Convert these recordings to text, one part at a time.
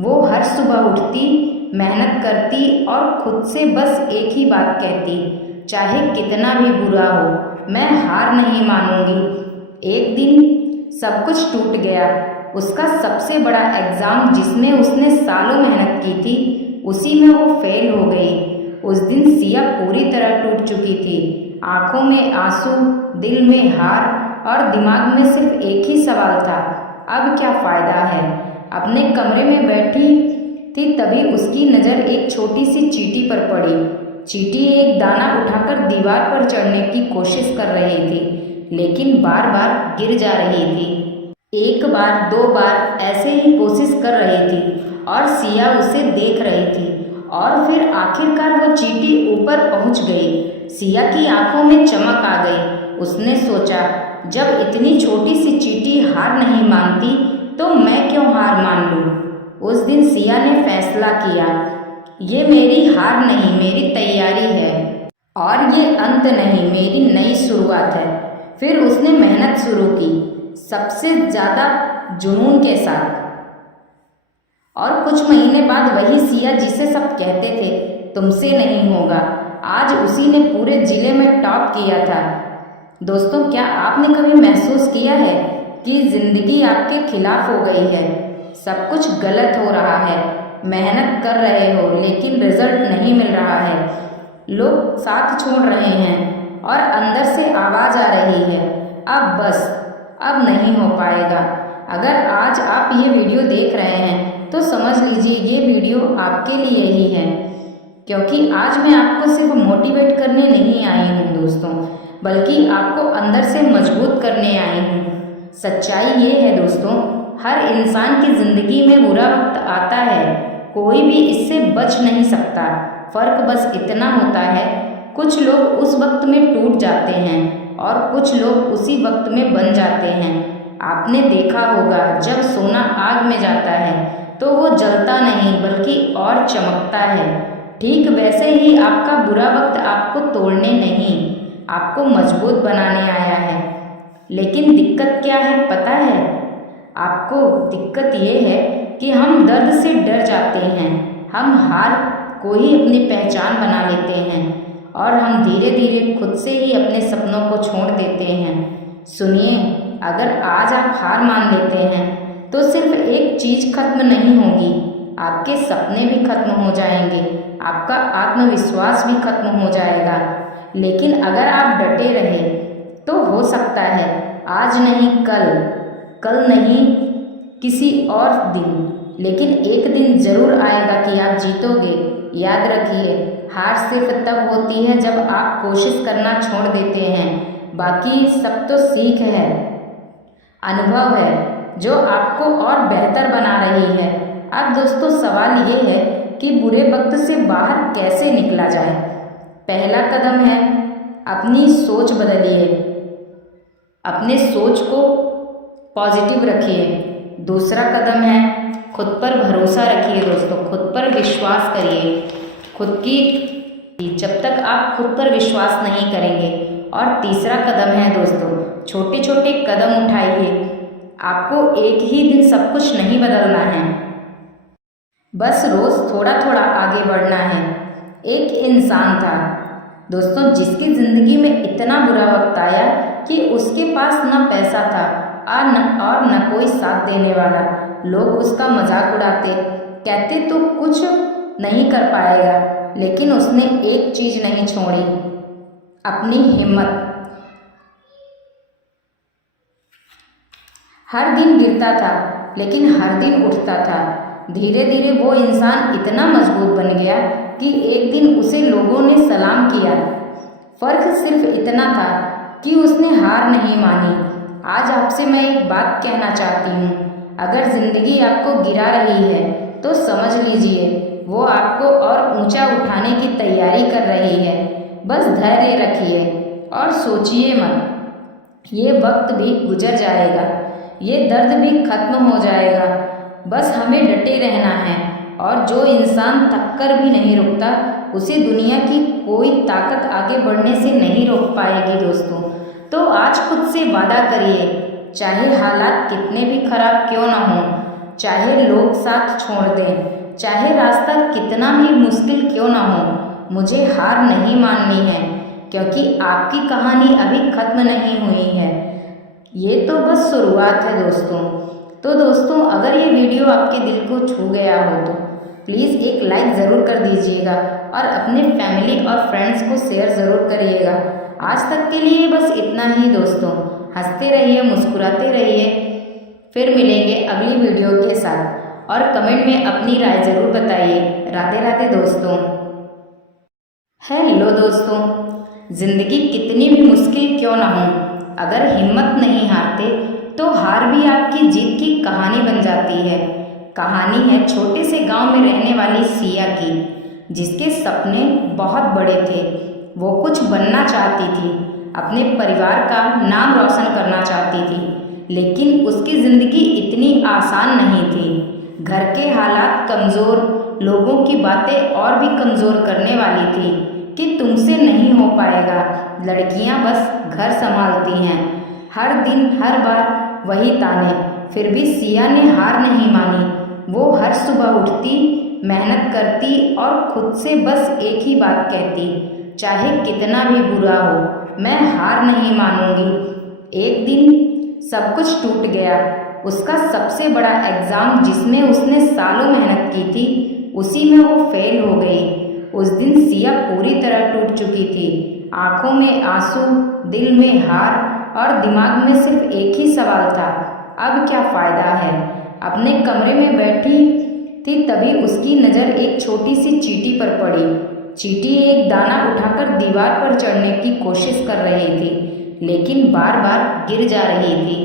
वो हर सुबह उठती, मेहनत करती और खुद से बस एक ही बात कहती, चाहे कितना भी बुरा हो मैं हार नहीं मानूंगी। एक दिन सब कुछ टूट गया। उसका सबसे बड़ा एग्ज़ाम जिसमें उसने सालों मेहनत की थी, उसी में वो फेल हो गई। उस दिन सिया पूरी तरह टूट चुकी थी। आंखों में आंसू, दिल में हार और दिमाग में सिर्फ एक ही सवाल था, अब क्या फ़ायदा है। अपने कमरे में बैठी थी तभी उसकी नज़र एक छोटी सी चींटी पर पड़ी। चींटी एक दाना उठाकर दीवार पर चढ़ने की कोशिश कर रही थी, लेकिन बार बार गिर जा रही थी। एक बार, दो बार ऐसे ही कोशिश कर रही थी और सिया उसे देख रही थी। और फिर आखिरकार वो चींटी ऊपर पहुंच गई। सिया की आंखों में चमक आ गई। उसने सोचा, जब इतनी छोटी सी चींटी हार नहीं मानती तो मैं क्यों हार मान लूं। उस दिन सिया ने फैसला किया, ये मेरी हार नहीं, मेरी तैयारी है और ये अंत नहीं, मेरी नई शुरुआत है। फिर उसने मेहनत शुरू की, सबसे ज़्यादा जुनून के साथ। और कुछ महीने बाद वही सिया जिसे सब कहते थे तुमसे नहीं होगा, आज उसी ने पूरे जिले में टॉप किया था। दोस्तों, क्या आपने कभी महसूस किया है कि ज़िंदगी आपके खिलाफ हो गई है? सब कुछ गलत हो रहा है, मेहनत कर रहे हो लेकिन रिजल्ट नहीं मिल रहा है, लोग साथ छोड़ रहे हैं और अंदर से आवाज़ आ रही है, अब बस, अब नहीं हो पाएगा। अगर आज आप ये वीडियो देख रहे हैं तो समझ लीजिए ये वीडियो आपके लिए ही है, क्योंकि आज मैं आपको सिर्फ मोटिवेट करने नहीं आई हूँ दोस्तों, बल्कि आपको अंदर से मजबूत करने आई हूँ। सच्चाई ये है दोस्तों, हर इंसान की ज़िंदगी में बुरा वक्त आता है, कोई भी इससे बच नहीं सकता। फ़र्क बस इतना होता है, कुछ लोग उस वक्त में टूट जाते हैं और कुछ लोग उसी वक्त में बन जाते हैं। आपने देखा होगा, जब सोना आग में जाता है तो वो जलता नहीं बल्कि और चमकता है। ठीक वैसे ही आपका बुरा वक्त आपको तोड़ने नहीं, आपको मजबूत बनाने आया है। लेकिन दिक्कत क्या है पता है आपको? दिक्कत ये है कि हम दर्द से डर जाते हैं, हम हार को ही अपनी पहचान बना लेते हैं और हम धीरे धीरे खुद से ही अपने सपनों को छोड़ देते हैं। सुनिए, अगर आज आप हार मान लेते हैं तो सिर्फ एक चीज़ खत्म नहीं होगी, आपके सपने भी खत्म हो जाएंगे, आपका आत्मविश्वास भी खत्म हो जाएगा। लेकिन अगर आप डटे रहे तो हो सकता है आज नहीं कल, कल नहीं किसी और दिन, लेकिन एक दिन ज़रूर आएगा कि आप जीतोगे। याद रखिए, हार सिर्फ तब होती है जब आप कोशिश करना छोड़ देते हैं, बाकी सब तो सीख है, अनुभव है जो आपको और बेहतर बना रही है। अब दोस्तों, सवाल ये है कि बुरे वक्त से बाहर कैसे निकला जाए। पहला कदम है अपनी सोच बदलिए, अपने सोच को पॉजिटिव रखिए। दूसरा कदम है खुद पर भरोसा रखिए दोस्तों, खुद पर विश्वास करिए। जब तक आप खुद पर विश्वास नहीं करेंगे। और तीसरा कदम है दोस्तों, छोटे छोटे कदम उठाइए। आपको एक ही दिन सब कुछ नहीं बदलना है, बस रोज़ थोड़ा थोड़ा आगे बढ़ना है। एक इंसान था दोस्तों जिसकी ज़िंदगी में इतना बुरा वक्त आया कि उसके पास न पैसा था और न कोई साथ देने वाला। लोग उसका मजाक उड़ाते, कहते तो कुछ नहीं कर पाएगा, लेकिन उसने एक चीज़ नहीं छोड़ी, अपनी हिम्मत। हर दिन गिरता था लेकिन हर दिन उठता था। धीरे धीरे वो इंसान इतना मजबूत बन गया कि एक दिन उसे लोगों ने सलाम किया। फ़र्क सिर्फ इतना था कि उसने हार नहीं मानी। आज आपसे मैं एक बात कहना चाहती हूँ, अगर ज़िंदगी आपको गिरा रही है तो समझ लीजिए वो आपको और ऊंचा उठाने की तैयारी कर रही है। बस धैर्य रखिए और सोचिए मत, ये वक्त भी गुजर जाएगा, ये दर्द भी खत्म हो जाएगा। बस हमें डटे रहना है और जो इंसान थक कर भी नहीं रुकता उसे दुनिया की कोई ताकत आगे बढ़ने से नहीं रोक पाएगी दोस्तों। तो आज खुद से वादा करिए, चाहे हालात कितने भी खराब क्यों ना हों, चाहे लोग साथ छोड़ दें, चाहे रास्ता कितना भी मुश्किल क्यों ना हो, मुझे हार नहीं माननी है, क्योंकि आपकी कहानी अभी खत्म नहीं हुई है। ये तो बस शुरुआत है दोस्तों। तो दोस्तों, अगर ये वीडियो आपके दिल को छू गया हो तो प्लीज़ एक लाइक ज़रूर कर दीजिएगा और अपने फैमिली और फ्रेंड्स को शेयर ज़रूर करिएगा। आज तक के लिए बस इतना ही दोस्तों। हंसते रहिए, मुस्कुराते रहिए। फिर मिलेंगे अगली वीडियो के साथ और कमेंट में अपनी राय ज़रूर बताइए। राधे राधे दोस्तों। हेलो दोस्तों, ज़िंदगी कितनी भी मुश्किल क्यों ना हो, अगर हिम्मत नहीं हारते तो हार भी आपकी जीत की कहानी बन जाती है। कहानी है छोटे से गांव में रहने वाली सिया की, जिसके सपने बहुत बड़े थे। वो कुछ बनना चाहती थी, अपने परिवार का नाम रोशन करना चाहती थी, लेकिन उसकी ज़िंदगी इतनी आसान नहीं थी। घर के हालात कमज़ोर, लोगों की बातें और भी कमज़ोर करने वाली थी कि तुमसे नहीं हो पाएगा, लड़कियां बस घर संभालती हैं। हर दिन हर बार वही ताने। फिर भी सिया ने हार नहीं मानी। वो हर सुबह उठती, मेहनत करती और खुद से बस एक ही बात कहती, चाहे कितना भी बुरा हो, मैं हार नहीं मानूंगी। एक दिन सब कुछ टूट गया। उसका सबसे बड़ा एग्ज़ाम, जिसमें उसने सालों मेहनत की थी, उसी में वो फेल हो गई। उस दिन सिया पूरी तरह टूट चुकी थी। आंखों में आंसू, दिल में हार और दिमाग में सिर्फ एक ही सवाल था, अब क्या फ़ायदा है। अपने कमरे में बैठी थी, तभी उसकी नज़र एक छोटी सी चींटी पर पड़ी। चींटी एक दाना उठाकर दीवार पर चढ़ने की कोशिश कर रही थी, लेकिन बार बार गिर जा रही थी।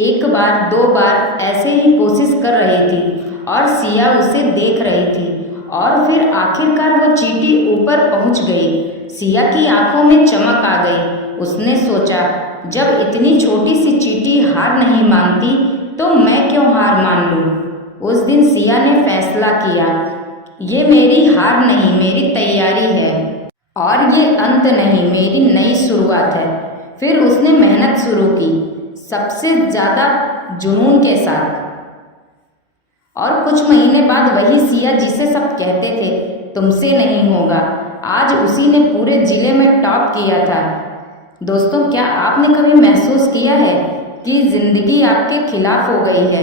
एक बार, दो बार ऐसे ही कोशिश कर रही थी और सिया उसे देख रही थी। और फिर आखिरकार वो चींटी ऊपर पहुंच गई। सिया की आंखों में चमक आ गई। उसने सोचा, जब इतनी छोटी सी चींटी हार नहीं मानती तो मैं क्यों हार मान लूं। उस दिन सिया ने फैसला किया, ये मेरी हार नहीं, मेरी तैयारी है और ये अंत नहीं, मेरी नई शुरुआत है। फिर उसने मेहनत शुरू की, सबसे ज़्यादा जुनून के साथ। और कुछ महीने बाद वही सिया जिसे सब कहते थे तुमसे नहीं होगा, आज उसी ने पूरे जिले में टॉप किया था। दोस्तों, क्या आपने कभी महसूस किया है कि ज़िंदगी आपके खिलाफ हो गई है?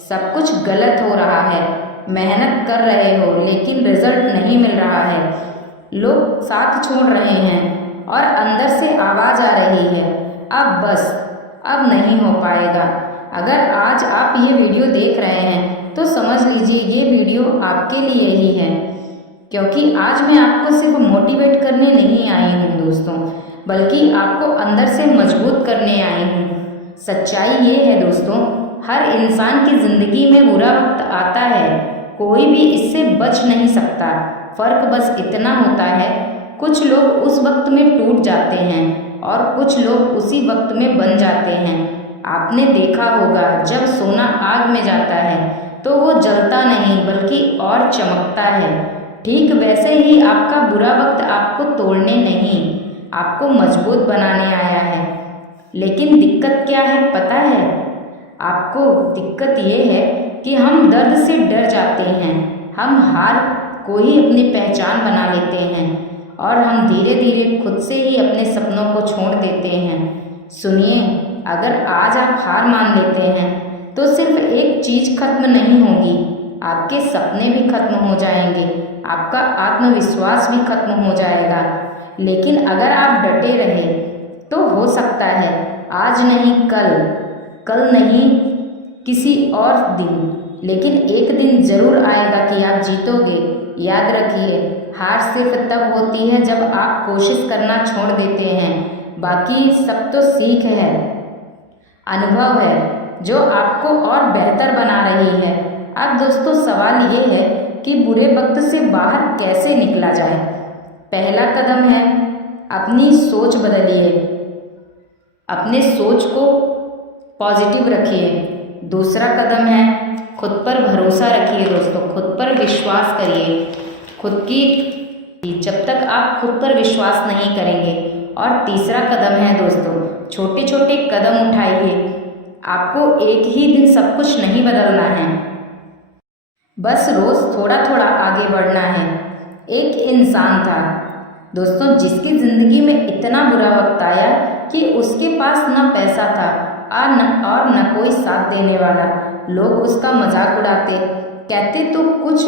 सब कुछ गलत हो रहा है, मेहनत कर रहे हो लेकिन रिजल्ट नहीं मिल रहा है, लोग साथ छोड़ रहे हैं और अंदर से आवाज़ आ रही है, अब बस, अब नहीं हो पाएगा। अगर आज आप ये वीडियो देख रहे हैं तो समझ लीजिए ये वीडियो आपके लिए ही है, क्योंकि आज मैं आपको सिर्फ मोटिवेट करने नहीं आई हूँ दोस्तों, बल्कि आपको अंदर से मजबूत करने आई हूँ। सच्चाई ये है दोस्तों, हर इंसान की ज़िंदगी में बुरा वक्त आता है, कोई भी इससे बच नहीं सकता। फ़र्क बस इतना होता है, कुछ लोग उस वक्त में टूट जाते हैं और कुछ लोग उसी वक्त में बन जाते हैं। आपने देखा होगा, जब सोना आग में जाता है तो वो जलता नहीं बल्कि और चमकता है। ठीक वैसे ही आपका बुरा वक्त आपको तोड़ने नहीं, आपको मजबूत बनाने आया है। लेकिन दिक्कत क्या है पता है आपको? दिक्कत ये है कि हम दर्द से डर जाते हैं, हम हार को ही अपनी पहचान बना लेते हैं और हम धीरे धीरे खुद से ही अपने सपनों को छोड़ देते हैं। सुनिए, अगर आज आप हार मान लेते हैं तो सिर्फ एक चीज़ खत्म नहीं होगी, आपके सपने भी खत्म हो जाएंगे, आपका आत्मविश्वास भी खत्म हो जाएगा। लेकिन अगर आप डटे रहे तो हो सकता है आज नहीं कल, कल नहीं किसी और दिन, लेकिन एक दिन ज़रूर आएगा कि आप जीतोगे। याद रखिए, हार सिर्फ तब होती है जब आप कोशिश करना छोड़ देते हैं, बाकी सब तो सीख है, अनुभव है जो आपको और बेहतर बना रही है। अब दोस्तों, सवाल ये है कि बुरे वक्त से बाहर कैसे निकला जाए। पहला कदम है अपनी सोच बदलिए, अपने सोच को पॉजिटिव रखिए। दूसरा कदम है खुद पर भरोसा रखिए दोस्तों, खुद पर विश्वास करिए। जब तक आप खुद पर विश्वास नहीं करेंगे। और तीसरा कदम है दोस्तों, छोटे छोटे कदम उठाइए। आपको एक ही दिन सब कुछ नहीं बदलना है, बस रोज थोड़ा थोड़ा आगे बढ़ना है। एक इंसान था दोस्तों जिसकी जिंदगी में इतना बुरा वक्त आया कि उसके पास न पैसा था और न कोई साथ देने वाला। लोग उसका मजाक उड़ाते, कहते तो कुछ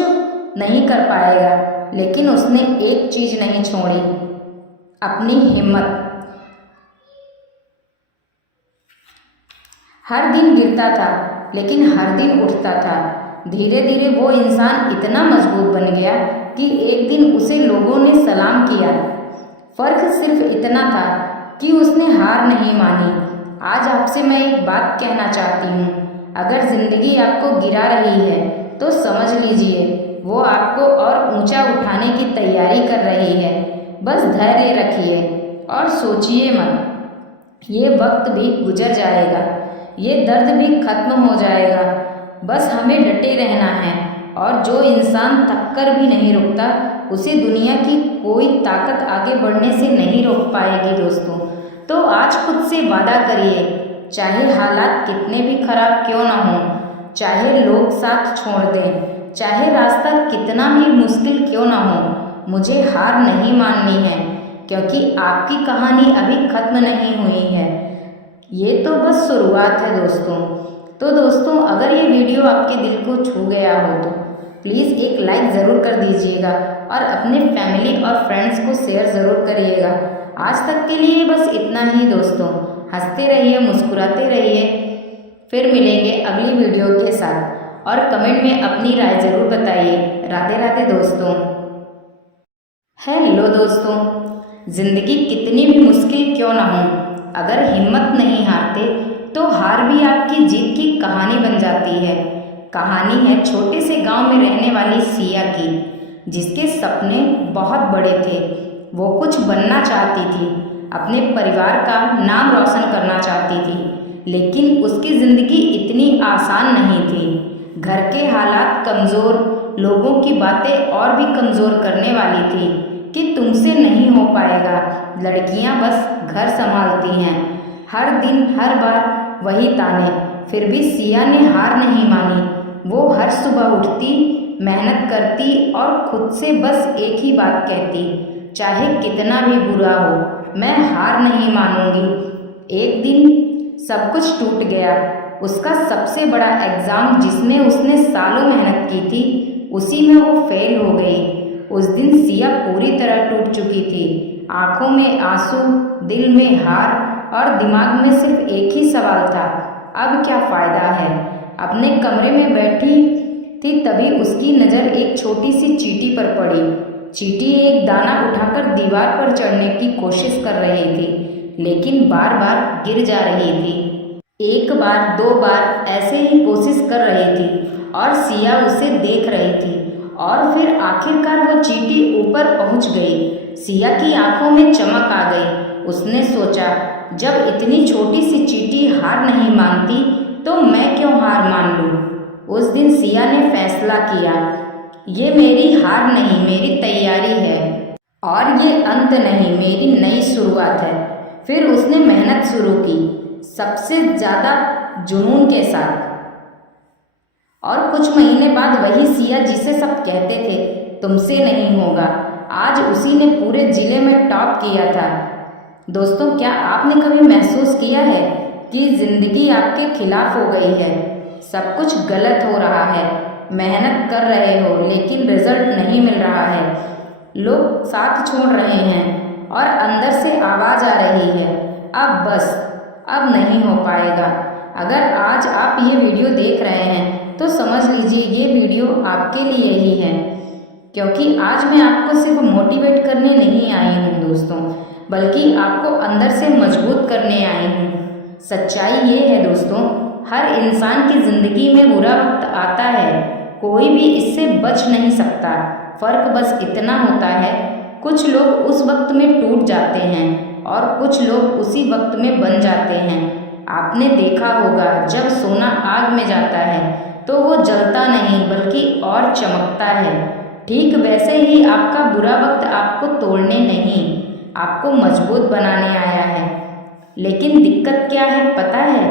नहीं कर पाएगा, लेकिन उसने एक चीज नहीं छोड़ी, अपनी हिम्मत। हर दिन गिरता था लेकिन हर दिन उठता था। धीरे धीरे वो इंसान इतना मजबूत बन गया कि एक दिन उसे लोगों ने सलाम किया। फर्क सिर्फ इतना था कि उसने हार नहीं मानी। आज आपसे मैं एक बात कहना चाहती हूँ, अगर जिंदगी आपको गिरा रही है तो समझ लीजिए वो आपको और ऊंचा उठाने की तैयारी कर रही है। बस धैर्य रखिए और सोचिए मत, ये वक्त भी गुजर जाएगा, ये दर्द भी खत्म हो जाएगा। बस हमें डटे रहना है, और जो इंसान थक कर भी नहीं रुकता उसे दुनिया की कोई ताकत आगे बढ़ने से नहीं रोक पाएगी दोस्तों। तो आज खुद से वादा करिए, चाहे हालात कितने भी खराब क्यों ना हो, चाहे लोग साथ छोड़ दें, चाहे रास्ता कितना भी मुश्किल क्यों ना हो, मुझे हार नहीं माननी है, क्योंकि आपकी कहानी अभी खत्म नहीं हुई है। ये तो बस शुरुआत है दोस्तों। तो दोस्तों अगर ये वीडियो आपके दिल को छू गया हो तो प्लीज़ एक लाइक ज़रूर कर दीजिएगा और अपने फैमिली और फ्रेंड्स को शेयर ज़रूर करिएगा। आज तक के लिए बस इतना ही दोस्तों। हंसते रहिए, मुस्कुराते रहिए। फिर मिलेंगे अगली वीडियो के साथ, और कमेंट में अपनी राय ज़रूर बताइए। राधे राधे दोस्तों। हेलो दोस्तों, ज़िंदगी कितनी भी मुश्किल क्यों ना हो, अगर हिम्मत नहीं हारते तो हार भी आपकी जीत की कहानी बन जाती है। कहानी है छोटे से गांव में रहने वाली सिया की, जिसके सपने बहुत बड़े थे। वो कुछ बनना चाहती थी, अपने परिवार का नाम रोशन करना चाहती थी, लेकिन उसकी ज़िंदगी इतनी आसान नहीं थी। घर के हालात कमज़ोर, लोगों की बातें और भी कमज़ोर करने वाली थी कि तुमसे नहीं हो पाएगा, लड़कियां बस घर संभालती हैं। हर दिन हर बार वही ताने। फिर भी सिया ने हार नहीं मानी। वो हर सुबह उठती, मेहनत करती और खुद से बस एक ही बात कहती, चाहे कितना भी बुरा हो, मैं हार नहीं मानूंगी। एक दिन सब कुछ टूट गया। उसका सबसे बड़ा एग्ज़ाम, जिसमें उसने सालों मेहनत की थी, उसी में वो फेल हो गई। उस दिन सिया पूरी तरह टूट चुकी थी। आंखों में आंसू, दिल में हार और दिमाग में सिर्फ एक ही सवाल था, अब क्या फ़ायदा है। अपने कमरे में बैठी थी, तभी उसकी नज़र एक छोटी सी चींटी पर पड़ी। चींटी एक दाना उठाकर दीवार पर चढ़ने की कोशिश कर रही थी, लेकिन बार बार गिर जा रही थी। एक बार, दो बार ऐसे ही कोशिश कर रही थी और सिया उसे देख रही थी। और फिर आखिरकार वो चींटी ऊपर पहुंच गई। सिया की आंखों में चमक आ गई। उसने सोचा, जब इतनी छोटी सी चींटी हार नहीं मानती तो मैं क्यों हार मान लूं। उस दिन सिया ने फैसला किया, ये मेरी हार नहीं, मेरी तैयारी है, और ये अंत नहीं, मेरी नई शुरुआत है। फिर उसने मेहनत शुरू की, सबसे ज़्यादा जुनून के साथ। और कुछ महीने बाद वही सिया जिसे सब कहते थे तुमसे नहीं होगा, आज उसी ने पूरे जिले में टॉप किया था। दोस्तों, क्या आपने कभी महसूस किया है कि ज़िंदगी आपके खिलाफ हो गई है, सब कुछ गलत हो रहा है, मेहनत कर रहे हो लेकिन रिजल्ट नहीं मिल रहा है, लोग साथ छोड़ रहे हैं और अंदर से आवाज़ आ रही है, अब बस, अब नहीं हो पाएगा। अगर आज आप ये वीडियो देख रहे हैं तो समझ लीजिए ये वीडियो आपके लिए ही है, क्योंकि आज मैं आपको सिर्फ मोटिवेट करने नहीं आई हूँ दोस्तों, बल्कि आपको अंदर से मजबूत करने आई हूँ। सच्चाई ये है दोस्तों, हर इंसान की ज़िंदगी में बुरा वक्त आता है, कोई भी इससे बच नहीं सकता। फ़र्क बस इतना होता है, कुछ लोग उस वक्त में टूट जाते हैं और कुछ लोग उसी वक्त में बन जाते हैं। आपने देखा होगा, जब सोना आग में जाता है तो वो जलता नहीं बल्कि और चमकता है। ठीक वैसे ही आपका बुरा वक्त आपको तोड़ने नहीं, आपको मजबूत बनाने आया है। लेकिन दिक्कत क्या है पता है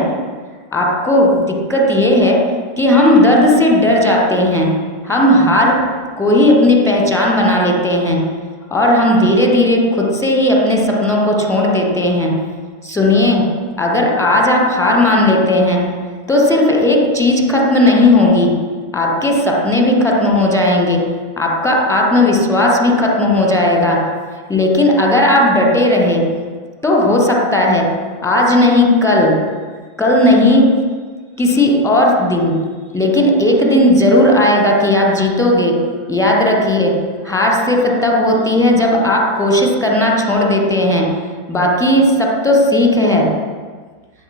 आपको? दिक्कत ये है कि हम दर्द से डर जाते हैं, हम हार को ही अपनी पहचान बना लेते हैं और हम धीरे धीरे खुद से ही अपने सपनों को छोड़ देते हैं। सुनिए, अगर आज आप हार मान लेते हैं तो सिर्फ एक चीज खत्म नहीं होगी, आपके सपने भी खत्म हो जाएंगे, आपका आत्मविश्वास भी खत्म हो जाएगा। लेकिन अगर आप डटे रहे तो हो सकता है आज नहीं कल, कल नहीं किसी और दिन, लेकिन एक दिन जरूर आएगा कि आप जीतोगे। याद रखिए, हार सिर्फ तब होती है जब आप कोशिश करना छोड़ देते हैं। बाकी सब तो सीख है,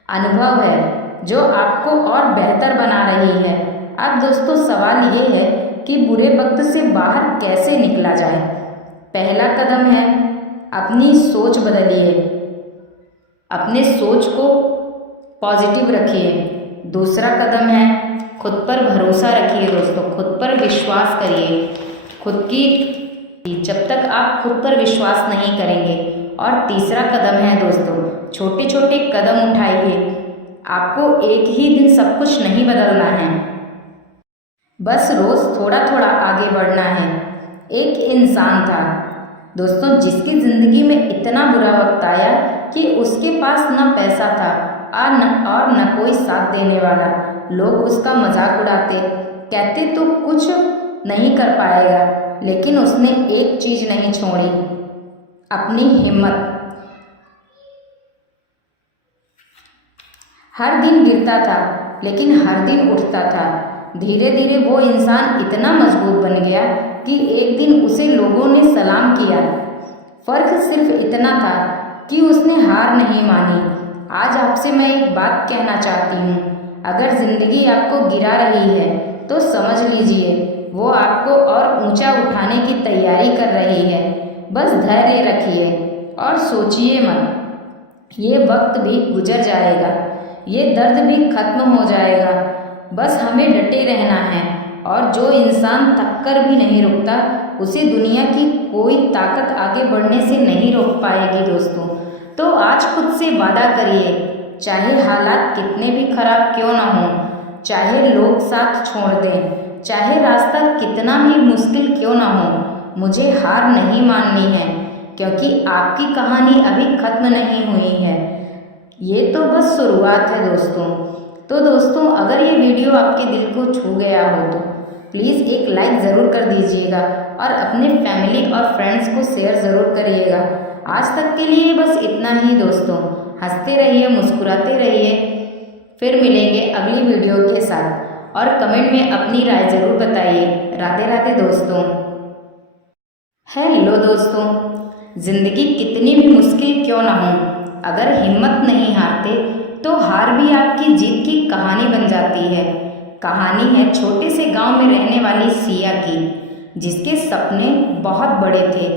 अनुभव है जो आपको और बेहतर बना रही है। अब दोस्तों सवाल ये है कि बुरे वक्त से बाहर कैसे निकला जाए। पहला कदम है अपनी सोच बदलिए, अपने सोच को पॉजिटिव रखिए। दूसरा कदम है खुद पर भरोसा रखिए दोस्तों, खुद पर विश्वास करिए। जब तक आप खुद पर विश्वास नहीं करेंगे। और तीसरा कदम है दोस्तों, छोटे छोटे कदम उठाइए। आपको एक ही दिन सब कुछ नहीं बदलना है, बस रोज थोड़ा थोड़ा आगे बढ़ना है। एक इंसान था दोस्तों जिसकी जिंदगी में इतना बुरा वक्त आया कि उसके पास न पैसा था और न कोई साथ देने वाला। लोग उसका मजाक उड़ाते, कहते तो कुछ नहीं कर पाएगा, लेकिन उसने एक चीज नहीं छोड़ी, अपनी हिम्मत। हर दिन गिरता था लेकिन हर दिन उठता था। धीरे धीरे वो इंसान इतना मजबूत बन गया कि एक दिन उसे लोगों ने सलाम किया। फर्क सिर्फ इतना था कि उसने हार नहीं मानी। आज आपसे मैं एक बात कहना चाहती हूँ, अगर जिंदगी आपको गिरा रही है तो समझ लीजिए वो आपको और ऊंचा उठाने की तैयारी कर रही है। बस धैर्य रखिए और सोचिए मत, ये वक्त भी गुजर जाएगा, ये दर्द भी खत्म हो जाएगा। बस हमें डटे रहना है और जो इंसान थक कर भी नहीं रुकता उसे दुनिया की कोई ताकत आगे बढ़ने से नहीं रोक पाएगी दोस्तों। तो आज खुद से वादा करिए, चाहे हालात कितने भी खराब क्यों ना हो, चाहे लोग साथ छोड़ दें, चाहे रास्ता कितना भी मुश्किल क्यों ना हो, मुझे हार नहीं माननी है, क्योंकि आपकी कहानी अभी खत्म नहीं हुई है। ये तो बस शुरुआत है दोस्तों। तो दोस्तों अगर ये वीडियो आपके दिल को छू गया हो तो प्लीज़ एक लाइक ज़रूर कर दीजिएगा और अपने फैमिली और फ्रेंड्स को शेयर ज़रूर करिएगा। आज तक के लिए बस इतना ही दोस्तों। हंसते रहिए, मुस्कुराते रहिए। फिर मिलेंगे अगली वीडियो के साथ और कमेंट में अपनी राय ज़रूर बताइए। राधे राधे दोस्तों। हेलो दोस्तों, ज़िंदगी कितनी भी मुश्किल क्यों ना हो, अगर हिम्मत नहीं हारते तो हार भी आपकी जीत की कहानी बन जाती है। कहानी है छोटे से गांव में रहने वाली सिया की, जिसके सपने बहुत बड़े थे।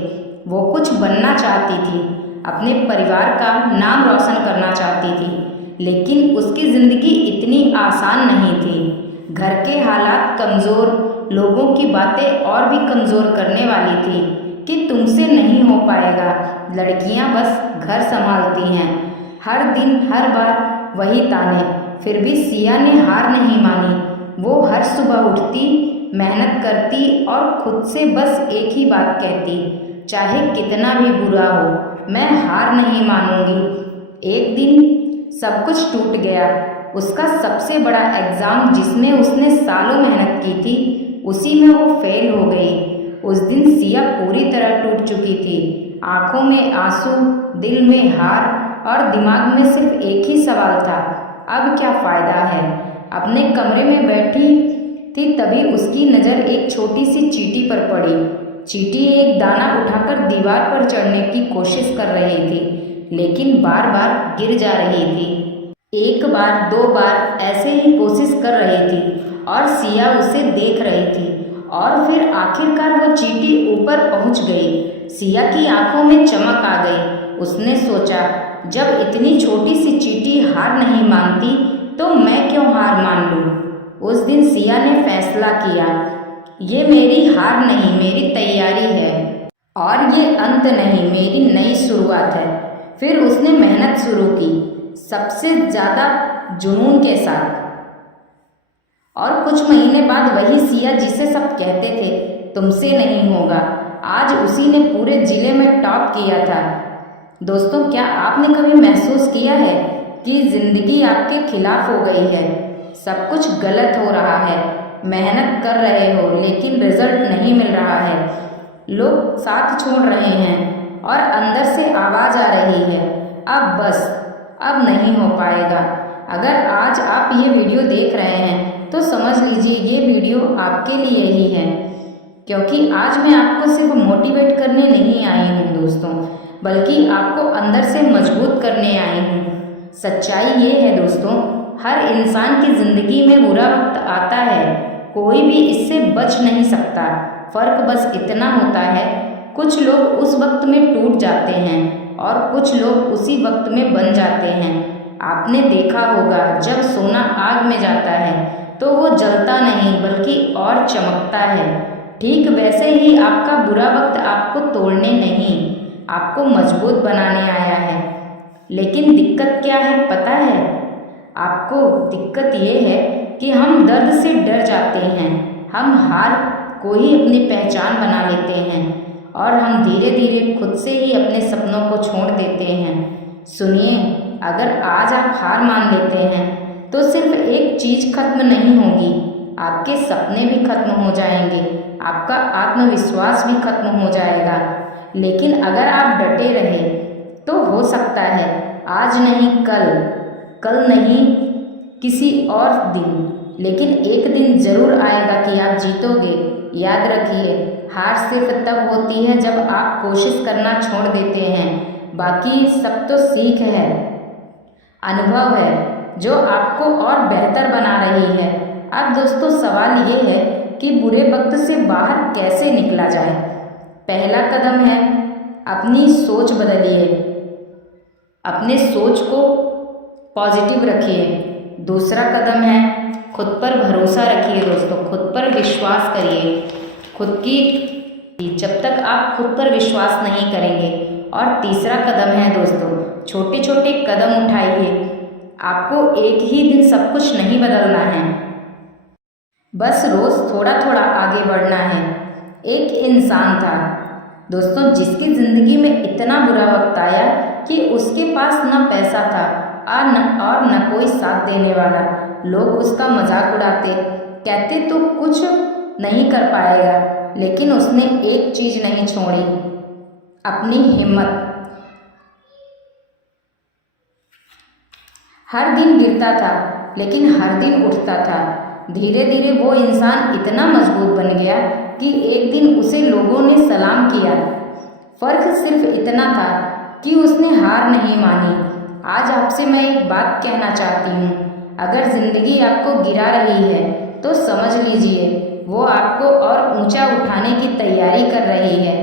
वो कुछ बनना चाहती थी, अपने परिवार का नाम रोशन करना चाहती थी, लेकिन उसकी ज़िंदगी इतनी आसान नहीं थी। घर के हालात कमज़ोर, लोगों की बातें और भी कमज़ोर करने वाली थी कि तुमसे नहीं हो पाएगा, लड़कियां बस घर संभालती हैं। हर दिन हर बार वही ताने। फिर भी सिया ने हार नहीं मानी। वो हर सुबह उठती, मेहनत करती और खुद से बस एक ही बात कहती, चाहे कितना भी बुरा हो मैं हार नहीं मानूंगी। एक दिन सब कुछ टूट गया। उसका सबसे बड़ा एग्ज़ाम जिसमें उसने सालों मेहनत की थी, उसी में वो फेल हो गई। उस दिन सिया पूरी तरह टूट चुकी थी। आंखों में आंसू, दिल में हार और दिमाग में सिर्फ एक ही सवाल था, अब क्या फ़ायदा है। अपने कमरे में बैठी थी तभी उसकी नज़र एक छोटी सी चींटी पर पड़ी। चींटी एक दाना उठाकर दीवार पर चढ़ने की कोशिश कर रही थी, लेकिन बार बार गिर जा रही थी। एक बार, दो बार ऐसे ही कोशिश कर रही थी और सिया उसे देख रही थी। और फिर आखिरकार वो चींटी ऊपर पहुंच गई। सिया की आंखों में चमक आ गई। उसने सोचा, जब इतनी छोटी सी चींटी हार नहीं मानती तो मैं क्यों हार मान लूं। उस दिन सिया ने फैसला किया, ये मेरी हार नहीं, मेरी तैयारी है और ये अंत नहीं, मेरी नई शुरुआत है। फिर उसने मेहनत शुरू की, सबसे ज़्यादा जुनून के साथ, और कुछ महीने बाद वही सिया जिसे सब कहते थे तुमसे नहीं होगा, आज उसी ने पूरे जिले में टॉप किया था। दोस्तों, क्या आपने कभी महसूस किया है कि जिंदगी आपके खिलाफ हो गई है? सब कुछ गलत हो रहा है, मेहनत कर रहे हो लेकिन रिजल्ट नहीं मिल रहा है, लोग साथ छोड़ रहे हैं और अंदर से आवाज आ रही है, अब बस, अब नहीं हो पाएगा। अगर आज आप ये वीडियो देख रहे हैं तो समझ लीजिए ये वीडियो आपके लिए ही है, क्योंकि आज मैं आपको सिर्फ मोटिवेट करने नहीं आई हूँ दोस्तों, बल्कि आपको अंदर से मजबूत करने आई हूँ। सच्चाई ये है दोस्तों, हर इंसान की जिंदगी में बुरा वक्त आता है, कोई भी इससे बच नहीं सकता। फर्क बस इतना होता है, कुछ लोग उस वक्त में टूट जाते हैं और कुछ लोग उसी वक्त में बन जाते हैं। आपने देखा होगा, जब सोना आग में जाता है तो वो जलता नहीं बल्कि और चमकता है। ठीक वैसे ही आपका बुरा वक्त आपको तोड़ने नहीं, आपको मजबूत बनाने आया है। लेकिन दिक्कत क्या है पता है? आपको दिक्कत ये है कि हम दर्द से डर जाते हैं, हम हार को ही अपनी पहचान बना लेते हैं और हम धीरे धीरे खुद से ही अपने सपनों को छोड़ देते हैं। सुनिए, अगर आज आप हार मान लेते हैं तो सिर्फ एक चीज खत्म नहीं होगी, आपके सपने भी खत्म हो जाएंगे, आपका आत्मविश्वास भी खत्म हो जाएगा। लेकिन अगर आप डटे रहे तो हो सकता है आज नहीं कल, कल नहीं किसी और दिन, लेकिन एक दिन जरूर आएगा कि आप जीतोगे। याद रखिए, हार सिर्फ तब होती है जब आप कोशिश करना छोड़ देते हैं, बाकी सब तो सीख है, अनुभव है जो आपको और बेहतर बना रही है। अब दोस्तों, सवाल ये है कि बुरे वक्त से बाहर कैसे निकला जाए। पहला कदम है अपनी सोच बदलिए, अपने सोच को पॉजिटिव रखिए। दूसरा कदम है खुद पर भरोसा रखिए दोस्तों, खुद पर विश्वास करिए। जब तक आप खुद पर विश्वास नहीं करेंगे। और तीसरा कदम है दोस्तों, छोटे छोटे कदम उठाइए। आपको एक ही दिन सब कुछ नहीं बदलना है, बस रोज थोड़ा थोड़ा आगे बढ़ना है। एक इंसान था दोस्तों जिसकी जिंदगी में इतना बुरा वक्त आया कि उसके पास न पैसा था और न कोई साथ देने वाला। लोग उसका मजाक उड़ाते, कहते तो कुछ नहीं कर पाएगा, लेकिन उसने एक चीज नहीं छोड़ी, अपनी हिम्मत। हर दिन गिरता था लेकिन हर दिन उठता था। धीरे धीरे वो इंसान इतना मजबूत बन गया कि एक दिन उसे लोगों ने सलाम किया। फर्क सिर्फ इतना था कि उसने हार नहीं मानी। आज आपसे मैं एक बात कहना चाहती हूँ, अगर जिंदगी आपको गिरा रही है तो समझ लीजिए वो आपको और ऊंचा उठाने की तैयारी कर रही है।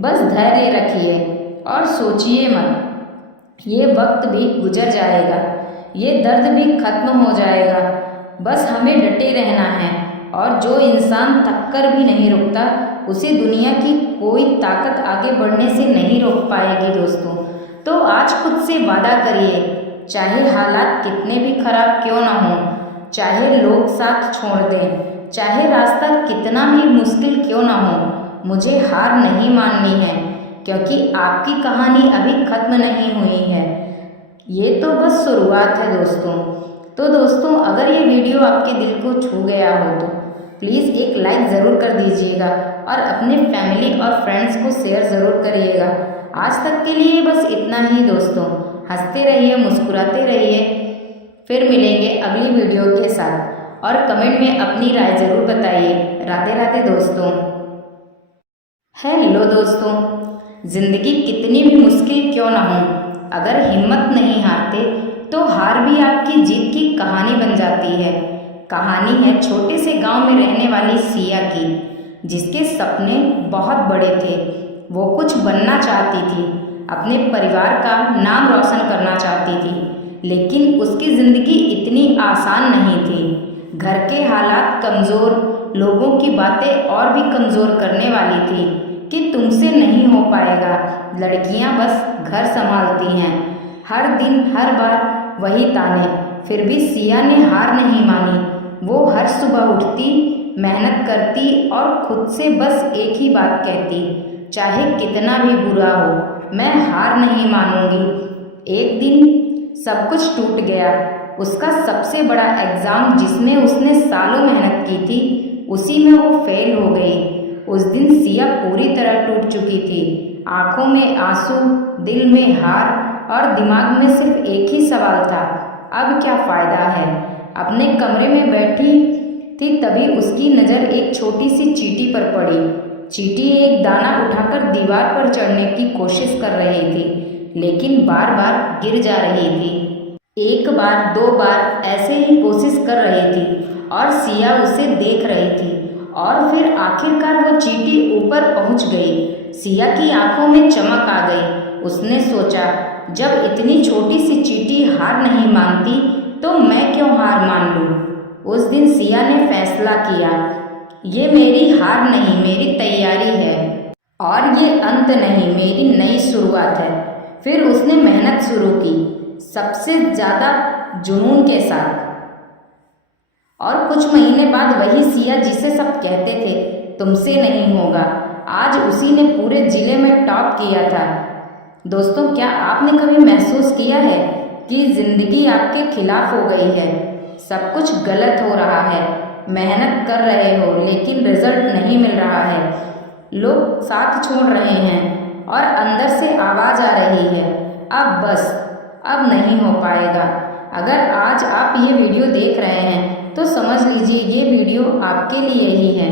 बस धैर्य रखिए और सोचिए मत, ये वक्त भी गुजर जाएगा, ये दर्द भी खत्म हो जाएगा। बस हमें डटे रहना है, और जो इंसान थक कर भी नहीं रुकता उसे दुनिया की कोई ताकत आगे बढ़ने से नहीं रोक पाएगी दोस्तों। तो आज खुद से वादा करिए, चाहे हालात कितने भी खराब क्यों ना हो, चाहे लोग साथ छोड़ दें, चाहे रास्ता कितना भी मुश्किल क्यों ना हो, मुझे हार नहीं माननी है, क्योंकि आपकी कहानी अभी खत्म नहीं हुई है, ये तो बस शुरुआत है दोस्तों। तो दोस्तों, अगर ये वीडियो आपके दिल को छू गया हो तो प्लीज़ एक लाइक ज़रूर कर दीजिएगा और अपने फैमिली और फ्रेंड्स को शेयर ज़रूर करिएगा। आज तक के लिए बस इतना ही दोस्तों। हंसते रहिए, मुस्कुराते रहिए, फिर मिलेंगे अगली वीडियो के साथ, और कमेंट में अपनी राय ज़रूर बताइए। राधे राधे दोस्तों। हेलो दोस्तों, ज़िंदगी कितनी भी मुश्किल क्यों ना हो, अगर हिम्मत नहीं हारते तो हार भी आपकी जीत की कहानी बन जाती है। कहानी है छोटे से गांव में रहने वाली सिया की, जिसके सपने बहुत बड़े थे। वो कुछ बनना चाहती थी, अपने परिवार का नाम रोशन करना चाहती थी, लेकिन उसकी ज़िंदगी इतनी आसान नहीं थी। घर के हालात कमज़ोर, लोगों की बातें और भी कमज़ोर करने वाली थी कि तुमसे नहीं हो पाएगा, लड़कियां बस घर संभालती हैं। हर दिन हर बार वही ताने। फिर भी सिया ने हार नहीं मानी, वो हर सुबह उठती, मेहनत करती और खुद से बस एक ही बात कहती, चाहे कितना भी बुरा हो मैं हार नहीं मानूंगी। एक दिन सब कुछ टूट गया। उसका सबसे बड़ा एग्ज़ाम जिसमें उसने सालों मेहनत की थी, उसी में वो फेल हो गई। उस दिन सिया पूरी तरह टूट चुकी थी। आंखों में आंसू, दिल में हार और दिमाग में सिर्फ एक ही सवाल था, अब क्या फ़ायदा है। अपने कमरे में बैठी थी तभी उसकी नज़र एक छोटी सी चींटी पर पड़ी। चींटी एक दाना उठाकर दीवार पर चढ़ने की कोशिश कर रही थी, लेकिन बार बार गिर जा रही थी। एक बार, दो बार ऐसे ही कोशिश कर रही थी और सिया उसे देख रही थी और फिर आखिरकार वो चींटी ऊपर पहुंच गई। सिया की आंखों में चमक आ गई। उसने सोचा, जब इतनी छोटी सी चींटी हार नहीं मानती तो मैं क्यों हार मान लूं। उस दिन सिया ने फैसला किया, ये मेरी हार नहीं, मेरी तैयारी है और ये अंत नहीं, मेरी नई शुरुआत है। फिर उसने मेहनत शुरू की, सबसे ज़्यादा जुनून के साथ। और कुछ महीने बाद वही सिया जिसे सब कहते थे तुमसे नहीं होगा, आज उसी ने पूरे जिले में टॉप किया था। दोस्तों, क्या आपने कभी महसूस किया है कि ज़िंदगी आपके खिलाफ हो गई है? सब कुछ गलत हो रहा है, मेहनत कर रहे हो लेकिन रिजल्ट नहीं मिल रहा है, लोग साथ छोड़ रहे हैं और अंदर से आवाज़ आ रही है, अब बस, अब नहीं हो पाएगा। अगर आज आप ये वीडियो देख रहे हैं तो समझ लीजिए ये वीडियो आपके लिए ही है,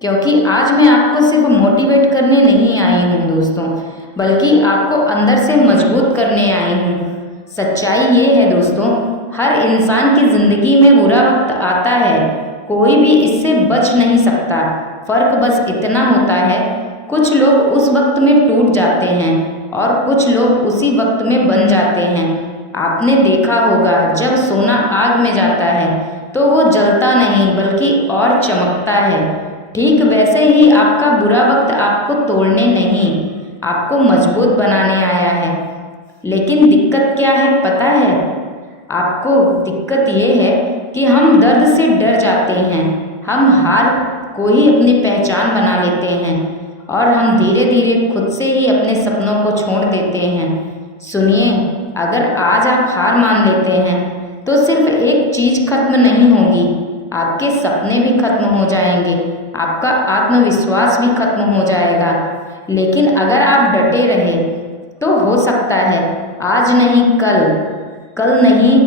क्योंकि आज मैं आपको सिर्फ मोटिवेट करने नहीं आई हूँ दोस्तों, बल्कि आपको अंदर से मजबूत करने आई हूँ। सच्चाई ये है दोस्तों, हर इंसान की ज़िंदगी में बुरा वक्त आता है, कोई भी इससे बच नहीं सकता। फ़र्क बस इतना होता है, कुछ लोग उस वक्त में टूट जाते हैं और कुछ लोग उसी वक्त में बन जाते हैं। आपने देखा होगा, जब सोना आग में जाता है तो वो जलता नहीं बल्कि और चमकता है। ठीक वैसे ही आपका बुरा वक्त आपको तोड़ने नहीं, आपको मजबूत बनाने आया है। लेकिन दिक्कत क्या है पता है आपको? दिक्कत ये है कि हम दर्द से डर जाते हैं, हम हार को ही अपनी पहचान बना लेते हैं और हम धीरे धीरे खुद से ही अपने सपनों को छोड़ देते हैं। सुनिए, अगर आज आप हार मान लेते हैं तो सिर्फ एक चीज़ खत्म नहीं होगी, आपके सपने भी खत्म हो जाएंगे, आपका आत्मविश्वास भी खत्म हो जाएगा। लेकिन अगर आप डटे रहे तो हो सकता है आज नहीं कल, कल नहीं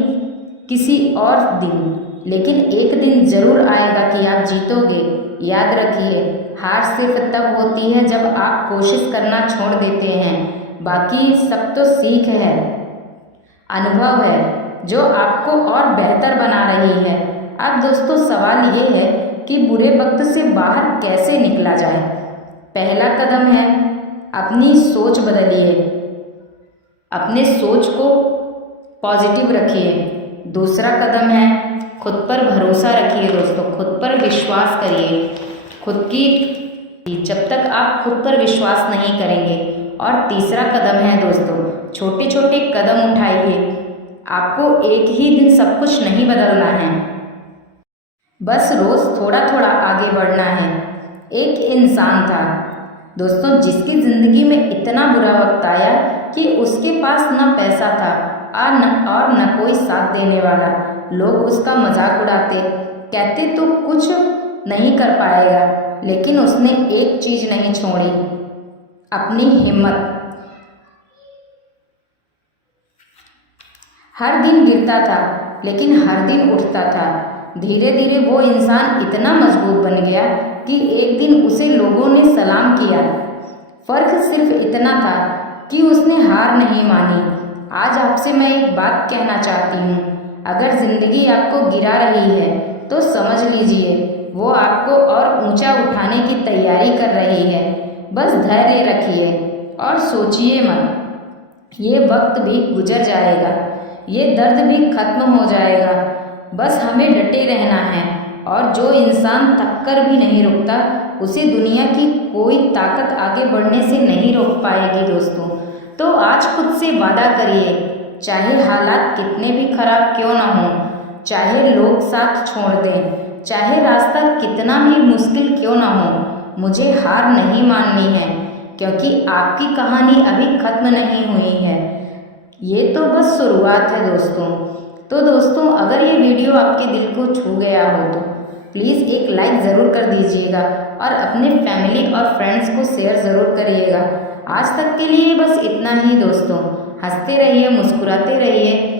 किसी और दिन, लेकिन एक दिन ज़रूर आएगा कि आप जीतोगे। याद रखिए, हार सिर्फ तब होती है जब आप कोशिश करना छोड़ देते हैं, बाकी सब तो सीख है, अनुभव है जो आपको और बेहतर बना रही है। अब दोस्तों, सवाल ये है कि बुरे वक्त से बाहर कैसे निकला जाए। पहला कदम है अपनी सोच बदलिए, अपने सोच को पॉजिटिव रखिए। दूसरा कदम है खुद पर भरोसा रखिए दोस्तों, खुद पर विश्वास करिए। जब तक आप खुद पर विश्वास नहीं करेंगे। और तीसरा कदम है दोस्तों, छोटे छोटे कदम उठाइए। आपको एक ही दिन सब कुछ नहीं बदलना है, बस रोज़ थोड़ा थोड़ा आगे बढ़ना है। एक इंसान था दोस्तों जिसकी ज़िंदगी में इतना बुरा वक्त आया कि उसके पास न पैसा था और न कोई साथ देने वाला। लोग उसका मजाक उड़ाते, कहते तो कुछ नहीं कर पाएगा, लेकिन उसने एक चीज़ नहीं छोड़ी, अपनी हिम्मत। हर दिन गिरता था लेकिन हर दिन उठता था। धीरे धीरे वो इंसान इतना मजबूत बन गया कि एक दिन उसे लोगों ने सलाम किया। फ़र्क सिर्फ इतना था कि उसने हार नहीं मानी। आज आपसे मैं एक बात कहना चाहती हूँ, अगर ज़िंदगी आपको गिरा रही है तो समझ लीजिए वो आपको और ऊंचा उठाने की तैयारी कर रही है। बस धैर्य रखिए और सोचिए मत, ये वक्त भी गुजर जाएगा, ये दर्द भी खत्म हो जाएगा। बस हमें डटे रहना है और जो इंसान थक कर भी नहीं रुकता उसे दुनिया की कोई ताकत आगे बढ़ने से नहीं रोक पाएगी दोस्तों। तो आज खुद से वादा करिए, चाहे हालात कितने भी खराब क्यों ना हों, चाहे लोग साथ छोड़ दें, चाहे रास्ता कितना भी मुश्किल क्यों ना हो, मुझे हार नहीं माननी है, क्योंकि आपकी कहानी अभी खत्म नहीं हुई है। ये तो बस शुरुआत है दोस्तों। तो दोस्तों, अगर ये वीडियो आपके दिल को छू गया हो तो प्लीज़ एक लाइक ज़रूर कर दीजिएगा और अपने फैमिली और फ्रेंड्स को शेयर ज़रूर करिएगा। आज तक के लिए बस इतना ही दोस्तों। हंसते रहिए, मुस्कुराते रहिए।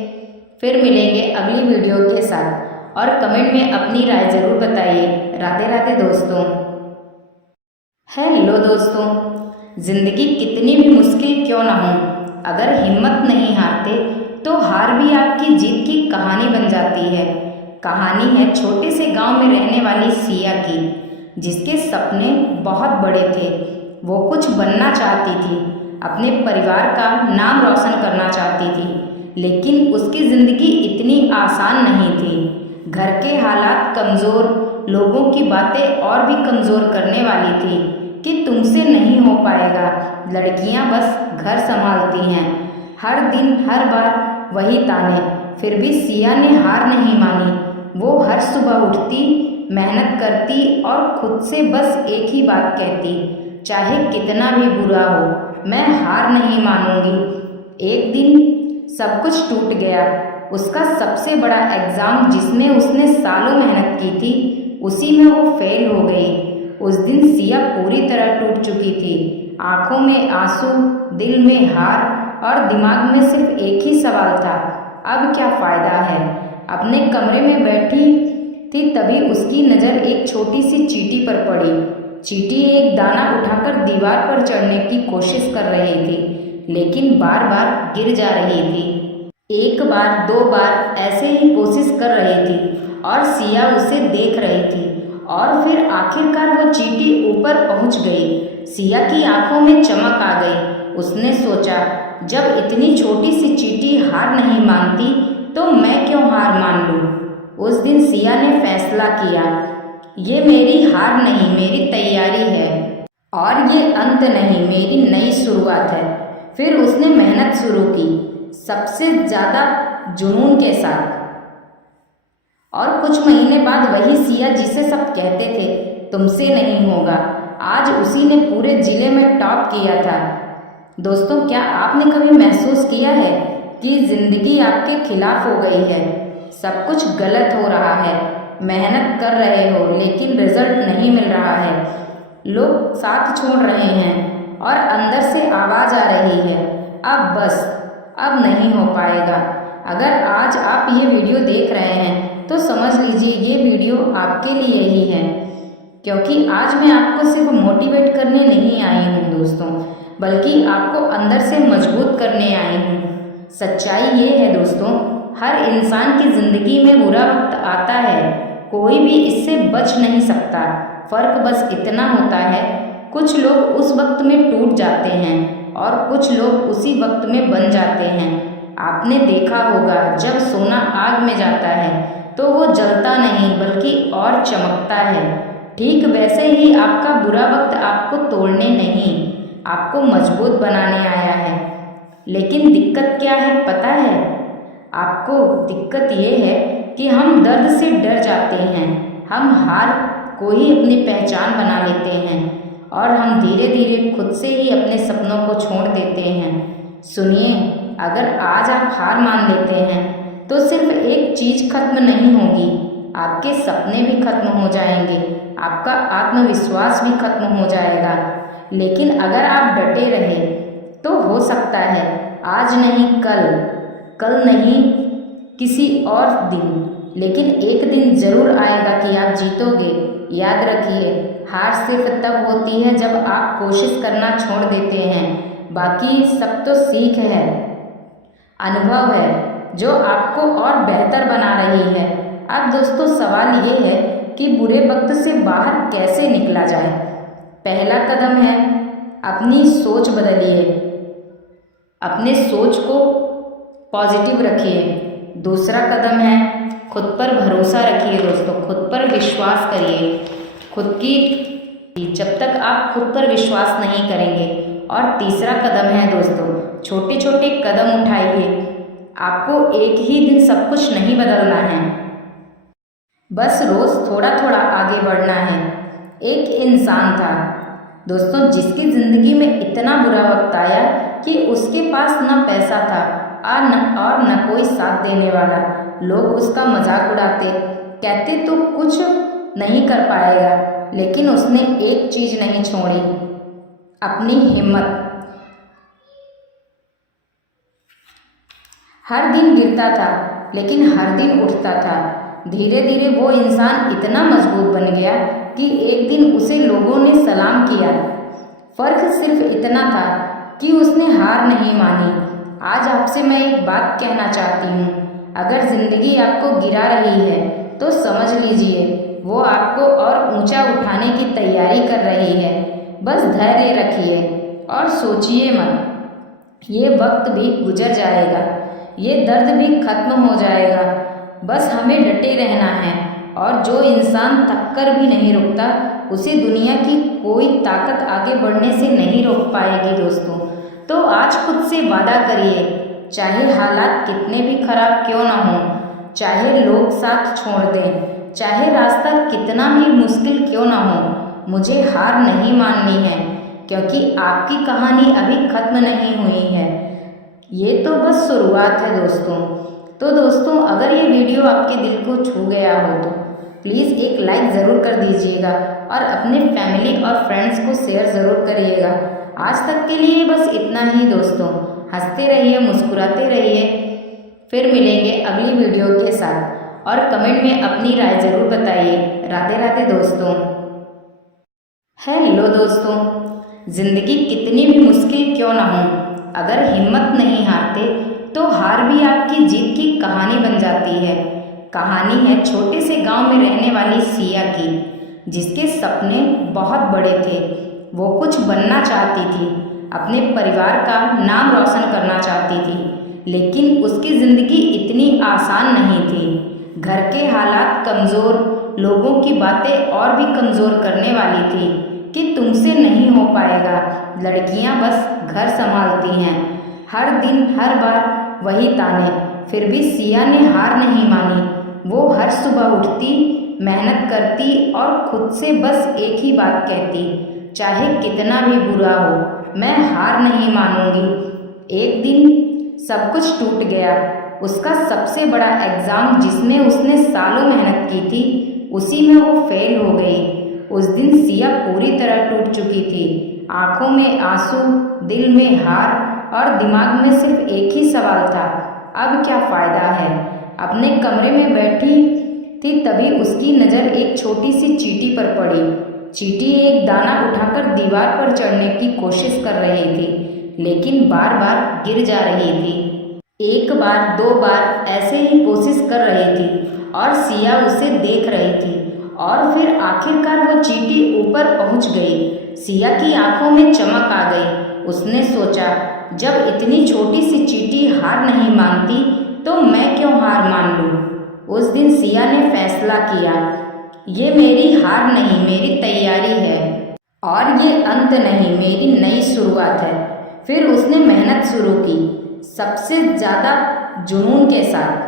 फिर मिलेंगे अगली वीडियो के साथ और कमेंट में अपनी राय ज़रूर बताइए। राधे राधे दोस्तों। हेलो दोस्तों, ज़िंदगी कितनी भी मुश्किल क्यों ना हो, अगर हिम्मत नहीं हारते तो हार भी आपकी जीत की कहानी बन जाती है। कहानी है छोटे से गांव में रहने वाली सिया की, जिसके सपने बहुत बड़े थे। वो कुछ बनना चाहती थी, अपने परिवार का नाम रोशन करना चाहती थी, लेकिन उसकी ज़िंदगी इतनी आसान नहीं थी। घर के हालात कमज़ोर, लोगों की बातें और भी कमज़ोर करने वाली थी कि तुमसे नहीं हो पाएगा, लड़कियां बस घर संभालती हैं। हर दिन हर बार वही ताने। फिर भी सिया ने हार नहीं मानी। वो हर सुबह उठती, मेहनत करती और खुद से बस एक ही बात कहती, चाहे कितना भी बुरा हो, मैं हार नहीं मानूंगी। एक दिन सब कुछ टूट गया। उसका सबसे बड़ा एग्ज़ाम, जिसमें उसने सालों मेहनत की थी, उसी में वो फेल हो गई। उस दिन सिया पूरी तरह टूट चुकी थी। आंखों में आंसू, दिल में हार और दिमाग में सिर्फ एक ही सवाल था, अब क्या फ़ायदा है। अपने कमरे में बैठी थी, तभी उसकी नज़र एक छोटी सी चींटी पर पड़ी। चींटी एक दाना उठाकर दीवार पर चढ़ने की कोशिश कर रही थी, लेकिन बार बार गिर जा रही थी। एक बार, दो बार ऐसे ही कोशिश कर रही थी और सिया उसे देख रही थी। और फिर आखिरकार वो चींटी ऊपर पहुंच गई। सिया की आंखों में चमक आ गई। उसने सोचा, जब इतनी छोटी सी चींटी हार नहीं मानती तो मैं क्यों हार मान लूं। उस दिन सिया ने फैसला किया, ये मेरी हार नहीं, मेरी तैयारी है और ये अंत नहीं, मेरी नई शुरुआत है। फिर उसने मेहनत शुरू की, सबसे ज़्यादा जुनून के साथ। और कुछ महीने बाद वही सिया जिसे सब कहते थे तुमसे नहीं होगा, आज उसी ने पूरे जिले में टॉप किया था। दोस्तों, क्या आपने कभी महसूस किया है कि ज़िंदगी आपके खिलाफ हो गई है? सब कुछ गलत हो रहा है, मेहनत कर रहे हो लेकिन रिजल्ट नहीं मिल रहा है, लोग साथ छोड़ रहे हैं और अंदर से आवाज़ आ रही है, अब बस, अब नहीं हो पाएगा। अगर आज आप ये वीडियो देख रहे हैं तो समझ लीजिए ये वीडियो आपके लिए ही है, क्योंकि आज मैं आपको सिर्फ मोटिवेट करने नहीं आई हूँ दोस्तों, बल्कि आपको अंदर से मजबूत करने आई हूँ। सच्चाई ये है दोस्तों, हर इंसान की ज़िंदगी में बुरा वक्त आता है, कोई भी इससे बच नहीं सकता। फ़र्क बस इतना होता है, कुछ लोग उस वक्त में टूट जाते हैं और कुछ लोग उसी वक्त में बन जाते हैं। आपने देखा होगा, जब सोना आग में जाता है तो वो जलता नहीं बल्कि और चमकता है। ठीक वैसे ही आपका बुरा वक्त आपको तोड़ने नहीं, आपको मजबूत बनाने आया है। लेकिन दिक्कत क्या है पता है आपको? दिक्कत ये है कि हम दर्द से डर जाते हैं, हम हार को ही अपनी पहचान बना लेते हैं और हम धीरे धीरे खुद से ही अपने सपनों को छोड़ देते हैं। सुनिए, अगर आज आप हार मान लेते हैं तो सिर्फ एक चीज़ खत्म नहीं होगी, आपके सपने भी खत्म हो जाएंगे, आपका आत्मविश्वास भी खत्म हो जाएगा। लेकिन अगर आप डटे रहे तो हो सकता है आज नहीं कल, कल नहीं किसी और दिन, लेकिन एक दिन ज़रूर आएगा कि आप जीतोगे। याद रखिए, हार सिर्फ तब होती है जब आप कोशिश करना छोड़ देते हैं। बाकी सब तो सीख है, अनुभव है जो आपको और बेहतर बना रही है। अब दोस्तों, सवाल ये है कि बुरे वक्त से बाहर कैसे निकला जाए। पहला कदम है अपनी सोच बदलिए, अपने सोच को पॉजिटिव रखिए। दूसरा कदम है खुद पर भरोसा रखिए दोस्तों, खुद पर विश्वास करिए। जब तक आप खुद पर विश्वास नहीं करेंगे। और तीसरा कदम है दोस्तों, छोटे छोटे कदम उठाइए। आपको एक ही दिन सब कुछ नहीं बदलना है, बस रोज थोड़ा थोड़ा आगे बढ़ना है। एक इंसान था दोस्तों जिसकी जिंदगी में इतना बुरा वक्त आया कि उसके पास न पैसा था और न कोई साथ देने वाला। लोग उसका मजाक उड़ाते, कहते तो कुछ नहीं कर पाएगा, लेकिन उसने एक चीज नहीं छोड़ी, अपनी हिम्मत। हर दिन गिरता था लेकिन हर दिन उठता था। धीरे धीरे वो इंसान इतना मजबूत बन गया कि एक दिन उसे लोगों ने सलाम किया। फर्क सिर्फ इतना था कि उसने हार नहीं मानी। आज आपसे मैं एक बात कहना चाहती हूँ, अगर जिंदगी आपको गिरा रही है तो समझ लीजिए वो आपको और ऊंचा उठाने की तैयारी कर रही है। बस धैर्य रखिए और सोचिए मत, ये वक्त भी गुजर जाएगा, ये दर्द भी खत्म हो जाएगा। बस हमें डटे रहना है, और जो इंसान थक कर भी नहीं रुकता उसे दुनिया की कोई ताकत आगे बढ़ने से नहीं रोक पाएगी दोस्तों। तो आज खुद से वादा करिए, चाहे हालात कितने भी खराब क्यों ना हो, चाहे लोग साथ छोड़ दें, चाहे रास्ता कितना भी मुश्किल क्यों ना हो, मुझे हार नहीं माननी है, क्योंकि आपकी कहानी अभी खत्म नहीं हुई है। ये तो बस शुरुआत है दोस्तों। तो दोस्तों अगर ये वीडियो आपके दिल को छू गया हो तो प्लीज़ एक लाइक ज़रूर कर दीजिएगा और अपने फैमिली और फ्रेंड्स को शेयर ज़रूर करिएगा। आज तक के लिए बस इतना ही दोस्तों। हंसते रहिए, मुस्कुराते रहिए। फिर मिलेंगे अगली वीडियो के साथ, और कमेंट में अपनी राय ज़रूर बताइए। राधे राधे दोस्तों। हेलो दोस्तों, ज़िंदगी कितनी भी मुश्किल क्यों ना हो, अगर हिम्मत नहीं हारते तो हार भी आपकी जीत की कहानी बन जाती है। कहानी है छोटे से गांव में रहने वाली सिया की, जिसके सपने बहुत बड़े थे। वो कुछ बनना चाहती थी, अपने परिवार का नाम रोशन करना चाहती थी, लेकिन उसकी ज़िंदगी इतनी आसान नहीं थी। घर के हालात कमज़ोर, लोगों की बातें और भी कमज़ोर करने वाली थी कि तुमसे नहीं हो पाएगा, लड़कियां बस घर संभालती हैं। हर दिन हर बार वही ताने। फिर भी सिया ने हार नहीं मानी। वो हर सुबह उठती, मेहनत करती और खुद से बस एक ही बात कहती, चाहे कितना भी बुरा हो, मैं हार नहीं मानूंगी। एक दिन सब कुछ टूट गया। उसका सबसे बड़ा एग्ज़ाम, जिसमें उसने सालों मेहनत की थी, उसी में वो फेल हो गई। उस दिन सिया पूरी तरह टूट चुकी थी। आंखों में आंसू, दिल में हार और दिमाग में सिर्फ एक ही सवाल था, अब क्या फ़ायदा है। अपने कमरे में बैठी थी, तभी उसकी नज़र एक छोटी सी चींटी पर पड़ी। चींटी एक दाना उठाकर दीवार पर चढ़ने की कोशिश कर रही थी, लेकिन बार बार गिर जा रही थी। एक बार, दो बार ऐसे ही कोशिश कर रही थी और सिया उसे देख रही थी। और फिर आखिरकार वो चींटी ऊपर पहुंच गई। सिया की आंखों में चमक आ गई। उसने सोचा, जब इतनी छोटी सी चींटी हार नहीं मानती तो मैं क्यों हार मान लूं। उस दिन सिया ने फैसला किया, ये मेरी हार नहीं, मेरी तैयारी है, और ये अंत नहीं, मेरी नई शुरुआत है। फिर उसने मेहनत शुरू की, सबसे ज़्यादा जुनून के साथ।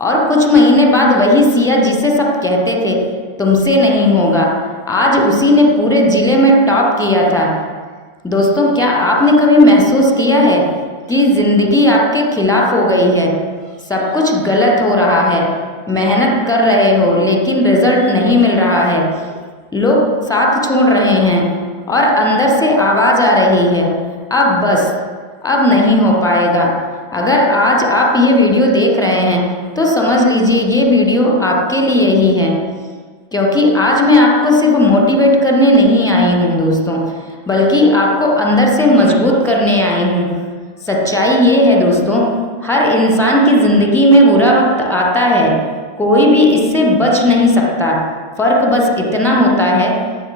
और कुछ महीने बाद वही सिया जिसे सब कहते थे तुमसे नहीं होगा, आज उसी ने पूरे जिले में टॉप किया था। दोस्तों, क्या आपने कभी महसूस किया है कि ज़िंदगी आपके खिलाफ हो गई है, सब कुछ गलत हो रहा है, मेहनत कर रहे हो लेकिन रिजल्ट नहीं मिल रहा है, लोग साथ छोड़ रहे हैं और अंदर से आवाज़ आ रही है, अब बस, अब नहीं हो पाएगा। अगर आज आप ये वीडियो देख रहे हैं तो समझ लीजिए ये वीडियो आपके लिए ही है, क्योंकि आज मैं आपको सिर्फ मोटिवेट करने नहीं आई हूँ दोस्तों, बल्कि आपको अंदर से मजबूत करने आई हूँ। सच्चाई ये है दोस्तों, हर इंसान की ज़िंदगी में बुरा वक्त आता है, कोई भी इससे बच नहीं सकता। फ़र्क बस इतना होता है,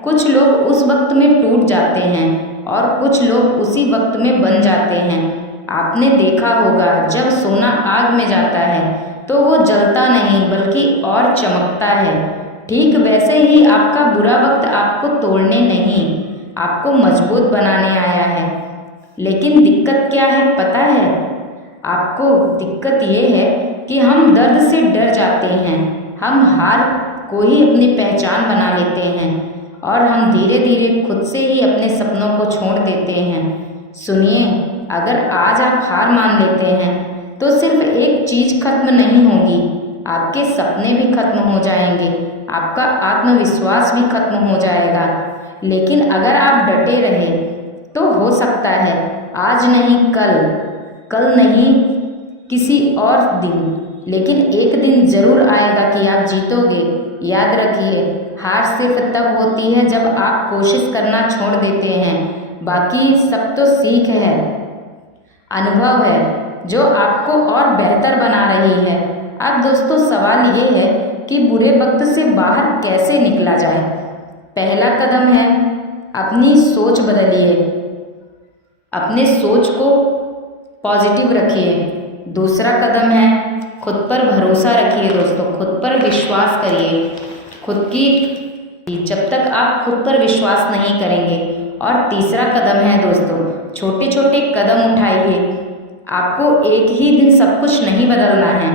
कुछ लोग उस वक्त में टूट जाते हैं और कुछ लोग उसी वक्त में बन जाते हैं। आपने देखा होगा, जब सोना आग में जाता है तो वो जलता नहीं बल्कि और चमकता है। ठीक वैसे ही आपका बुरा वक्त आपको तोड़ने नहीं, आपको मजबूत बनाने आया है। लेकिन दिक्कत क्या है पता है आपको? दिक्कत ये है कि हम दर्द से डर जाते हैं, हम हार को ही अपनी पहचान बना लेते हैं और हम धीरे धीरे खुद से ही अपने सपनों को छोड़ देते हैं। सुनिए, अगर आज आप हार मान लेते हैं तो सिर्फ एक चीज खत्म नहीं होगी, आपके सपने भी खत्म हो जाएंगे, आपका आत्मविश्वास भी खत्म हो जाएगा। लेकिन अगर आप डटे रहे तो हो सकता है आज नहीं कल, कल नहीं किसी और दिन, लेकिन एक दिन जरूर आएगा कि आप जीतोगे। याद रखिए, हार सिर्फ तब होती है जब आप कोशिश करना छोड़ देते हैं। बाकी सब तो सीख है, अनुभव है जो आपको और बेहतर बना रही है। अब दोस्तों सवाल ये है कि बुरे वक्त से बाहर कैसे निकला जाए। पहला कदम है अपनी सोच बदलिए, अपने सोच को पॉजिटिव रखिए। दूसरा कदम है खुद पर भरोसा रखिए दोस्तों, खुद पर विश्वास करिए। जब तक आप खुद पर विश्वास नहीं करेंगे। और तीसरा कदम है दोस्तों, छोटे छोटे कदम उठाइए। आपको एक ही दिन सब कुछ नहीं बदलना है,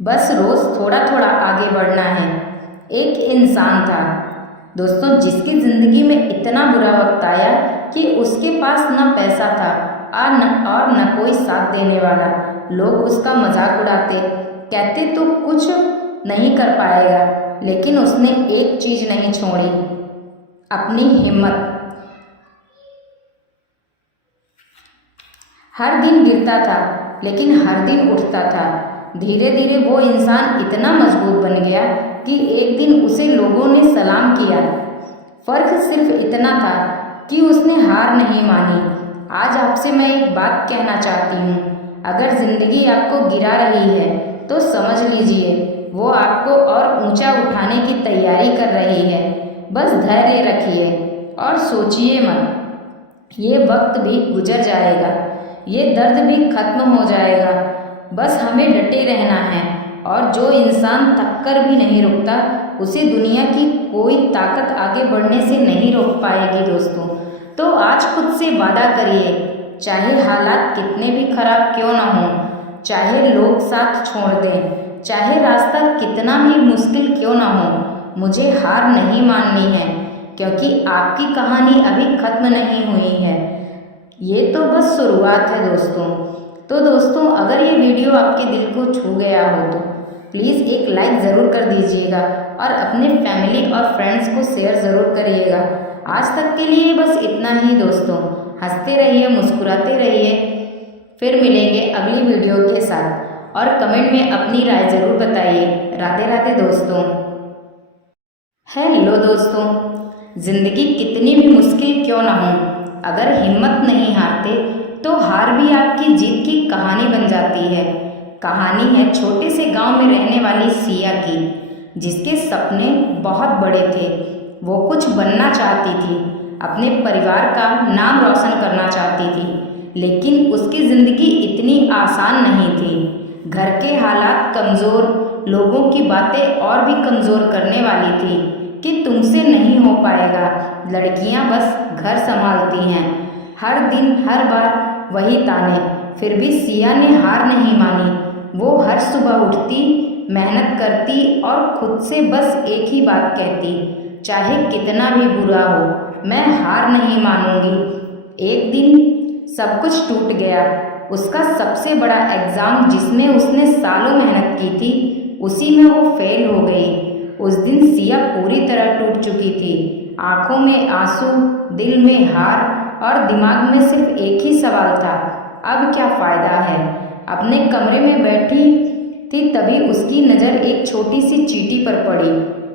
बस रोज थोड़ा थोड़ा आगे बढ़ना है। एक इंसान था दोस्तों जिसकी जिंदगी में इतना बुरा वक्त आया कि उसके पास न पैसा था और न कोई साथ देने वाला। लोग उसका मजाक उड़ाते, कहते तो कुछ नहीं कर पाएगा, लेकिन उसने एक चीज नहीं छोड़ी, अपनी हिम्मत। हर दिन गिरता था लेकिन हर दिन उठता था। धीरे धीरे वो इंसान इतना मजबूत बन गया कि एक दिन उसे लोगों ने सलाम किया। फर्क सिर्फ इतना था कि उसने हार नहीं मानी। आज आपसे मैं एक बात कहना चाहती हूँ, अगर जिंदगी आपको गिरा रही है तो समझ लीजिए वो आपको और ऊंचा उठाने की तैयारी कर रही है। बस धैर्य रखिए और सोचिए मत, ये वक्त भी गुजर जाएगा, ये दर्द भी खत्म हो जाएगा। बस हमें डटे रहना है और जो इंसान थक कर भी नहीं रुकता उसे दुनिया की कोई ताकत आगे बढ़ने से नहीं रोक पाएगी दोस्तों। तो आज खुद से वादा करिए, चाहे हालात कितने भी खराब क्यों ना हो, चाहे लोग साथ छोड़ दें, चाहे रास्ता कितना भी मुश्किल क्यों ना हो, मुझे हार नहीं माननी है, क्योंकि आपकी कहानी अभी खत्म नहीं हुई है। ये तो बस शुरुआत है दोस्तों। तो दोस्तों अगर ये वीडियो आपके दिल को छू गया हो तो प्लीज़ एक लाइक ज़रूर कर दीजिएगा और अपने फैमिली और फ्रेंड्स को शेयर ज़रूर करिएगा। आज तक के लिए बस इतना ही दोस्तों। हंसते रहिए, मुस्कुराते रहिए। फिर मिलेंगे अगली वीडियो के साथ और कमेंट में अपनी राय ज़रूर बताइए। राधे राधे दोस्तों। हेलो दोस्तों, ज़िंदगी कितनी भी मुश्किल क्यों ना हो, अगर हिम्मत नहीं हारते तो हार भी आपकी जीत की कहानी बन जाती है। कहानी है छोटे से गांव में रहने वाली सिया की, जिसके सपने बहुत बड़े थे। वो कुछ बनना चाहती थी, अपने परिवार का नाम रोशन करना चाहती थी, लेकिन उसकी ज़िंदगी इतनी आसान नहीं थी। घर के हालात कमज़ोर, लोगों की बातें और भी कमज़ोर करने वाली थी कि तुमसे नहीं हो पाएगा, लड़कियां बस घर संभालती हैं। हर दिन हर बार वही ताने। फिर भी सिया ने हार नहीं मानी। वो हर सुबह उठती, मेहनत करती और खुद से बस एक ही बात कहती, चाहे कितना भी बुरा हो मैं हार नहीं मानूंगी। एक दिन सब कुछ टूट गया। उसका सबसे बड़ा एग्ज़ाम जिसमें उसने सालों मेहनत की थी, उसी में वो फेल हो गई। उस दिन सिया पूरी तरह टूट चुकी थी। आंखों में आंसू, दिल में हार और दिमाग में सिर्फ एक ही सवाल था, अब क्या फ़ायदा है। अपने कमरे में बैठी थी तभी उसकी नज़र एक छोटी सी चींटी पर पड़ी।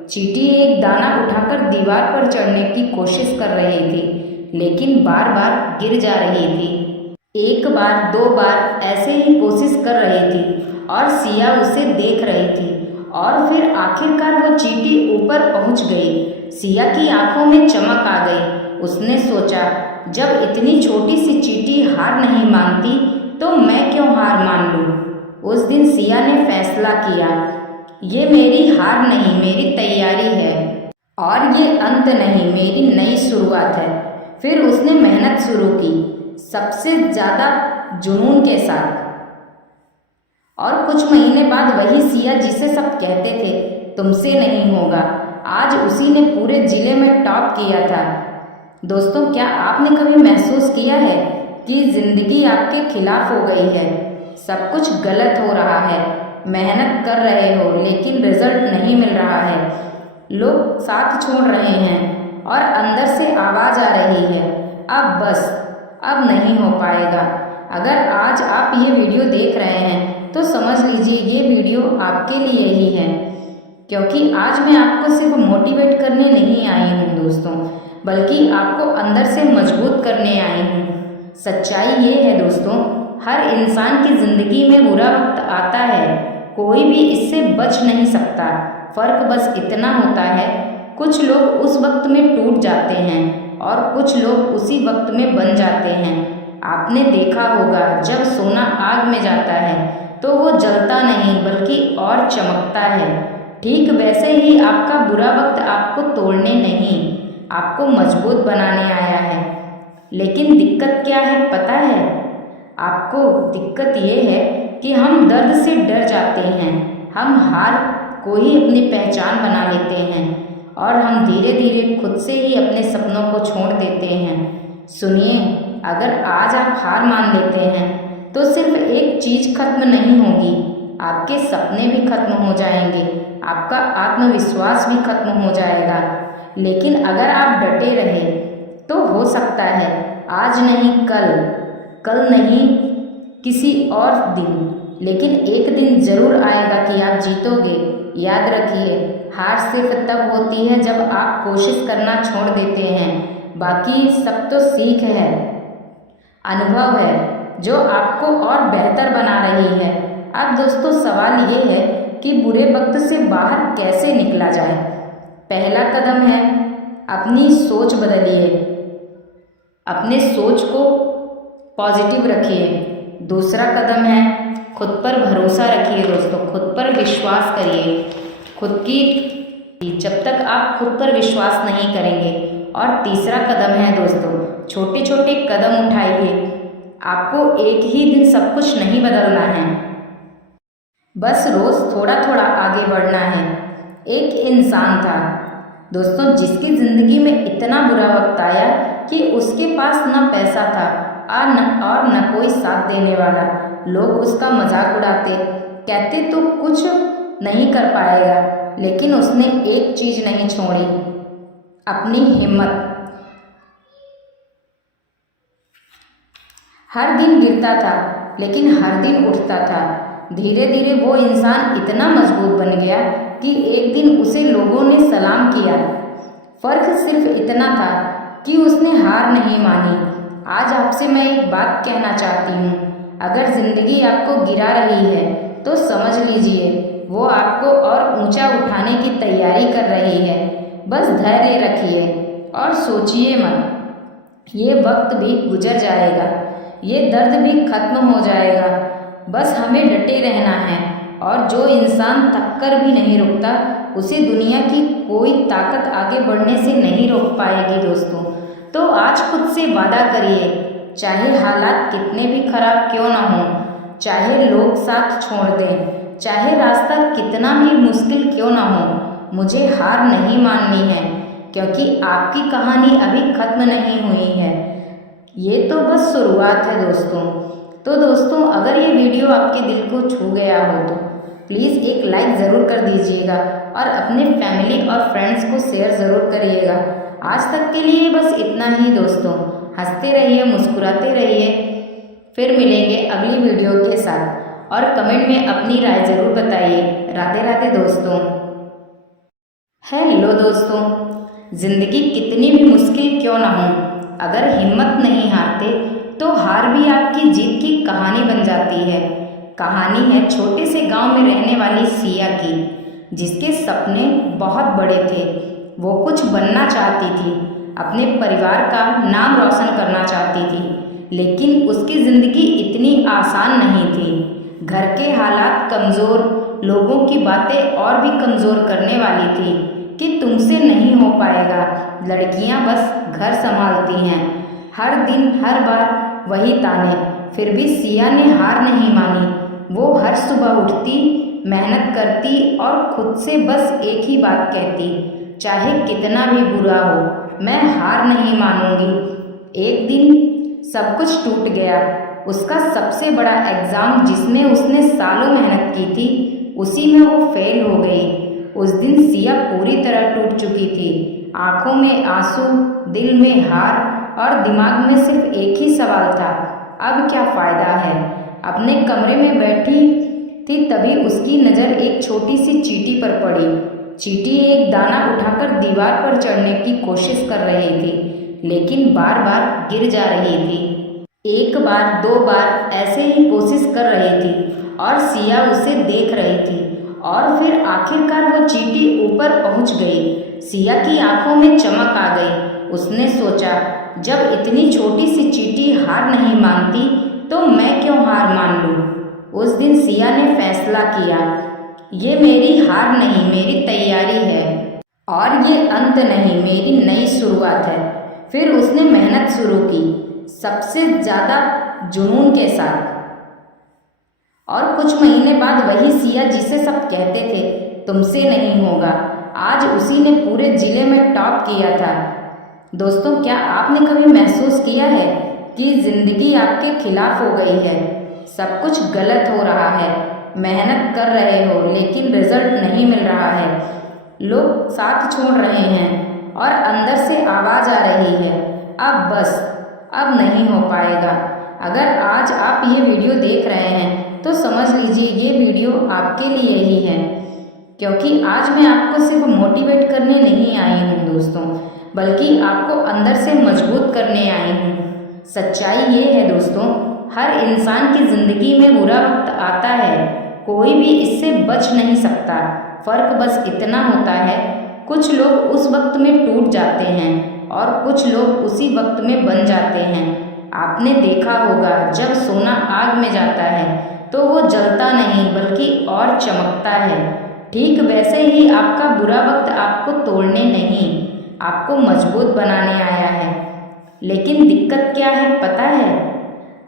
चींटी एक दाना उठाकर दीवार पर चढ़ने की कोशिश कर रही थी, लेकिन बार बार गिर जा रही थी। एक बार, दो बार ऐसे ही कोशिश कर रही थी और सिया उसे देख रही थी। और फिर आखिरकार वो चींटी ऊपर पहुंच गई। सिया की आंखों में चमक आ गई। उसने सोचा, जब इतनी छोटी सी चींटी हार नहीं मानती तो मैं क्यों हार मान लूं। उस दिन सिया ने फैसला किया, ये मेरी हार नहीं, मेरी तैयारी है और ये अंत नहीं, मेरी नई शुरुआत है। फिर उसने मेहनत शुरू की, सबसे ज़्यादा जुनून के साथ। और कुछ महीने बाद वही सिया जिसे सब कहते थे तुमसे नहीं होगा, आज उसी ने पूरे जिले में टॉप किया था। दोस्तों, क्या आपने कभी महसूस किया है कि जिंदगी आपके खिलाफ हो गई है? सब कुछ गलत हो रहा है, मेहनत कर रहे हो लेकिन रिजल्ट नहीं मिल रहा है, लोग साथ छोड़ रहे हैं और अंदर से आवाज आ रही है, अब बस, अब नहीं हो पाएगा। अगर आज आप ये वीडियो देख रहे हैं तो समझ लीजिए ये वीडियो आपके लिए ही है, क्योंकि आज मैं आपको सिर्फ मोटिवेट करने नहीं आई हूँ दोस्तों, बल्कि आपको अंदर से मजबूत करने आई हूँ। सच्चाई ये है दोस्तों, हर इंसान की जिंदगी में बुरा वक्त आता है, कोई भी इससे बच नहीं सकता। फर्क बस इतना होता है, कुछ लोग उस वक्त में टूट जाते हैं और कुछ लोग उसी वक्त में बन जाते हैं। आपने देखा होगा, जब सोना आग में जाता है तो वो जलता नहीं बल्कि और चमकता है। ठीक वैसे ही आपका बुरा वक्त आपको तोड़ने नहीं, आपको मजबूत बनाने आया है। लेकिन दिक्कत क्या है पता है? आपको दिक्कत ये है कि हम दर्द से डर जाते हैं, हम हार को ही अपनी पहचान बना लेते हैं और हम धीरे धीरे खुद से ही अपने सपनों को छोड़ देते हैं। सुनिए, अगर आज आप हार मान लेते हैं तो सिर्फ एक चीज खत्म नहीं होगी, आपके सपने भी खत्म हो जाएंगे, आपका आत्मविश्वास भी खत्म हो जाएगा। लेकिन अगर आप डटे रहे तो हो सकता है आज नहीं कल, कल नहीं किसी और दिन, लेकिन एक दिन जरूर आएगा कि आप जीतोगे। याद रखिए, हार सिर्फ तब होती है जब आप कोशिश करना छोड़ देते हैं, बाकी सब तो सीख है, अनुभव है जो आपको और बेहतर बना रही है। अब दोस्तों, सवाल ये है कि बुरे वक्त से बाहर कैसे निकला जाए। पहला कदम है अपनी सोच बदलिए, अपने सोच को पॉजिटिव रखिए। दूसरा कदम है खुद पर भरोसा रखिए दोस्तों, खुद पर विश्वास करिए। जब तक आप खुद पर विश्वास नहीं करेंगे। और तीसरा कदम है दोस्तों, छोटे छोटे कदम उठाइए। आपको एक ही दिन सब कुछ नहीं बदलना है, बस रोज थोड़ा थोड़ा आगे बढ़ना है। एक इंसान था दोस्तों जिसकी जिंदगी में इतना बुरा वक्त आया कि उसके पास न पैसा था और न कोई साथ देने वाला। लोग उसका मजाक उड़ाते, कहते तो कुछ नहीं कर पाएगा, लेकिन उसने एक चीज नहीं छोड़ी, अपनी हिम्मत। हर दिन गिरता था लेकिन हर दिन उठता था। धीरे धीरे वो इंसान इतना मजबूत बन गया कि एक दिन उसे लोगों ने सलाम किया। फर्क सिर्फ इतना था कि उसने हार नहीं मानी। आज आपसे मैं एक बात कहना चाहती हूँ, अगर जिंदगी आपको गिरा रही है तो समझ लीजिए वो आपको और ऊंचा उठाने की तैयारी कर रही है। बस धैर्य रखिए और सोचिए मत, ये वक्त भी गुजर जाएगा, ये दर्द भी खत्म हो जाएगा। बस हमें डटे रहना है, और जो इंसान थक कर भी नहीं रुकता उसे दुनिया की कोई ताकत आगे बढ़ने से नहीं रोक पाएगी दोस्तों। तो आज खुद से वादा करिए, चाहे हालात कितने भी खराब क्यों ना हो, चाहे लोग साथ छोड़ दें, चाहे रास्ता कितना भी मुश्किल क्यों ना हो, मुझे हार नहीं माननी है, क्योंकि आपकी कहानी अभी खत्म नहीं हुई है, ये तो बस शुरुआत है दोस्तों। तो दोस्तों, अगर ये वीडियो आपके दिल को छू गया हो तो प्लीज़ एक लाइक ज़रूर कर दीजिएगा और अपने फैमिली और फ्रेंड्स को शेयर ज़रूर करिएगा। आज तक के लिए बस इतना ही दोस्तों। हंसते रहिए, मुस्कुराते रहिए। फिर मिलेंगे अगली वीडियो के साथ, और कमेंट में अपनी राय ज़रूर बताइए। राधे राधे दोस्तों। हेलो दोस्तों, ज़िंदगी कितनी भी मुश्किल क्यों ना हो, अगर हिम्मत नहीं हारते तो हार भी आपकी जीत की कहानी बन जाती है। कहानी है छोटे से गांव में रहने वाली सिया की, जिसके सपने बहुत बड़े थे। वो कुछ बनना चाहती थी, अपने परिवार का नाम रोशन करना चाहती थी, लेकिन उसकी ज़िंदगी इतनी आसान नहीं थी। घर के हालात कमज़ोर, लोगों की बातें और भी कमज़ोर करने वाली थी कि तुमसे नहीं हो पाएगा, लड़कियां बस घर संभालती हैं। हर दिन हर बार वही ताने। फिर भी सिया ने हार नहीं मानी, वो हर सुबह उठती, मेहनत करती और खुद से बस एक ही बात कहती, चाहे कितना भी बुरा हो मैं हार नहीं मानूंगी। एक दिन सब कुछ टूट गया। उसका सबसे बड़ा एग्ज़ाम जिसमें उसने सालों मेहनत की थी, उसी में वो फेल हो गई। उस दिन सिया पूरी तरह टूट चुकी थी। आंखों में आंसू, दिल में हार और दिमाग में सिर्फ एक ही सवाल था, अब क्या फ़ायदा है। अपने कमरे में बैठी थी तभी उसकी नज़र एक छोटी सी चींटी पर पड़ी। चींटी एक दाना उठाकर दीवार पर चढ़ने की कोशिश कर रही थी, लेकिन बार बार गिर जा रही थी। एक बार, दो बार ऐसे ही कोशिश कर रही थी और सिया उसे देख रही थी और फिर आखिरकार वो चींटी ऊपर पहुंच गई। सिया की आंखों में चमक आ गई। उसने सोचा, जब इतनी छोटी सी चींटी हार नहीं मानती तो मैं क्यों हार मान लूं। उस दिन सिया ने फैसला किया, ये मेरी हार नहीं, मेरी तैयारी है और ये अंत नहीं, मेरी नई शुरुआत है। फिर उसने मेहनत शुरू की, सबसे ज़्यादा जुनून के साथ। और कुछ महीने बाद वही सिया जिसे सब कहते थे तुमसे नहीं होगा, आज उसी ने पूरे जिले में टॉप किया था। दोस्तों, क्या आपने कभी महसूस किया है कि ज़िंदगी आपके खिलाफ हो गई है? सब कुछ गलत हो रहा है, मेहनत कर रहे हो लेकिन रिजल्ट नहीं मिल रहा है, लोग साथ छोड़ रहे हैं और अंदर से आवाज़ आ रही है, अब बस, अब नहीं हो पाएगा। अगर आज आप ये वीडियो देख रहे हैं तो समझ लीजिए ये वीडियो आपके लिए ही है, क्योंकि आज मैं आपको सिर्फ मोटिवेट करने नहीं आई हूँ दोस्तों, बल्कि आपको अंदर से मजबूत करने आई हूँ। सच्चाई ये है दोस्तों, हर इंसान की ज़िंदगी में बुरा वक्त आता है, कोई भी इससे बच नहीं सकता। फ़र्क बस इतना होता है, कुछ लोग उस वक्त में टूट जाते हैं और कुछ लोग उसी वक्त में बन जाते हैं। आपने देखा होगा, जब सोना आग में जाता है तो वो जलता नहीं बल्कि और चमकता है। ठीक वैसे ही आपका बुरा वक्त आपको तोड़ने नहीं, आपको मजबूत बनाने आया है। लेकिन दिक्कत क्या है पता है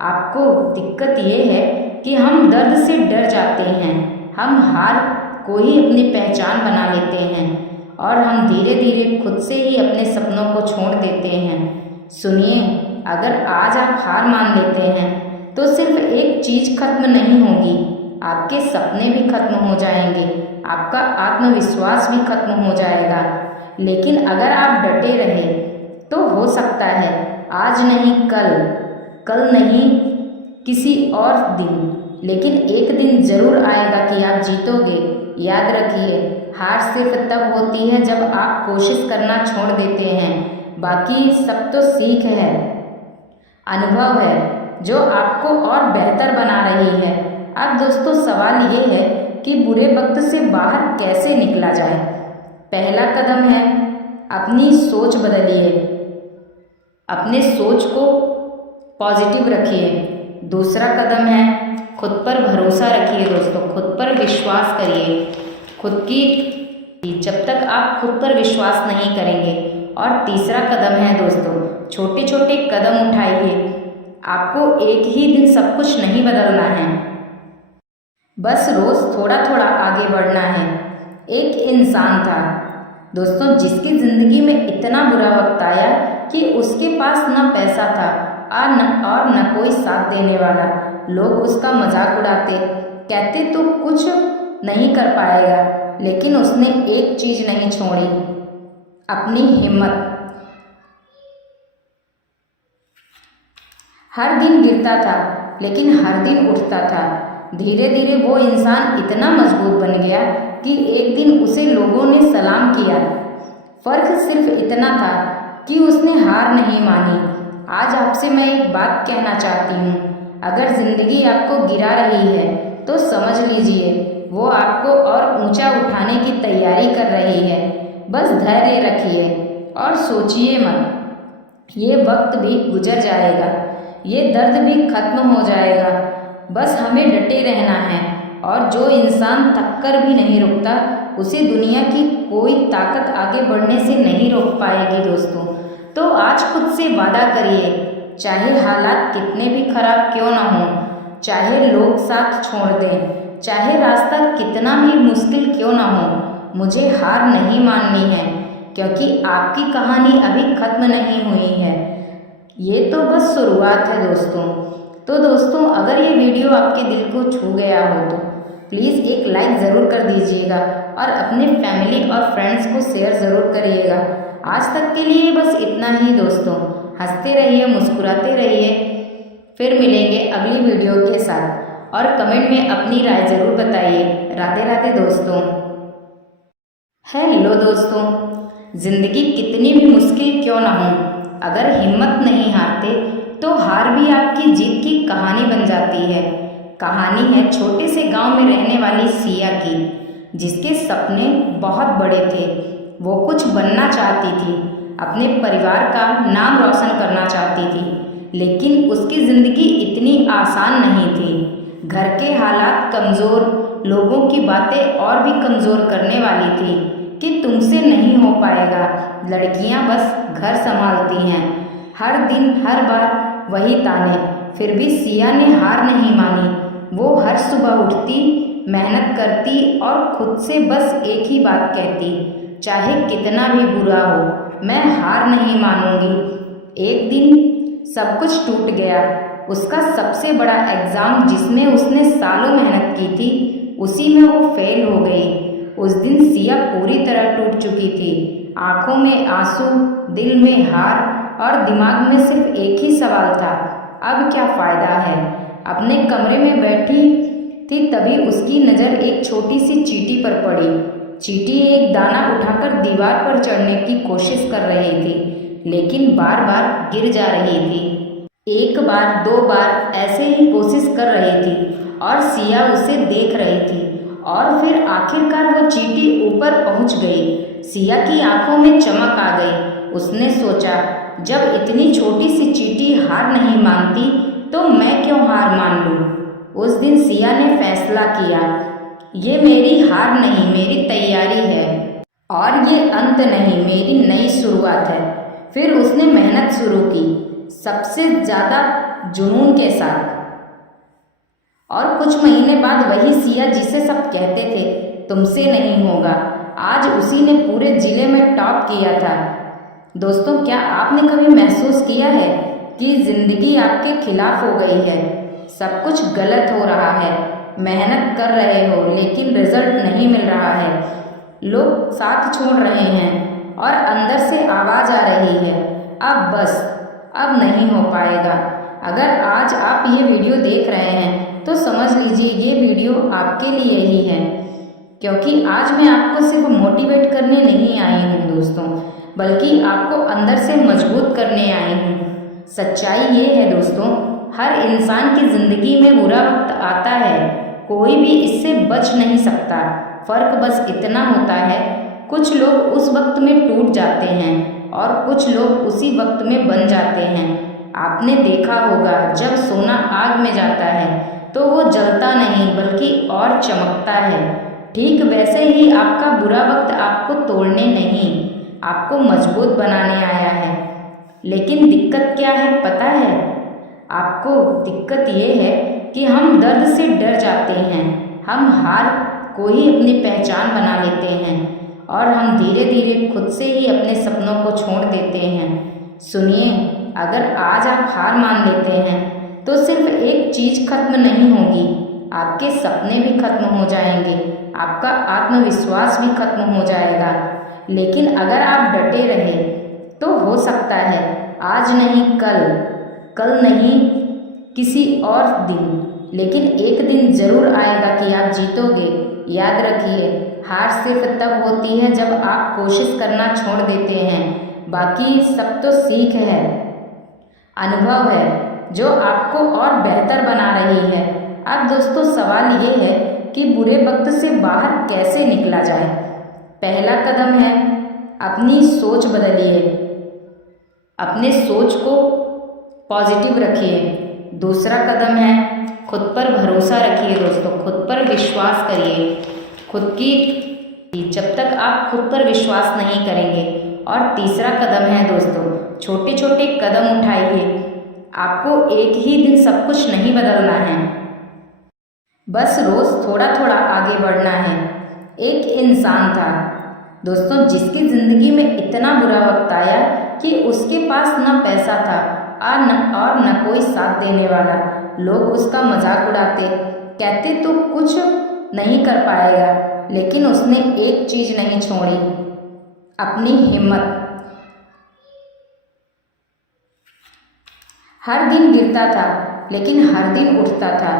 आपको? दिक्कत ये है कि हम दर्द से डर जाते हैं, हम हार को ही अपनी पहचान बना लेते हैं और हम धीरे धीरे खुद से ही अपने सपनों को छोड़ देते हैं। सुनिए, अगर आज आप हार मान लेते हैं तो सिर्फ एक चीज़ खत्म नहीं होगी, आपके सपने भी खत्म हो जाएंगे, आपका आत्मविश्वास भी खत्म हो जाएगा। लेकिन अगर आप डटे रहे तो हो सकता है आज नहीं कल, कल नहीं किसी और दिन, लेकिन एक दिन ज़रूर आएगा कि आप जीतोगे। याद रखिए, हार सिर्फ तब होती है जब आप कोशिश करना छोड़ देते हैं, बाकी सब तो सीख है, अनुभव है जो आपको और बेहतर बना रही है। अब दोस्तों, सवाल ये है कि बुरे वक्त से बाहर कैसे निकला जाए। पहला कदम है अपनी सोच बदलिए, अपने सोच को पॉजिटिव रखिए। दूसरा कदम है खुद पर भरोसा रखिए दोस्तों, खुद पर विश्वास करिए। जब तक आप खुद पर विश्वास नहीं करेंगे। और तीसरा कदम है दोस्तों, छोटे छोटे कदम उठाइए। आपको एक ही दिन सब कुछ नहीं बदलना है, बस रोज़ थोड़ा थोड़ा आगे बढ़ना है। एक इंसान था दोस्तों जिसकी ज़िंदगी में इतना बुरा वक्त आया कि उसके पास न पैसा था और न कोई साथ देने वाला। लोग उसका मजाक उड़ाते, कहते तो कुछ नहीं कर पाएगा, लेकिन उसने एक चीज़ नहीं छोड़ी, अपनी हिम्मत। हर दिन गिरता था लेकिन हर दिन उठता था। धीरे धीरे वो इंसान इतना मजबूत बन गया कि एक दिन उसे लोगों ने सलाम किया। फ़र्क सिर्फ इतना था कि उसने हार नहीं मानी। आज आपसे मैं एक बात कहना चाहती हूँ, अगर ज़िंदगी आपको गिरा रही है तो समझ लीजिए वो आपको और ऊंचा उठाने की तैयारी कर रही है। बस धैर्य रखिए और सोचिए मत, ये वक्त भी गुजर जाएगा, ये दर्द भी खत्म हो जाएगा। बस हमें डटे रहना है और जो इंसान थक कर भी नहीं रुकता उसे दुनिया की कोई ताकत आगे बढ़ने से नहीं रोक पाएगी दोस्तों। तो आज खुद से वादा करिए, चाहे हालात कितने भी खराब क्यों ना हों, चाहे लोग साथ छोड़ दें, चाहे रास्ता कितना भी मुश्किल क्यों ना हो, मुझे हार नहीं माननी है, क्योंकि आपकी कहानी अभी खत्म नहीं हुई है। ये तो बस शुरुआत है दोस्तों। तो दोस्तों, अगर ये वीडियो आपके दिल को छू गया हो तो प्लीज़ एक लाइक ज़रूर कर दीजिएगा और अपने फैमिली और फ्रेंड्स को शेयर ज़रूर करिएगा। आज तक के लिए बस इतना ही दोस्तों। हंसते रहिए, मुस्कुराते रहिए। फिर मिलेंगे अगली वीडियो के साथ और कमेंट में अपनी राय ज़रूर बताइए। राधे राधे दोस्तों। हेलो दोस्तों, ज़िंदगी कितनी भी मुश्किल क्यों ना हो, अगर हिम्मत नहीं हारते तो हार भी आपकी जीत की कहानी बन जाती है। कहानी है छोटे से गांव में रहने वाली सिया की, जिसके सपने बहुत बड़े थे। वो कुछ बनना चाहती थी, अपने परिवार का नाम रोशन करना चाहती थी, लेकिन उसकी ज़िंदगी इतनी आसान नहीं थी। घर के हालात कमज़ोर, लोगों की बातें और भी कमज़ोर करने वाली थी कि तुमसे नहीं हो पाएगा, लड़कियां बस घर संभालती हैं। हर दिन हर बार वही ताने। फिर भी सिया ने हार नहीं मानी। वो हर सुबह उठती, मेहनत करती और खुद से बस एक ही बात कहती, चाहे कितना भी बुरा हो, मैं हार नहीं मानूंगी। एक दिन सब कुछ टूट गया। उसका सबसे बड़ा एग्ज़ाम, जिसमें उसने सालों मेहनत की थी, उसी में वो फेल हो गई। उस दिन सिया पूरी तरह टूट चुकी थी। आंखों में आंसू, दिल में हार और दिमाग में सिर्फ एक ही सवाल था, अब क्या फ़ायदा है। अपने कमरे में बैठी थी, तभी उसकी नज़र एक छोटी सी चींटी पर पड़ी। चींटी एक दाना उठाकर दीवार पर चढ़ने की कोशिश कर रही थी, लेकिन बार बार गिर जा रही थी। एक बार, दो बार ऐसे ही कोशिश कर रही थी और सिया उसे देख रही थी। और फिर आखिरकार वो चींटी ऊपर पहुंच गई। सिया की आंखों में चमक आ गई। उसने सोचा, जब इतनी छोटी सी चींटी हार नहीं मानती तो मैं क्यों हार मान लूं। उस दिन सिया ने फैसला किया, ये मेरी हार नहीं, मेरी तैयारी है और ये अंत नहीं, मेरी नई शुरुआत है। फिर उसने मेहनत शुरू की, सबसे ज़्यादा जुनून के साथ। और कुछ महीने बाद वही सिया जिसे सब कहते थे तुमसे नहीं होगा, आज उसी ने पूरे जिले में टॉप किया था। दोस्तों, क्या आपने कभी महसूस किया है कि ज़िंदगी आपके खिलाफ हो गई है? सब कुछ गलत हो रहा है, मेहनत कर रहे हो लेकिन रिजल्ट नहीं मिल रहा है, लोग साथ छोड़ रहे हैं और अंदर से आवाज़ आ रही है, अब बस, अब नहीं हो पाएगा। अगर आज आप ये वीडियो देख रहे हैं तो समझ लीजिए ये वीडियो आपके लिए ही है, क्योंकि आज मैं आपको सिर्फ मोटिवेट करने नहीं आई हूँ दोस्तों, बल्कि आपको अंदर से मजबूत करने आई हूँ। सच्चाई ये है दोस्तों, हर इंसान की ज़िंदगी में बुरा वक्त आता है, कोई भी इससे बच नहीं सकता। फ़र्क बस इतना होता है, कुछ लोग उस वक्त में टूट जाते हैं और कुछ लोग उसी वक्त में बन जाते हैं। आपने देखा होगा, जब सोना आग में जाता है तो वो जलता नहीं बल्कि और चमकता है। ठीक वैसे ही आपका बुरा वक्त आपको तोड़ने नहीं, आपको मजबूत बनाने आया है। लेकिन दिक्कत क्या है पता है? आपको दिक्कत ये है कि हम दर्द से डर जाते हैं, हम हार को ही अपनी पहचान बना लेते हैं और हम धीरे धीरे खुद से ही अपने सपनों को छोड़ देते हैं। सुनिए, अगर आज आप हार मान लेते हैं तो सिर्फ एक चीज़ खत्म नहीं होगी, आपके सपने भी खत्म हो जाएंगे, आपका आत्मविश्वास भी खत्म हो जाएगा। लेकिन अगर आप डटे रहे तो हो सकता है आज नहीं कल, कल नहीं किसी और दिन, लेकिन एक दिन ज़रूर आएगा कि आप जीतोगे। याद रखिए, हार सिर्फ तब होती है जब आप कोशिश करना छोड़ देते हैं। बाकी सब तो सीख है, अनुभव है जो आपको और बेहतर बना रही है। अब दोस्तों, सवाल ये है कि बुरे वक्त से बाहर कैसे निकला जाए। पहला कदम है, अपनी सोच बदलिए, अपने सोच को पॉजिटिव रखिए। दूसरा कदम है, खुद पर भरोसा रखिए दोस्तों, खुद पर विश्वास करिए। जब तक आप खुद पर विश्वास नहीं करेंगे। और तीसरा कदम है दोस्तों, छोटे छोटे कदम उठाइए। आपको एक ही दिन सब कुछ नहीं बदलना है, बस रोज थोड़ा थोड़ा आगे बढ़ना है। एक इंसान था दोस्तों जिसकी जिंदगी में इतना बुरा वक्त आया कि उसके पास न पैसा था और न कोई साथ देने वाला। लोग उसका मजाक उड़ाते, कहते तो कुछ नहीं कर पाएगा, लेकिन उसने एक चीज नहीं छोड़ी, अपनी हिम्मत। हर दिन गिरता था लेकिन हर दिन उठता था।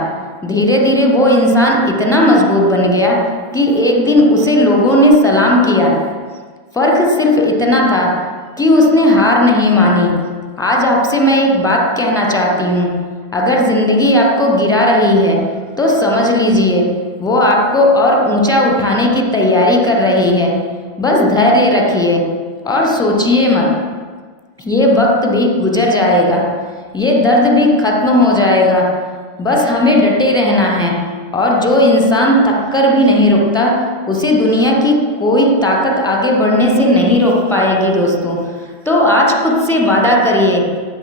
धीरे धीरे वो इंसान इतना मजबूत बन गया कि एक दिन उसे लोगों ने सलाम किया। फर्क सिर्फ इतना था कि उसने हार नहीं मानी। आज आपसे मैं एक बात कहना चाहती हूँ, अगर जिंदगी आपको गिरा रही है तो समझ लीजिए वो आपको और ऊंचा उठाने की तैयारी कर रही है। बस धैर्य रखिए और सोचिए मत, ये वक्त भी गुजर जाएगा, ये दर्द भी खत्म हो जाएगा। बस हमें डटे रहना है, और जो इंसान थक कर भी नहीं रुकता उसे दुनिया की कोई ताकत आगे बढ़ने से नहीं रोक पाएगी दोस्तों। तो आज खुद से वादा करिए,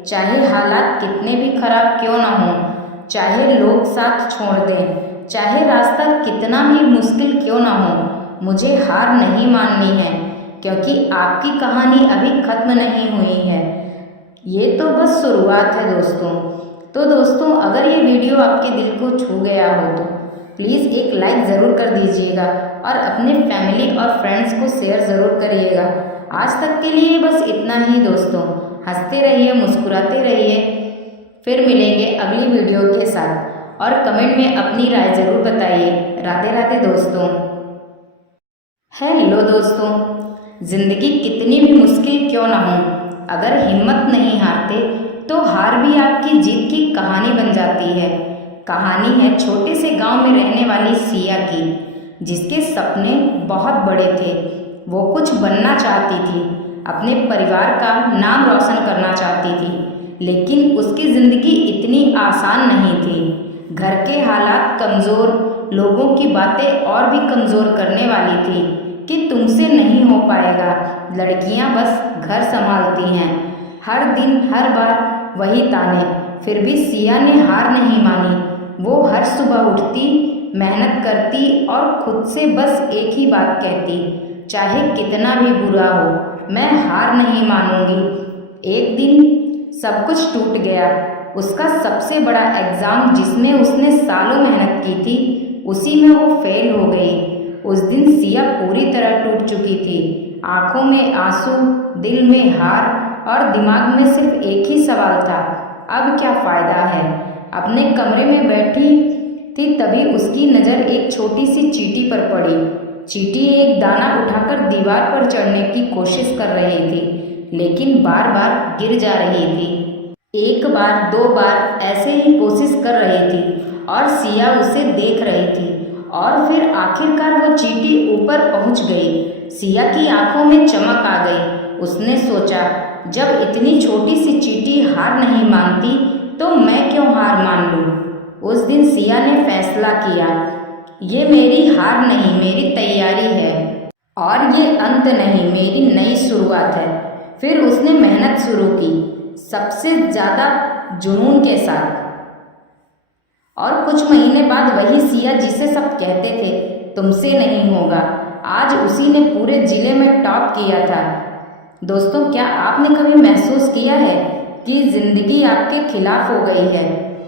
चाहे हालात कितने भी खराब क्यों ना हो, चाहे लोग साथ छोड़ दें, चाहे रास्ता कितना भी मुश्किल क्यों ना हो, मुझे हार नहीं माननी है, क्योंकि आपकी कहानी अभी खत्म नहीं हुई है। ये तो बस शुरुआत है दोस्तों। तो दोस्तों अगर ये वीडियो आपके दिल को छू गया हो तो प्लीज़ एक लाइक ज़रूर कर दीजिएगा और अपने फैमिली और फ्रेंड्स को शेयर ज़रूर करिएगा। आज तक के लिए बस इतना ही दोस्तों। हंसते रहिए, मुस्कुराते रहिए। फिर मिलेंगे अगली वीडियो के साथ, और कमेंट में अपनी राय ज़रूर बताइए। राधे राधे दोस्तों। हेलो दोस्तों, ज़िंदगी कितनी भी मुश्किल क्यों ना हो, अगर हिम्मत नहीं हारते तो हार भी आपकी जीत की कहानी बन जाती है। कहानी है छोटे से गांव में रहने वाली सिया की, जिसके सपने बहुत बड़े थे। वो कुछ बनना चाहती थी, अपने परिवार का नाम रोशन करना चाहती थी, लेकिन उसकी ज़िंदगी इतनी आसान नहीं थी। घर के हालात कमज़ोर, लोगों की बातें और भी कमज़ोर करने वाली थी कि तुमसे नहीं हो पाएगा, लड़कियां बस घर संभालती हैं। हर दिन हर बार वही ताने। फिर भी सिया ने हार नहीं मानी। वो हर सुबह उठती, मेहनत करती और खुद से बस एक ही बात कहती, चाहे कितना भी बुरा हो, मैं हार नहीं मानूंगी। एक दिन सब कुछ टूट गया। उसका सबसे बड़ा एग्ज़ाम, जिसमें उसने सालों मेहनत की थी, उसी में वो फेल हो गई। उस दिन सिया पूरी तरह टूट चुकी थी। आंखों में आंसू, दिल में हार और दिमाग में सिर्फ एक ही सवाल था, अब क्या फ़ायदा है। अपने कमरे में बैठी थी, तभी उसकी नज़र एक छोटी सी चींटी पर पड़ी। चींटी एक दाना उठाकर दीवार पर चढ़ने की कोशिश कर रही थी, लेकिन बार बार गिर जा रही थी। एक बार, दो बार ऐसे ही कोशिश कर रही थी और सिया उसे देख रही थी। और फिर आखिरकार वो चींटी ऊपर पहुंच गई। सिया की आंखों में चमक आ गई। उसने सोचा, जब इतनी छोटी सी चींटी हार नहीं मानती तो मैं क्यों हार मान लूं। उस दिन सिया ने फैसला किया, ये मेरी हार नहीं, मेरी तैयारी है, और ये अंत नहीं, मेरी नई शुरुआत है। फिर उसने मेहनत शुरू की, सबसे ज़्यादा जुनून के साथ। और कुछ महीने बाद वही सिया जिसे सब कहते थे तुमसे नहीं होगा, आज उसी ने पूरे जिले में टॉप किया था। दोस्तों, क्या आपने कभी महसूस किया है कि ज़िंदगी आपके खिलाफ हो गई है,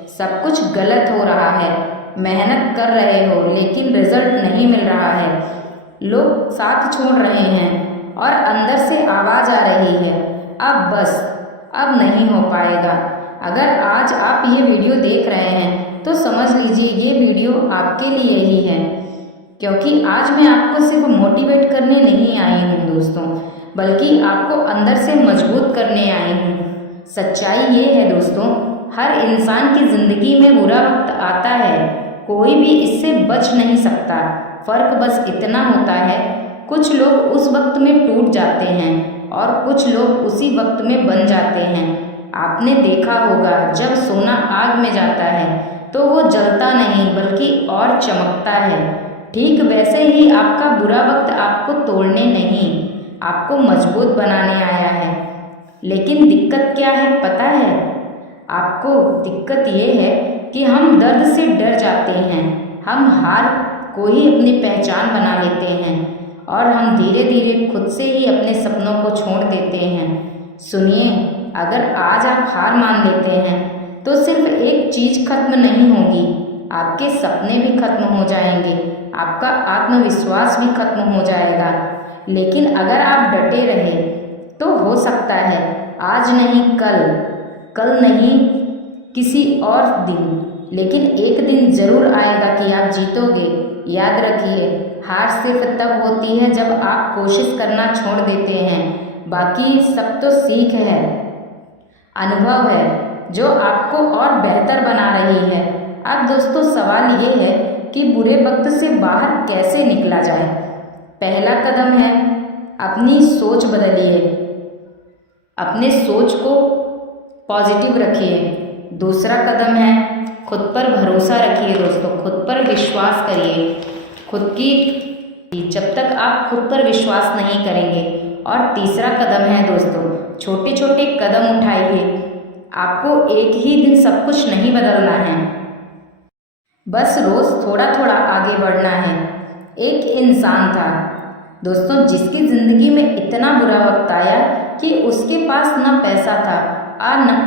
सब कुछ गलत हो रहा है, मेहनत कर रहे हो लेकिन रिजल्ट नहीं मिल रहा है, लोग साथ छोड़ रहे हैं और अंदर से आवाज़ आ रही है, अब बस, अब नहीं हो पाएगा। अगर आज आप ये वीडियो देख रहे हैं तो समझ लीजिए ये वीडियो आपके लिए ही है, क्योंकि आज मैं आपको सिर्फ मोटिवेट करने नहीं आई हूँ दोस्तों, बल्कि आपको अंदर से मजबूत करने आई हूँ। सच्चाई ये है दोस्तों, हर इंसान की ज़िंदगी में बुरा वक्त आता है, कोई भी इससे बच नहीं सकता। फ़र्क बस इतना होता है, कुछ लोग उस वक्त में टूट जाते हैं और कुछ लोग उसी वक्त में बन जाते हैं। आपने देखा होगा, जब सोना आग में जाता है तो वो जलता नहीं बल्कि और चमकता है। ठीक वैसे ही आपका बुरा वक्त आपको तोड़ने नहीं, आपको मजबूत बनाने आया है। लेकिन दिक्कत क्या है पता है आपको? दिक्कत ये है कि हम दर्द से डर जाते हैं, हम हार को ही अपनी पहचान बना लेते हैं और हम धीरे धीरे खुद से ही अपने सपनों को छोड़ देते हैं। सुनिए, अगर आज आप हार मान लेते हैं तो सिर्फ एक चीज खत्म नहीं होगी, आपके सपने भी खत्म हो जाएंगे, आपका आत्मविश्वास भी खत्म हो जाएगा। लेकिन अगर आप डटे रहे तो हो सकता है आज नहीं कल, कल नहीं किसी और दिन, लेकिन एक दिन जरूर आएगा कि आप जीतोगे। याद रखिए, हार सिर्फ तब होती है जब आप कोशिश करना छोड़ देते हैं। बाकी सब तो सीख है, अनुभव है जो आपको और बेहतर बना रही है। अब दोस्तों सवाल ये है कि बुरे वक्त से बाहर कैसे निकला जाए। पहला कदम है अपनी सोच बदलिए, अपने सोच को पॉजिटिव रखिए। दूसरा कदम है खुद पर भरोसा रखिए दोस्तों, खुद पर विश्वास करिए। जब तक आप खुद पर विश्वास नहीं करेंगे। और तीसरा कदम है दोस्तों, छोटे छोटे कदम उठाइए। आपको एक ही दिन सब कुछ नहीं बदलना है, बस रोज थोड़ा थोड़ा आगे बढ़ना है। एक इंसान था दोस्तों जिसकी जिंदगी में इतना बुरा वक्त आया कि उसके पास न पैसा था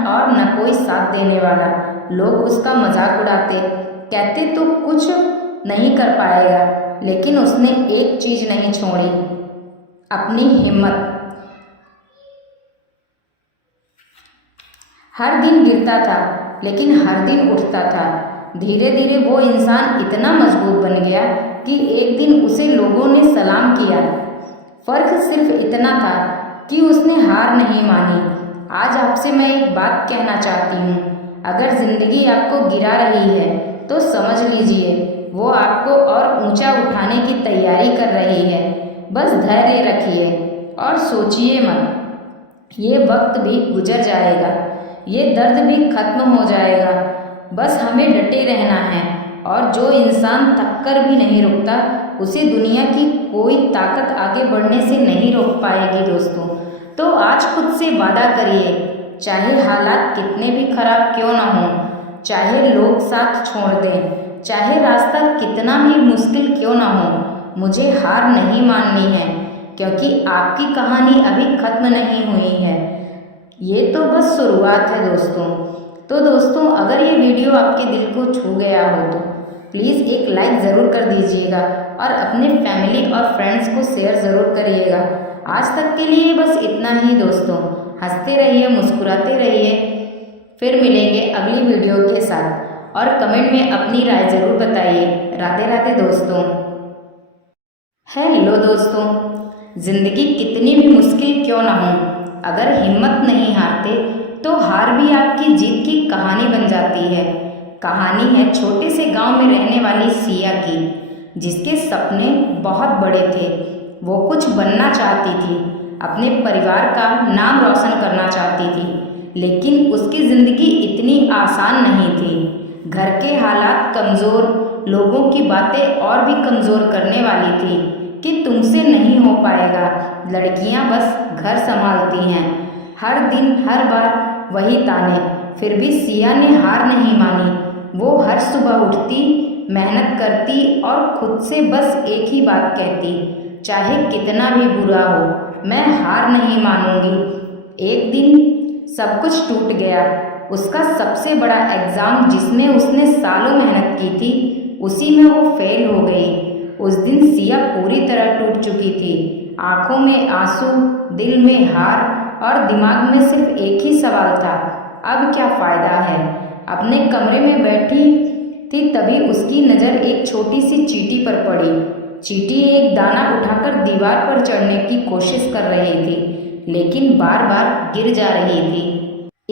और न कोई साथ देने वाला। लोग उसका मजाक उड़ाते, कहते तो कुछ नहीं कर पाएगा, लेकिन उसने एक चीज नहीं छोड़ी, अपनी हिम्मत। हर दिन गिरता था लेकिन हर दिन उठता था। धीरे धीरे वो इंसान इतना मजबूत बन गया कि एक दिन उसे लोगों ने सलाम किया। फर्क सिर्फ इतना था कि उसने हार नहीं मानी। आज आपसे मैं एक बात कहना चाहती हूँ, अगर जिंदगी आपको गिरा रही है तो समझ लीजिए वो आपको और ऊंचा उठाने की तैयारी कर रही है। बस धैर्य रखिए और सोचिए मत, ये वक्त भी गुजर जाएगा, ये दर्द भी खत्म हो जाएगा। बस हमें डटे रहना है और जो इंसान थक कर भी नहीं रुकता उसे दुनिया की कोई ताकत आगे बढ़ने से नहीं रोक पाएगी दोस्तों। तो आज खुद से वादा करिए, चाहे हालात कितने भी खराब क्यों ना हो, चाहे लोग साथ छोड़ दें, चाहे रास्ता कितना भी मुश्किल क्यों ना हो, मुझे हार नहीं माननी है, क्योंकि आपकी कहानी अभी खत्म नहीं हुई है। ये तो बस शुरुआत है दोस्तों। तो दोस्तों अगर ये वीडियो आपके दिल को छू गया हो तो प्लीज़ एक लाइक ज़रूर कर दीजिएगा और अपने फैमिली और फ्रेंड्स को शेयर ज़रूर करिएगा। आज तक के लिए बस इतना ही दोस्तों। हंसते रहिए, मुस्कुराते रहिए। फिर मिलेंगे अगली वीडियो के साथ और कमेंट में अपनी राय ज़रूर बताइए। राधे राधे दोस्तों। हेलो दोस्तों, ज़िंदगी कितनी भी मुश्किल क्यों ना हो, अगर हिम्मत नहीं हारते तो हार भी आपकी जीत की कहानी बन जाती है। कहानी है छोटे से गांव में रहने वाली सिया की, जिसके सपने बहुत बड़े थे। वो कुछ बनना चाहती थी, अपने परिवार का नाम रोशन करना चाहती थी, लेकिन उसकी ज़िंदगी इतनी आसान नहीं थी। घर के हालात कमज़ोर, लोगों की बातें और भी कमज़ोर करने वाली थी कि तुमसे नहीं हो पाएगा, लड़कियां बस घर संभालती हैं। हर दिन हर बार वही ताने। फिर भी सिया ने हार नहीं मानी। वो हर सुबह उठती, मेहनत करती और खुद से बस एक ही बात कहती, चाहे कितना भी बुरा हो, मैं हार नहीं मानूंगी। एक दिन सब कुछ टूट गया। उसका सबसे बड़ा एग्ज़ाम, जिसमें उसने सालों मेहनत की थी, उसी में वो फेल हो गई। उस दिन सिया पूरी तरह टूट चुकी थी। आंखों में आंसू, दिल में हार और दिमाग में सिर्फ एक ही सवाल था, अब क्या फ़ायदा है। अपने कमरे में बैठी थी, तभी उसकी नज़र एक छोटी सी चींटी पर पड़ी। चींटी एक दाना उठाकर दीवार पर चढ़ने की कोशिश कर रही थी, लेकिन बार बार गिर जा रही थी।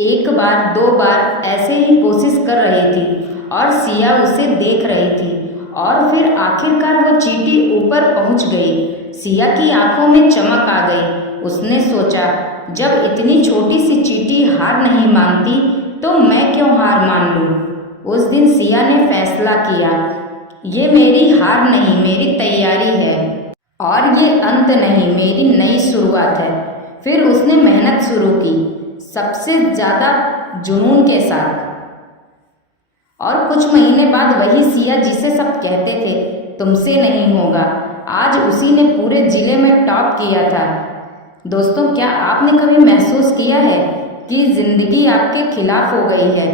एक बार, दो बार ऐसे ही कोशिश कर रही थी और सिया उसे देख रही थी। और फिर आखिरकार वो चींटी ऊपर पहुंच गई। सिया की आंखों में चमक आ गई। उसने सोचा, जब इतनी छोटी सी चींटी हार नहीं मानती तो मैं क्यों हार मान लूं। उस दिन सिया ने फैसला किया, ये मेरी हार नहीं, मेरी तैयारी है और ये अंत नहीं, मेरी नई शुरुआत है। फिर उसने मेहनत शुरू की, सबसे ज़्यादा जुनून के साथ, और कुछ महीने बाद वही सिया जिसे सब कहते थे तुमसे नहीं होगा, आज उसी ने पूरे जिले में टॉप किया था। दोस्तों, क्या आपने कभी महसूस किया है कि जिंदगी आपके खिलाफ हो गई है?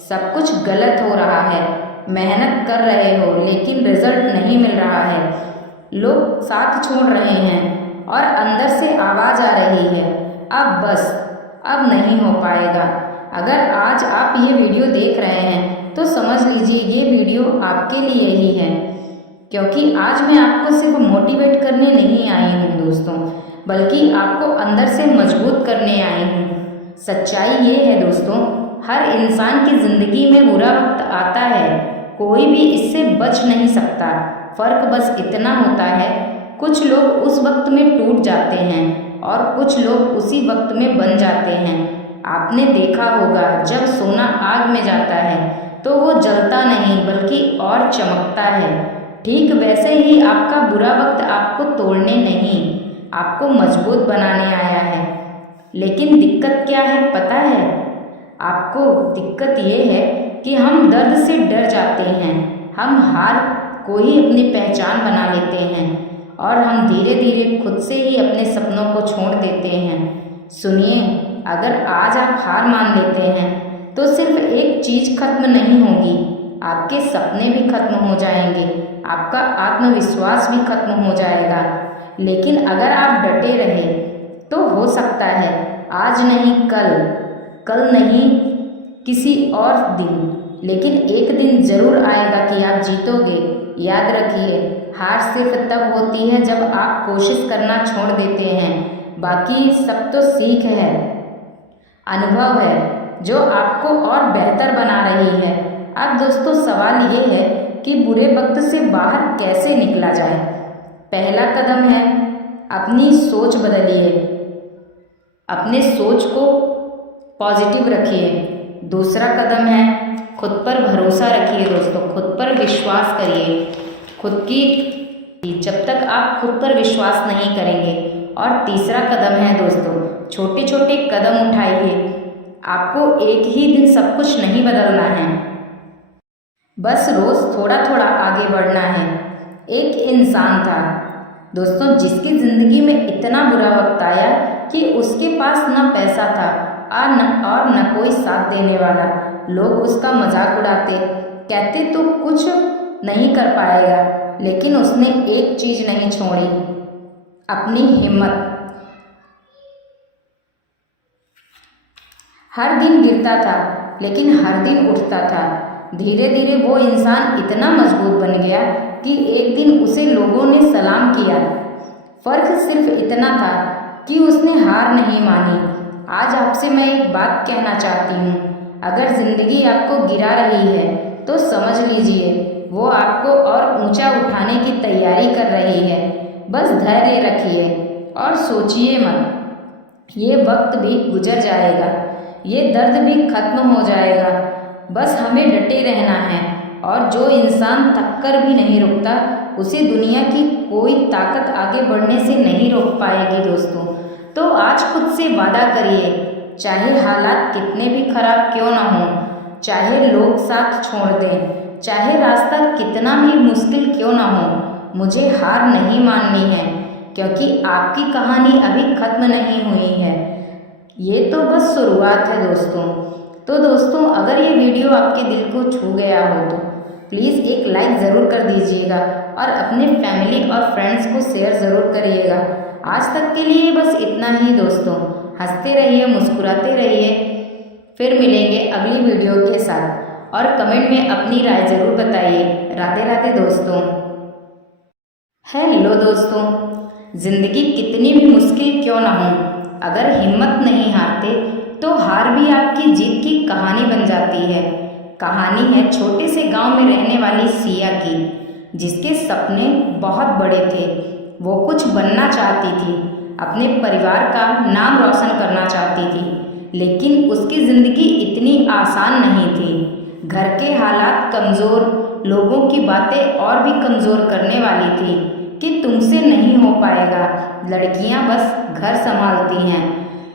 सब कुछ गलत हो रहा है, मेहनत कर रहे हो लेकिन रिजल्ट नहीं मिल रहा है, लोग साथ छोड़ रहे हैं और अंदर से आवाज आ रही है, अब बस, अब नहीं हो पाएगा। अगर आज आप ये वीडियो देख रहे हैं तो समझ लीजिए ये वीडियो आपके लिए ही है, क्योंकि आज मैं आपको सिर्फ मोटिवेट करने नहीं आई हूँ दोस्तों, बल्कि आपको अंदर से मजबूत करने आई हूँ। सच्चाई ये है दोस्तों, हर इंसान की जिंदगी में बुरा वक्त आता है, कोई भी इससे बच नहीं सकता। फर्क बस इतना होता है, कुछ लोग उस वक्त में टूट जाते हैं और कुछ लोग उसी वक्त में बन जाते हैं। आपने देखा होगा, जब सोना आग में जाता है तो वो जलता नहीं बल्कि और चमकता है। ठीक वैसे ही आपका बुरा वक्त आपको तोड़ने नहीं, आपको मजबूत बनाने आया है। लेकिन दिक्कत क्या है पता है आपको? दिक्कत ये है कि हम दर्द से डर जाते हैं, हम हार को ही अपनी पहचान बना लेते हैं और हम धीरे धीरे खुद से ही अपने सपनों को छोड़ देते हैं। सुनिए, अगर आज आप हार मान लेते हैं तो सिर्फ एक चीज खत्म नहीं होगी, आपके सपने भी खत्म हो जाएंगे, आपका आत्मविश्वास भी खत्म हो जाएगा। लेकिन अगर आप डटे रहे तो हो सकता है आज नहीं कल, कल नहीं किसी और दिन, लेकिन एक दिन जरूर आएगा कि आप जीतोगे। याद रखिए, हार सिर्फ तब होती है जब आप कोशिश करना छोड़ देते हैं, बाकी सब तो सीख है, अनुभव है जो आपको और बेहतर बना रही है। अब दोस्तों, सवाल ये है कि बुरे वक्त से बाहर कैसे निकला जाए। पहला कदम है अपनी सोच बदलिए, अपने सोच को पॉजिटिव रखिए। दूसरा कदम है खुद पर भरोसा रखिए दोस्तों, खुद पर विश्वास करिए। जब तक आप खुद पर विश्वास नहीं करेंगे। और तीसरा कदम है दोस्तों, छोटे छोटे कदम उठाइए। आपको एक ही दिन सब कुछ नहीं बदलना है, बस रोज थोड़ा थोड़ा आगे बढ़ना है। एक इंसान था दोस्तों जिसकी जिंदगी में इतना बुरा वक्त आया कि उसके पास न पैसा था और न कोई साथ देने वाला। लोग उसका मजाक उड़ाते, कहते तो कुछ नहीं कर पाएगा, लेकिन उसने एक चीज नहीं छोड़ी, अपनी हिम्मत। हर दिन गिरता था लेकिन हर दिन उठता था। धीरे धीरे वो इंसान इतना मजबूत बन गया कि एक दिन उसे लोगों ने सलाम किया। फर्क सिर्फ इतना था कि उसने हार नहीं मानी। आज आपसे मैं एक बात कहना चाहती हूँ, अगर जिंदगी आपको गिरा रही है तो समझ लीजिए वो आपको और ऊंचा उठाने की तैयारी कर रही है। बस धैर्य रखिए और सोचिए मत, ये वक्त भी गुजर जाएगा, ये दर्द भी खत्म हो जाएगा। बस हमें डटे रहना है और जो इंसान थक कर भी नहीं रुकता उसे दुनिया की कोई ताकत आगे बढ़ने से नहीं रोक पाएगी दोस्तों। तो आज खुद से वादा करिए, चाहे हालात कितने भी खराब क्यों ना हो, चाहे लोग साथ छोड़ दें, चाहे रास्ता कितना भी मुश्किल क्यों ना हो, मुझे हार नहीं माननी है, क्योंकि आपकी कहानी अभी खत्म नहीं हुई है, ये तो बस शुरुआत है दोस्तों। तो दोस्तों, अगर ये वीडियो आपके दिल को छू गया हो तो प्लीज़ एक लाइक ज़रूर कर दीजिएगा और अपने फैमिली और फ्रेंड्स को शेयर ज़रूर करिएगा। आज तक के लिए बस इतना ही दोस्तों। हंसते रहिए, मुस्कुराते रहिए, फिर मिलेंगे अगली वीडियो के साथ और कमेंट में अपनी राय ज़रूर बताइए। राधे राधे दोस्तों। हेलो दोस्तों, ज़िंदगी कितनी भी मुश्किल क्यों ना हो, अगर हिम्मत नहीं हारते तो हार भी आपकी जीत की कहानी बन जाती है। कहानी है छोटे से गांव में रहने वाली सिया की, जिसके सपने बहुत बड़े थे। वो कुछ बनना चाहती थी, अपने परिवार का नाम रोशन करना चाहती थी, लेकिन उसकी ज़िंदगी इतनी आसान नहीं थी। घर के हालात कमज़ोर, लोगों की बातें और भी कमज़ोर करने वाली थी कि तुमसे नहीं हो पाएगा, लड़कियां बस घर संभालती हैं।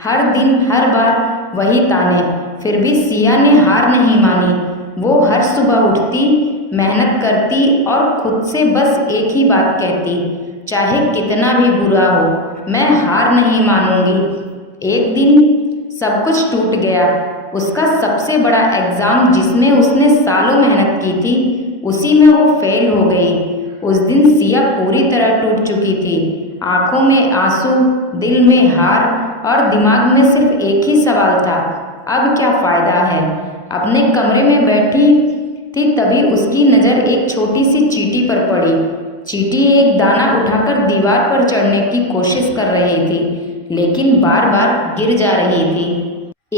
हर दिन हर बार वही ताने। फिर भी सिया ने हार नहीं मानी, वो हर सुबह उठती, मेहनत करती और खुद से बस एक ही बात कहती, चाहे कितना भी बुरा हो मैं हार नहीं मानूंगी। एक दिन सब कुछ टूट गया। उसका सबसे बड़ा एग्ज़ाम जिसमें उसने सालों मेहनत की थी, उसी में वो फेल हो गई। उस दिन सिया पूरी तरह टूट चुकी थी। आंखों में आंसू, दिल में हार और दिमाग में सिर्फ एक ही सवाल था, अब क्या फ़ायदा है। अपने कमरे में बैठी थी तभी उसकी नज़र एक छोटी सी चींटी पर पड़ी। चींटी एक दाना उठाकर दीवार पर चढ़ने की कोशिश कर रही थी, लेकिन बार बार गिर जा रही थी।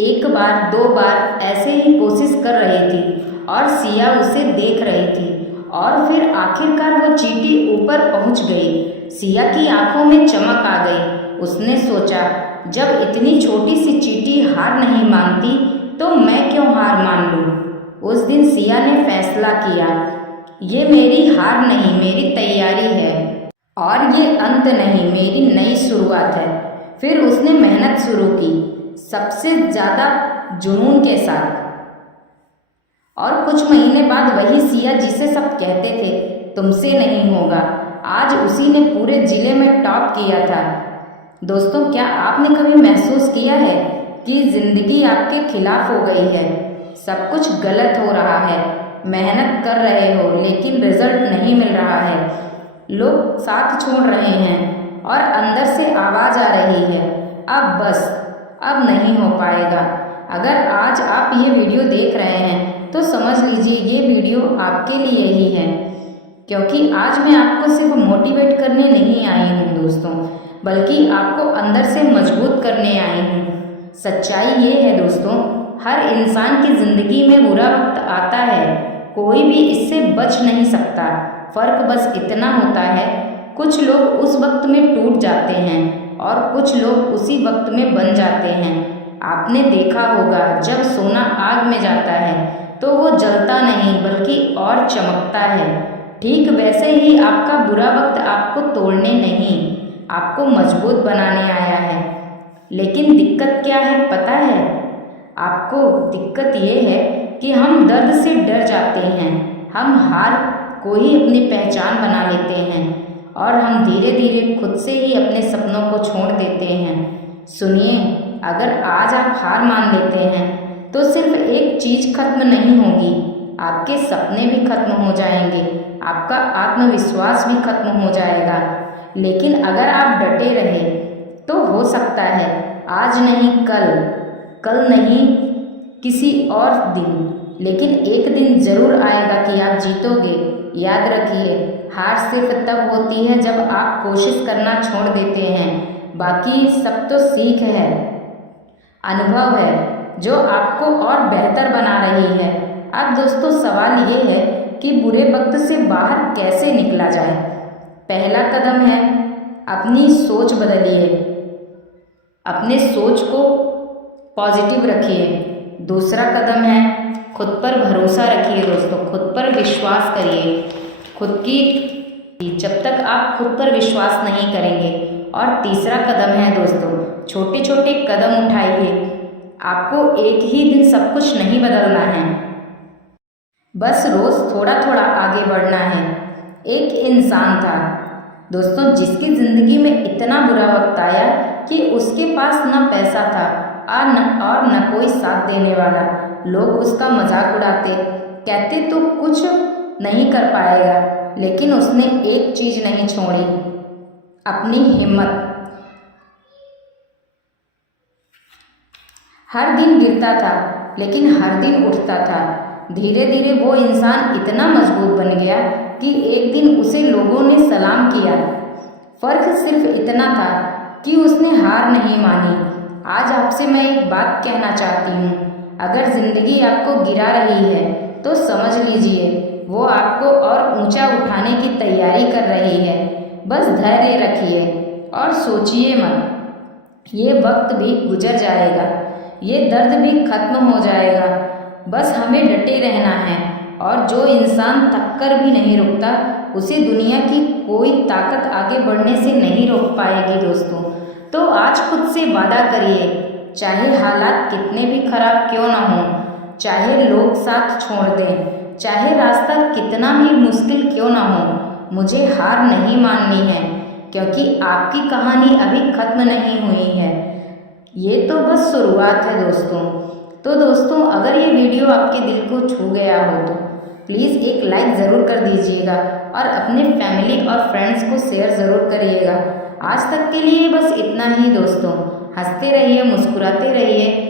एक बार, दो बार ऐसे ही कोशिश कर रही थी और सिया उसे देख रही थी और फिर आखिरकार वो चींटी ऊपर पहुंच गई। सिया की आंखों में चमक आ गई। उसने सोचा, जब इतनी छोटी सी चींटी हार नहीं मानती तो मैं क्यों हार मान लूं। उस दिन सिया ने फैसला किया, ये मेरी हार नहीं, मेरी तैयारी है और ये अंत नहीं, मेरी नई शुरुआत है। फिर उसने मेहनत शुरू की, सबसे ज़्यादा जुनून के साथ। और कुछ महीने बाद वही सिया जिसे सब कहते थे तुमसे नहीं होगा, आज उसी ने पूरे जिले में टॉप किया था। दोस्तों, क्या आपने कभी महसूस किया है कि ज़िंदगी आपके खिलाफ हो गई है? सब कुछ गलत हो रहा है, मेहनत कर रहे हो लेकिन रिजल्ट नहीं मिल रहा है, लोग साथ छोड़ रहे हैं और अंदर से आवाज़ आ रही है, अब बस, अब नहीं हो पाएगा। अगर आज आप ये वीडियो देख रहे हैं तो समझ लीजिए ये वीडियो आपके लिए ही है, क्योंकि आज मैं आपको सिर्फ मोटिवेट करने नहीं आई हूँ दोस्तों, बल्कि आपको अंदर से मजबूत करने आई हूँ। सच्चाई ये है दोस्तों, हर इंसान की ज़िंदगी में बुरा वक्त आता है, कोई भी इससे बच नहीं सकता। फ़र्क बस इतना होता है, कुछ लोग उस वक्त में टूट जाते हैं और कुछ लोग उसी वक्त में बन जाते हैं। आपने देखा होगा, जब सोना आग में जाता है तो वो जलता नहीं बल्कि और चमकता है। ठीक वैसे ही आपका बुरा वक्त आपको तोड़ने नहीं, आपको मजबूत बनाने आया है। लेकिन दिक्कत क्या है पता है आपको? दिक्कत ये है कि हम दर्द से डर जाते हैं, हम हार को ही अपनी पहचान बना लेते हैं और हम धीरे धीरे खुद से ही अपने सपनों को छोड़ देते हैं। सुनिए, अगर आज आप हार मान लेते हैं तो सिर्फ एक चीज़ खत्म नहीं होगी, आपके सपने भी खत्म हो जाएंगे, आपका आत्मविश्वास भी खत्म हो जाएगा। लेकिन अगर आप डटे रहे तो हो सकता है आज नहीं कल, कल नहीं किसी और दिन, लेकिन एक दिन ज़रूर आएगा कि आप जीतोगे। याद रखिए, हार सिर्फ तब होती है जब आप कोशिश करना छोड़ देते हैं, बाकी सब तो सीख है, अनुभव है जो आपको और बेहतर बना रही है। अब दोस्तों, सवाल ये है कि बुरे वक्त से बाहर कैसे निकला जाए। पहला कदम है अपनी सोच बदलिए, अपने सोच को पॉजिटिव रखिए। दूसरा कदम है खुद पर भरोसा रखिए दोस्तों, खुद पर विश्वास करिए। जब तक आप खुद पर विश्वास नहीं करेंगे। और तीसरा कदम है दोस्तों, छोटे छोटे कदम उठाइए। आपको एक ही दिन सब कुछ नहीं बदलना है, बस रोज़ थोड़ा थोड़ा आगे बढ़ना है। एक इंसान था दोस्तों जिसकी ज़िंदगी में इतना बुरा वक्त आया कि उसके पास न पैसा था और न कोई साथ देने वाला। लोग उसका मजाक उड़ाते, कहते तो कुछ नहीं कर पाएगा, लेकिन उसने एक चीज़ नहीं छोड़ी, अपनी हिम्मत। हर दिन गिरता था लेकिन हर दिन उठता था। धीरे धीरे वो इंसान इतना मजबूत बन गया कि एक दिन उसे लोगों ने सलाम किया। फ़र्क सिर्फ इतना था कि उसने हार नहीं मानी। आज आपसे मैं एक बात कहना चाहती हूँ, अगर ज़िंदगी आपको गिरा रही है तो समझ लीजिए वो आपको और ऊंचा उठाने की तैयारी कर रही है। बस धैर्य रखिए और सोचिए मत, ये वक्त भी गुजर जाएगा, ये दर्द भी खत्म हो जाएगा। बस हमें डटे रहना है और जो इंसान थक कर भी नहीं रुकता उसे दुनिया की कोई ताकत आगे बढ़ने से नहीं रोक पाएगी दोस्तों। तो आज खुद से वादा करिए, चाहे हालात कितने भी खराब क्यों ना हों, चाहे लोग साथ छोड़ दें, चाहे रास्ता कितना भी मुश्किल क्यों ना हो, मुझे हार नहीं माननी है, क्योंकि आपकी कहानी अभी खत्म नहीं हुई है। ये तो बस शुरुआत है दोस्तों। तो दोस्तों, अगर ये वीडियो आपके दिल को छू गया हो तो प्लीज़ एक लाइक ज़रूर कर दीजिएगा और अपने फैमिली और फ्रेंड्स को शेयर ज़रूर करिएगा। आज तक के लिए बस इतना ही दोस्तों। हंसते रहिए, मुस्कुराते रहिए।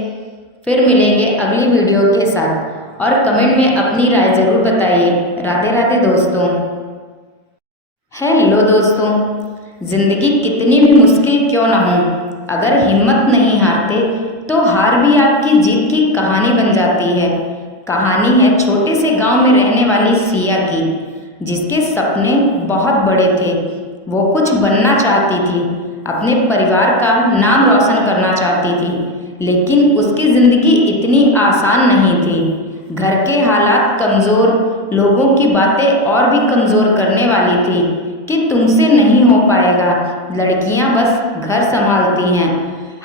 फिर मिलेंगे अगली वीडियो के साथ और कमेंट में अपनी राय ज़रूर बताइए। राधे राधे दोस्तों। हेलो दोस्तों, ज़िंदगी कितनी भी मुश्किल क्यों ना हो, अगर हिम्मत नहीं हारते तो हार भी आपकी जीत की कहानी बन जाती है। कहानी है छोटे से गांव में रहने वाली सिया की, जिसके सपने बहुत बड़े थे। वो कुछ बनना चाहती थी, अपने परिवार का नाम रोशन करना चाहती थी, लेकिन उसकी ज़िंदगी इतनी आसान नहीं थी। घर के हालात कमज़ोर, लोगों की बातें और भी कमज़ोर करने वाली थी कि तुमसे नहीं हो पाएगा, लड़कियां बस घर संभालती हैं।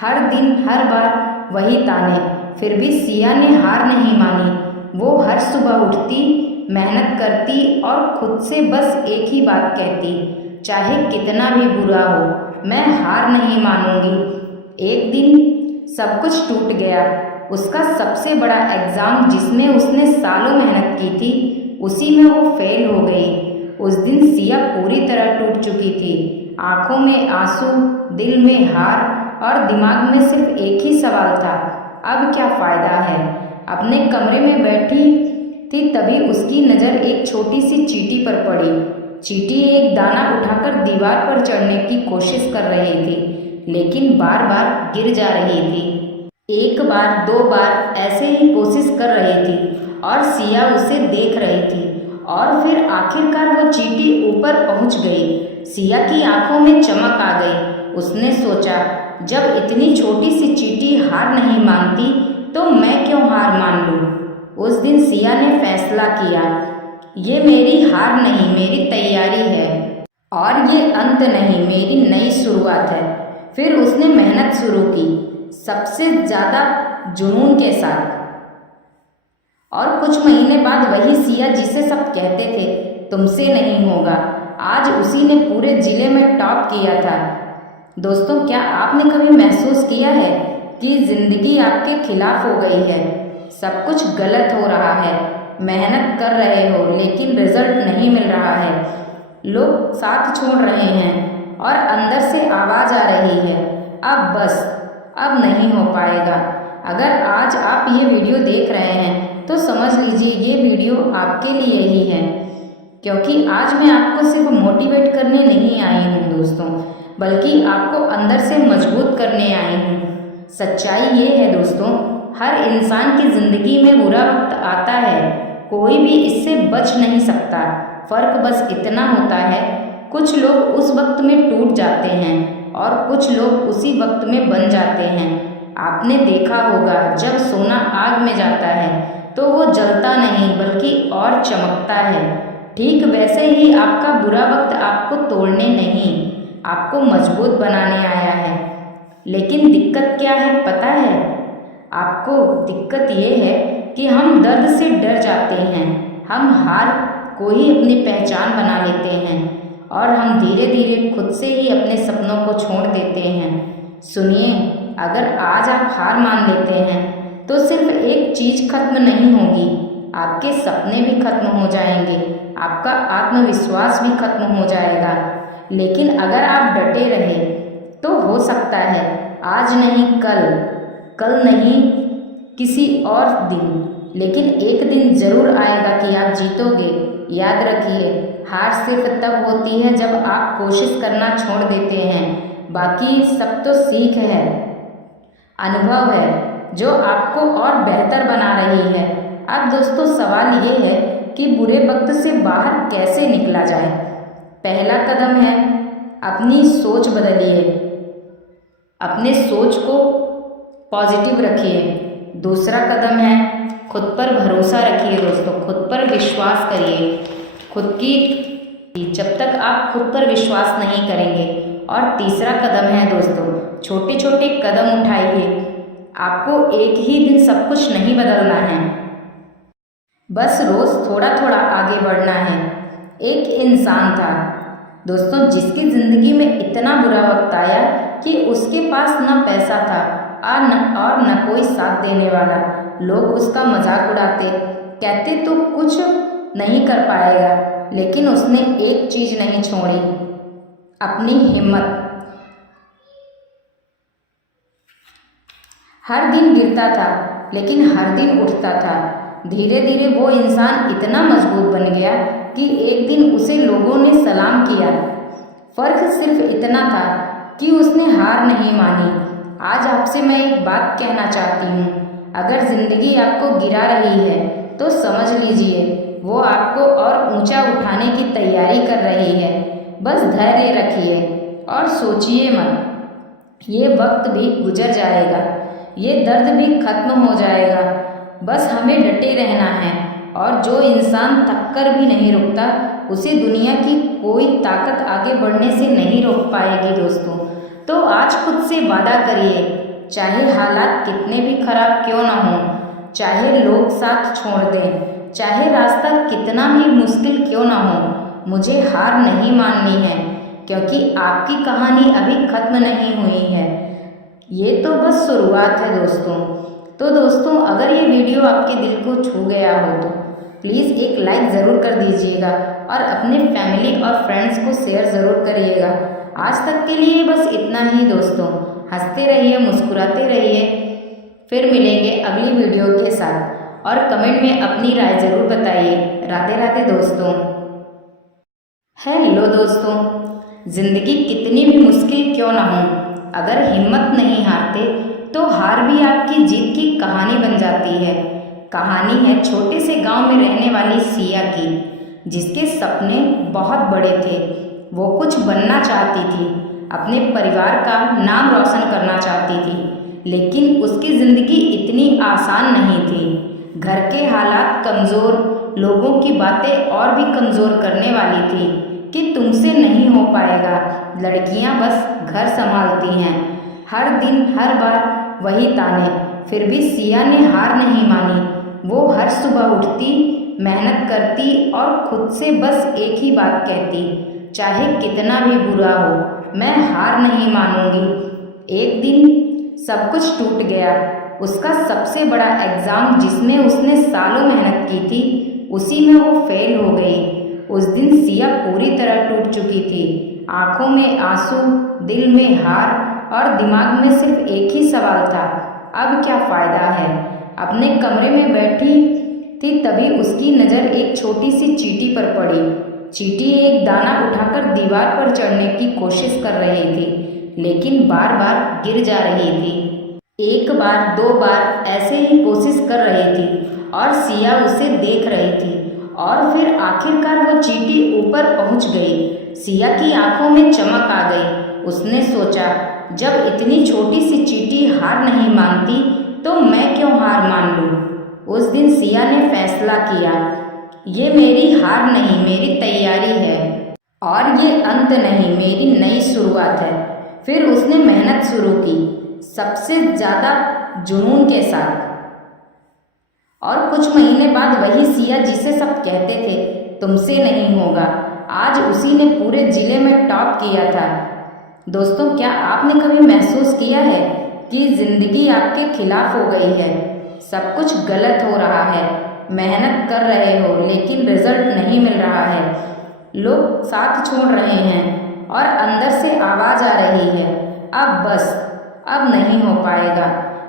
हर दिन हर बार वही ताने। फिर भी सिया ने हार नहीं मानी। वो हर सुबह उठती, मेहनत करती और खुद से बस एक ही बात कहती, चाहे कितना भी बुरा हो, मैं हार नहीं मानूंगी। एक दिन सब कुछ टूट गया। उसका सबसे बड़ा एग्ज़ाम, जिसमें उसने सालों मेहनत की थी, उसी में वो फेल हो गई। उस दिन सिया पूरी तरह टूट चुकी थी। आंखों में आंसू, दिल में हार और दिमाग में सिर्फ एक ही सवाल था, अब क्या फ़ायदा है। अपने कमरे में बैठी थी, तभी उसकी नज़र एक छोटी सी चींटी पर पड़ी। चींटी एक दाना उठाकर दीवार पर चढ़ने की कोशिश कर रही थी, लेकिन बार बार गिर जा रही थी। एक बार, दो बार ऐसे ही कोशिश कर रही थी और सिया उसे देख रही थी। और फिर आखिरकार वो चींटी ऊपर पहुंच गई। सिया की आंखों में चमक आ गई। उसने सोचा, जब इतनी छोटी सी चींटी हार नहीं मानती तो मैं क्यों हार मान लूं। उस दिन सिया ने फैसला किया, ये मेरी हार नहीं, मेरी तैयारी है और ये अंत नहीं, मेरी नई शुरुआत है। फिर उसने मेहनत शुरू की, सबसे ज़्यादा जुनून के साथ। और कुछ महीने बाद वही सिया जिसे सब कहते थे तुमसे नहीं होगा, आज उसी ने पूरे जिले में टॉप किया था। दोस्तों, क्या आपने कभी महसूस किया है कि ज़िंदगी आपके खिलाफ हो गई है? सब कुछ गलत हो रहा है, मेहनत कर रहे हो लेकिन रिजल्ट नहीं मिल रहा है, लोग साथ छोड़ रहे हैं और अंदर से आवाज़ आ रही है, अब बस, अब नहीं हो पाएगा। अगर आज आप ये वीडियो देख रहे हैं तो समझ लीजिए ये वीडियो आपके लिए ही है, क्योंकि आज मैं आपको सिर्फ मोटिवेट करने नहीं आई हूँ दोस्तों, बल्कि आपको अंदर से मजबूत करने आई हूँ। सच्चाई ये है दोस्तों, हर इंसान की ज़िंदगी में बुरा वक्त आता है, कोई भी इससे बच नहीं सकता। फ़र्क बस इतना होता है, कुछ लोग उस वक्त में टूट जाते हैं और कुछ लोग उसी वक्त में बन जाते हैं। आपने देखा होगा, जब सोना आग में जाता है तो वो जलता नहीं बल्कि और चमकता है। ठीक वैसे ही आपका बुरा वक्त आपको तोड़ने नहीं, आपको मजबूत बनाने आया है। लेकिन दिक्कत क्या है पता है आपको? दिक्कत ये है कि हम दर्द से डर जाते हैं, हम हार को ही अपनी पहचान बना लेते हैं और हम धीरे धीरे खुद से ही अपने सपनों को छोड़ देते हैं। सुनिए, अगर आज आप हार मान लेते हैं तो सिर्फ एक चीज़ खत्म नहीं होगी, आपके सपने भी खत्म हो जाएंगे, आपका आत्मविश्वास भी खत्म हो जाएगा। लेकिन अगर आप डटे रहे तो हो सकता है आज नहीं कल, कल नहीं किसी और दिन, लेकिन एक दिन ज़रूर आएगा कि आप जीतोगे। याद रखिए, हार सिर्फ तब होती है जब आप कोशिश करना छोड़ देते हैं, बाकी सब तो सीख है, अनुभव है जो आपको और बेहतर बना रही है। अब दोस्तों, सवाल ये है कि बुरे वक्त से बाहर कैसे निकला जाए। पहला कदम है अपनी सोच बदलिए, अपने सोच को पॉजिटिव रखिए। दूसरा कदम है खुद पर भरोसा रखिए दोस्तों, खुद पर विश्वास करिए। जब तक आप खुद पर विश्वास नहीं करेंगे। और तीसरा कदम है दोस्तों, छोटे छोटे कदम उठाइए। आपको एक ही दिन सब कुछ नहीं बदलना है, बस रोज थोड़ा थोड़ा आगे बढ़ना है। एक इंसान था दोस्तों जिसकी जिंदगी में इतना बुरा वक्त आया कि उसके पास न पैसा था और न कोई साथ देने वाला। लोग उसका मजाक उड़ाते, कहते तो कुछ नहीं कर पाएगा, लेकिन उसने एक चीज नहीं छोड़ी, अपनी हिम्मत। हर दिन गिरता था लेकिन हर दिन उठता था। धीरे धीरे वो इंसान इतना मजबूत बन गया कि एक दिन उसे लोगों ने सलाम किया। फर्क सिर्फ इतना था कि उसने हार नहीं मानी। आज आपसे मैं एक बात कहना चाहती हूँ, अगर जिंदगी आपको गिरा रही है तो समझ लीजिए वो आपको और ऊंचा उठाने की तैयारी कर रही है। बस धैर्य रखिए और सोचिए मत, ये वक्त भी गुजर जाएगा, ये दर्द भी खत्म हो जाएगा। बस हमें डटे रहना है, और जो इंसान थक कर भी नहीं रुकता उसे दुनिया की कोई ताकत आगे बढ़ने से नहीं रोक पाएगी दोस्तों। तो आज खुद से वादा करिए, चाहे हालात कितने भी खराब क्यों ना हो, चाहे लोग साथ छोड़ दें, चाहे रास्ता कितना भी मुश्किल क्यों ना हो, मुझे हार नहीं माननी है, क्योंकि आपकी कहानी अभी खत्म नहीं हुई है। ये तो बस शुरुआत है दोस्तों। तो दोस्तों अगर ये वीडियो आपके दिल को छू गया हो तो प्लीज़ एक लाइक ज़रूर कर दीजिएगा और अपने फैमिली और फ्रेंड्स को शेयर ज़रूर करिएगा। आज तक के लिए बस इतना ही दोस्तों। हंसते रहिए, मुस्कुराते रहिए। फिर मिलेंगे अगली वीडियो के साथ, और कमेंट में अपनी राय ज़रूर बताइए। राधे राधे दोस्तों। हेलो दोस्तों, ज़िंदगी कितनी भी मुश्किल क्यों ना हो, अगर हिम्मत नहीं हारते तो हार भी आपकी जीत की कहानी बन जाती है। कहानी है छोटे से गांव में रहने वाली सिया की, जिसके सपने बहुत बड़े थे। वो कुछ बनना चाहती थी, अपने परिवार का नाम रोशन करना चाहती थी, लेकिन उसकी ज़िंदगी इतनी आसान नहीं थी। घर के हालात कमज़ोर, लोगों की बातें और भी कमज़ोर करने वाली थी कि तुमसे नहीं हो पाएगा, लड़कियां बस घर संभालती हैं। हर दिन हर बार वही ताने। फिर भी सिया ने हार नहीं मानी। वो हर सुबह उठती, मेहनत करती और खुद से बस एक ही बात कहती, चाहे कितना भी बुरा हो, मैं हार नहीं मानूंगी। एक दिन सब कुछ टूट गया। उसका सबसे बड़ा एग्ज़ाम, जिसमें उसने सालों मेहनत की थी, उसी में वो फेल हो गई। उस दिन सिया पूरी तरह टूट चुकी थी। आंखों में आंसू, दिल में हार और दिमाग में सिर्फ एक ही सवाल था, अब क्या फ़ायदा है। अपने कमरे में बैठी थी, तभी उसकी नज़र एक छोटी सी चींटी पर पड़ी। चींटी एक दाना उठाकर दीवार पर चढ़ने की कोशिश कर रही थी, लेकिन बार बार गिर जा रही थी। एक बार, दो बार ऐसे ही कोशिश कर रही थी और सिया उसे देख रही थी। और फिर आखिरकार वो चींटी ऊपर पहुंच गई। सिया की आंखों में चमक आ गई। उसने सोचा, जब इतनी छोटी सी चींटी हार नहीं मानती तो मैं क्यों हार मान लूं। उस दिन सिया ने फैसला किया, ये मेरी हार नहीं, मेरी तैयारी है, और ये अंत नहीं, मेरी नई शुरुआत है। फिर उसने मेहनत शुरू की, सबसे ज़्यादा जुनून के साथ। और कुछ महीने बाद वही सिया जिसे सब कहते थे तुमसे नहीं होगा, आज उसी ने पूरे जिले में टॉप किया था। दोस्तों, क्या आपने कभी महसूस किया है कि ज़िंदगी आपके खिलाफ हो गई है, सब कुछ गलत हो रहा है, मेहनत कर रहे हो लेकिन रिजल्ट नहीं मिल रहा है, लोग साथ छोड़ रहे हैं और अंदर से आवाज़ आ रही है, अब बस, अब नहीं हो पाएगा।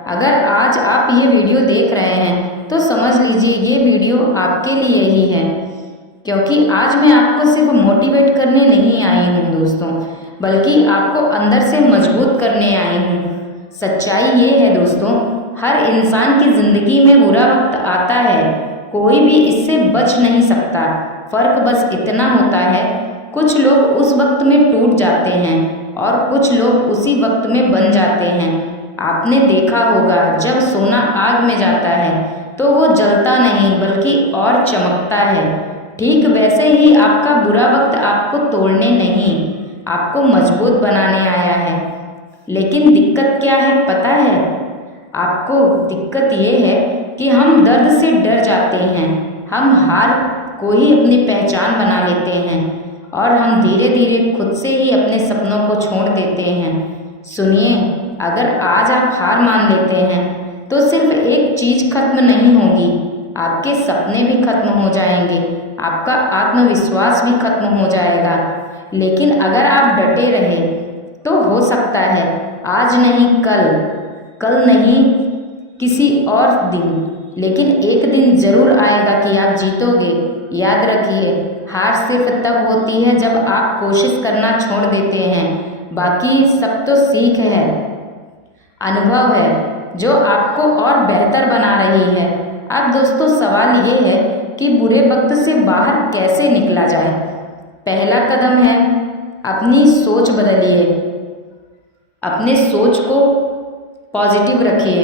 अगर आज आप ये वीडियो देख रहे हैं तो समझ लीजिए ये वीडियो आपके लिए ही है, क्योंकि आज मैं आपको सिर्फ मोटिवेट करने नहीं आई हूँ दोस्तों, बल्कि आपको अंदर से मजबूत करने आई हूँ। सच्चाई ये है दोस्तों, हर इंसान की ज़िंदगी में बुरा वक्त आता है, कोई भी इससे बच नहीं सकता। फ़र्क बस इतना होता है, कुछ लोग उस वक्त में टूट जाते हैं और कुछ लोग उसी वक्त में बन जाते हैं। आपने देखा होगा, जब सोना आग में जाता है तो वो जलता नहीं बल्कि और चमकता है। ठीक वैसे ही आपका बुरा वक्त आपको तोड़ने नहीं, आपको मजबूत बनाने आया है। लेकिन दिक्कत क्या है पता है आपको? दिक्कत ये है कि हम दर्द से डर जाते हैं, हम हार को ही अपनी पहचान बना लेते हैं और हम धीरे धीरे खुद से ही अपने सपनों को छोड़ देते हैं। सुनिए, अगर आज आप हार मान लेते हैं तो सिर्फ एक चीज खत्म नहीं होगी, आपके सपने भी खत्म हो जाएंगे, आपका आत्मविश्वास भी खत्म हो जाएगा। लेकिन अगर आप डटे रहे तो हो सकता है आज नहीं कल नहीं किसी और दिन, लेकिन एक दिन जरूर आएगा कि आप जीतोगे। याद रखिए, हार सिर्फ तब होती है जब आप कोशिश करना छोड़ देते हैं। बाकी सब तो सीख है, अनुभव है जो आपको और बेहतर बना रही है। अब दोस्तों सवाल ये है कि बुरे वक्त से बाहर कैसे निकला जाए। पहला कदम है अपनी सोच बदलिए, अपने सोच को पॉजिटिव रखिए।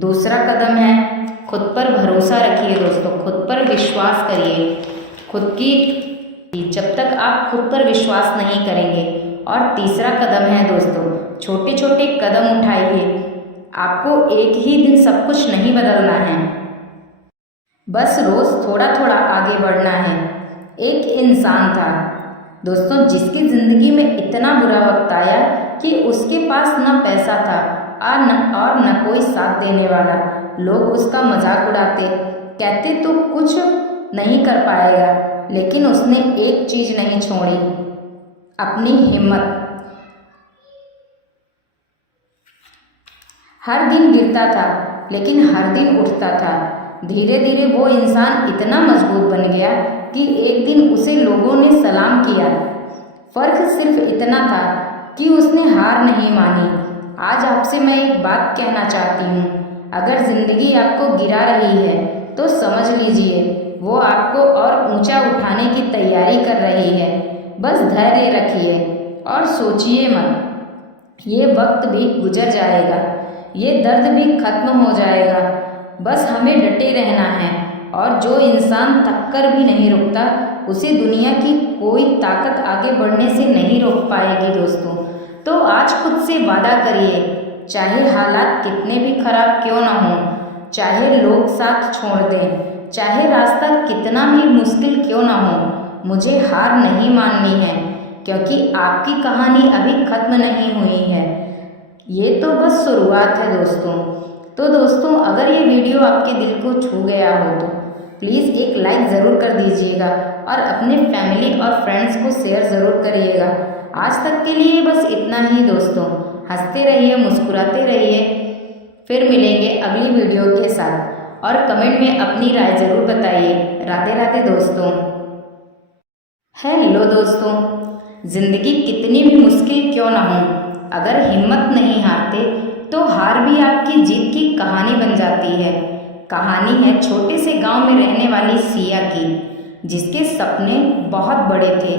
दूसरा कदम है खुद पर भरोसा रखिए दोस्तों, खुद पर विश्वास करिए। जब तक आप खुद पर विश्वास नहीं करेंगे। और तीसरा कदम है दोस्तों, छोटे छोटे कदम उठाइए। आपको एक ही दिन सब कुछ नहीं बदलना है, बस रोज थोड़ा थोड़ा आगे बढ़ना है। एक इंसान था दोस्तों जिसकी जिंदगी में इतना बुरा वक्त आया कि उसके पास न पैसा था और न कोई साथ देने वाला। लोग उसका मजाक उड़ाते, कहते तो कुछ नहीं कर पाएगा, लेकिन उसने एक चीज नहीं छोड़ी, अपनी हिम्मत। हर दिन गिरता था लेकिन हर दिन उठता था। धीरे धीरे वो इंसान इतना मजबूत बन गया कि एक दिन उसे लोगों ने सलाम किया। फर्क सिर्फ इतना था कि उसने हार नहीं मानी। आज आपसे मैं एक बात कहना चाहती हूँ, अगर जिंदगी आपको गिरा रही है तो समझ लीजिए वो आपको और ऊंचा उठाने की तैयारी कर रही है। बस धैर्य रखिए और सोचिए मत, ये वक्त भी गुजर जाएगा, ये दर्द भी खत्म हो जाएगा। बस हमें डटे रहना है और जो इंसान थक कर भी नहीं रुकता उसे दुनिया की कोई ताकत आगे बढ़ने से नहीं रोक पाएगी दोस्तों। तो आज खुद से वादा करिए, चाहे हालात कितने भी खराब क्यों ना हो, चाहे लोग साथ छोड़ दें, चाहे रास्ता कितना भी मुश्किल क्यों ना हो, मुझे हार नहीं माननी है, क्योंकि आपकी कहानी अभी खत्म नहीं हुई है। ये तो बस शुरुआत है दोस्तों। तो दोस्तों अगर ये वीडियो आपके दिल को छू गया हो तो प्लीज़ एक लाइक ज़रूर कर दीजिएगा और अपने फैमिली और फ्रेंड्स को शेयर ज़रूर करिएगा। आज तक के लिए बस इतना ही दोस्तों। हंसते रहिए, मुस्कुराते रहिए। फिर मिलेंगे अगली वीडियो के साथ और कमेंट में अपनी राय ज़रूर बताइए। राधे राधे दोस्तों। हेलो दोस्तों, ज़िंदगी कितनी भी मुश्किल क्यों ना हो, अगर हिम्मत नहीं हारते तो हार भी आपकी जीत की कहानी बन जाती है। कहानी है छोटे से गांव में रहने वाली सिया की, जिसके सपने बहुत बड़े थे।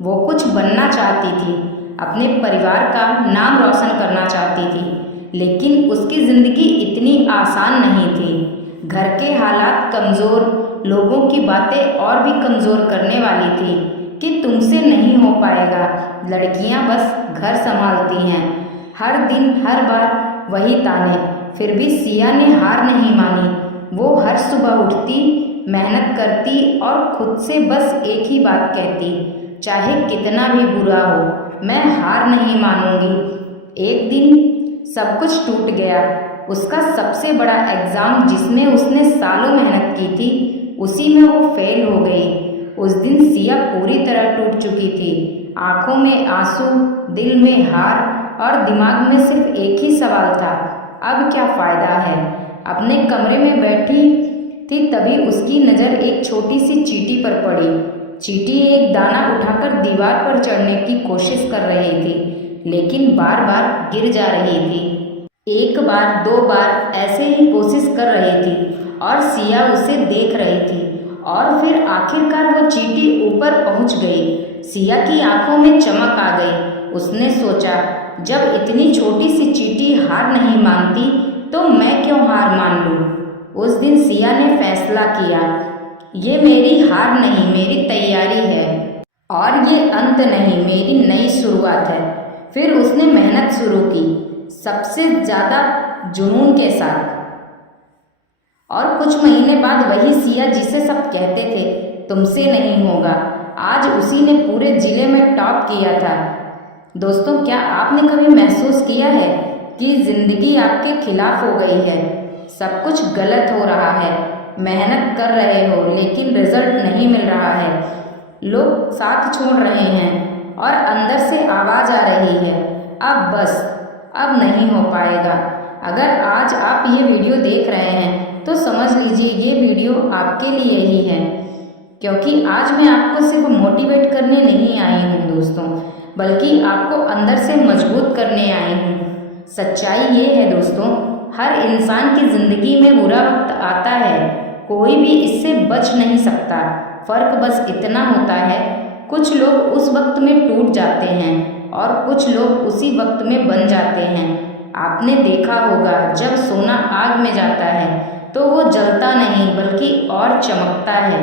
वो कुछ बनना चाहती थी, अपने परिवार का नाम रोशन करना चाहती थी, लेकिन उसकी ज़िंदगी इतनी आसान नहीं थी। घर के हालात कमज़ोर, लोगों की बातें और भी कमज़ोर करने वाली थी कि तुमसे नहीं हो पाएगा, लड़कियां बस घर संभालती हैं। हर दिन हर बार वही ताने। फिर भी सिया ने हार नहीं मानी। वो हर सुबह उठती, मेहनत करती और खुद से बस एक ही बात कहती, चाहे कितना भी बुरा हो, मैं हार नहीं मानूंगी। एक दिन सब कुछ टूट गया। उसका सबसे बड़ा एग्ज़ाम, जिसमें उसने सालों मेहनत की थी, उसी में वो फेल हो गई। उस दिन सिया पूरी तरह टूट चुकी थी। आंखों में आंसू, दिल में हार और दिमाग में सिर्फ एक ही सवाल था, अब क्या फ़ायदा है। अपने कमरे में बैठी थी, तभी उसकी नज़र एक छोटी सी चींटी पर पड़ी। चींटी एक दाना उठाकर दीवार पर चढ़ने की कोशिश कर रही थी, लेकिन बार बार गिर जा रही थी। एक बार, दो बार ऐसे ही कोशिश कर रही थी और सिया उसे देख रही थी। और फिर आखिरकार वो चींटी ऊपर पहुंच गई। सिया की आंखों में चमक आ गई। उसने सोचा, जब इतनी छोटी सी चींटी हार नहीं मानती तो मैं क्यों हार मान लूं। उस दिन सिया ने फैसला किया, ये मेरी हार नहीं, मेरी तैयारी है और ये अंत नहीं, मेरी नई शुरुआत है। फिर उसने मेहनत शुरू की, सबसे ज़्यादा जुनून के साथ। और कुछ महीने बाद वही सिया जिसे सब कहते थे तुमसे नहीं होगा, आज उसी ने पूरे जिले में टॉप किया था। दोस्तों, क्या आपने कभी महसूस किया है कि जिंदगी आपके खिलाफ हो गई है? सब कुछ गलत हो रहा है, मेहनत कर रहे हो लेकिन रिजल्ट नहीं मिल रहा है, लोग साथ छोड़ रहे हैं और अंदर से आवाज आ रही है, अब बस, अब नहीं हो पाएगा। अगर आज आप ये वीडियो देख रहे हैं तो समझ लीजिए ये वीडियो आपके लिए ही है, क्योंकि आज मैं आपको सिर्फ मोटिवेट करने नहीं आई हूँ दोस्तों, बल्कि आपको अंदर से मजबूत करने आई हूँ। सच्चाई ये है दोस्तों, हर इंसान की जिंदगी में बुरा वक्त आता है, कोई भी इससे बच नहीं सकता। फर्क बस इतना होता है, कुछ लोग उस वक्त में टूट जाते हैं और कुछ लोग उसी वक्त में बन जाते हैं। आपने देखा होगा, जब सोना आग में जाता है तो वो जलता नहीं बल्कि और चमकता है।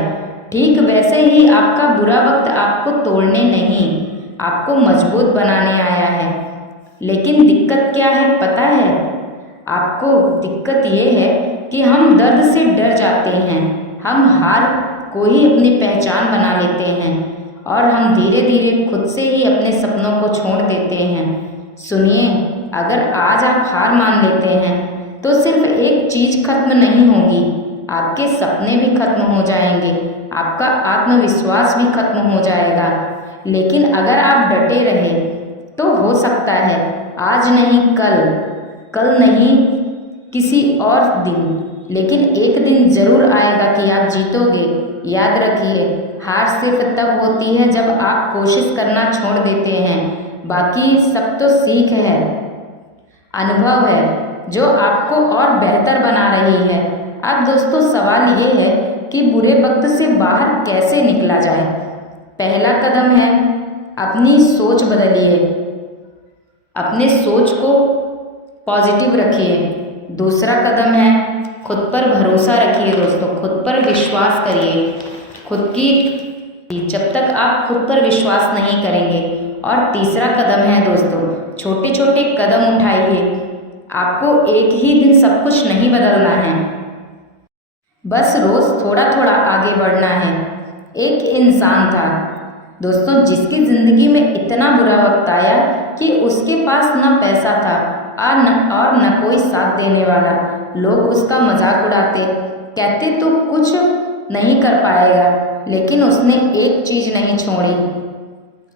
ठीक वैसे ही आपका बुरा वक्त आपको तोड़ने नहीं, आपको मजबूत बनाने आया है। लेकिन दिक्कत क्या है पता है? आपको दिक्कत ये है कि हम दर्द से डर जाते हैं, हम हार को ही अपनी पहचान बना लेते हैं और हम धीरे धीरे खुद से ही अपने सपनों को छोड़ देते हैं। सुनिए, अगर आज आप हार मान लेते हैं तो सिर्फ एक चीज खत्म नहीं होगी, आपके सपने भी खत्म हो जाएंगे, आपका आत्मविश्वास भी खत्म हो जाएगा। लेकिन अगर आप डटे रहे तो हो सकता है आज नहीं कल, कल नहीं किसी और दिन, लेकिन एक दिन जरूर आएगा कि आप जीतोगे। याद रखिए, हार सिर्फ तब होती है जब आप कोशिश करना छोड़ देते हैं, बाकी सब तो सीख है, अनुभव है जो आपको और बेहतर बना रही है। अब दोस्तों, सवाल ये है कि बुरे वक्त से बाहर कैसे निकला जाए। पहला कदम है अपनी सोच बदलिए, अपने सोच को पॉजिटिव रखिए। दूसरा कदम है खुद पर भरोसा रखिए दोस्तों, खुद पर विश्वास करिए। जब तक आप खुद पर विश्वास नहीं करेंगे। और तीसरा कदम है दोस्तों, छोटे छोटे कदम उठाइए। आपको एक ही दिन सब कुछ नहीं बदलना है, बस रोज थोड़ा थोड़ा आगे बढ़ना है। एक इंसान था दोस्तों जिसकी जिंदगी में इतना बुरा वक्त आया कि उसके पास न पैसा था और न कोई साथ देने वाला। लोग उसका मजाक उड़ाते, कहते तो कुछ नहीं कर पाएगा, लेकिन उसने एक चीज नहीं छोड़ी,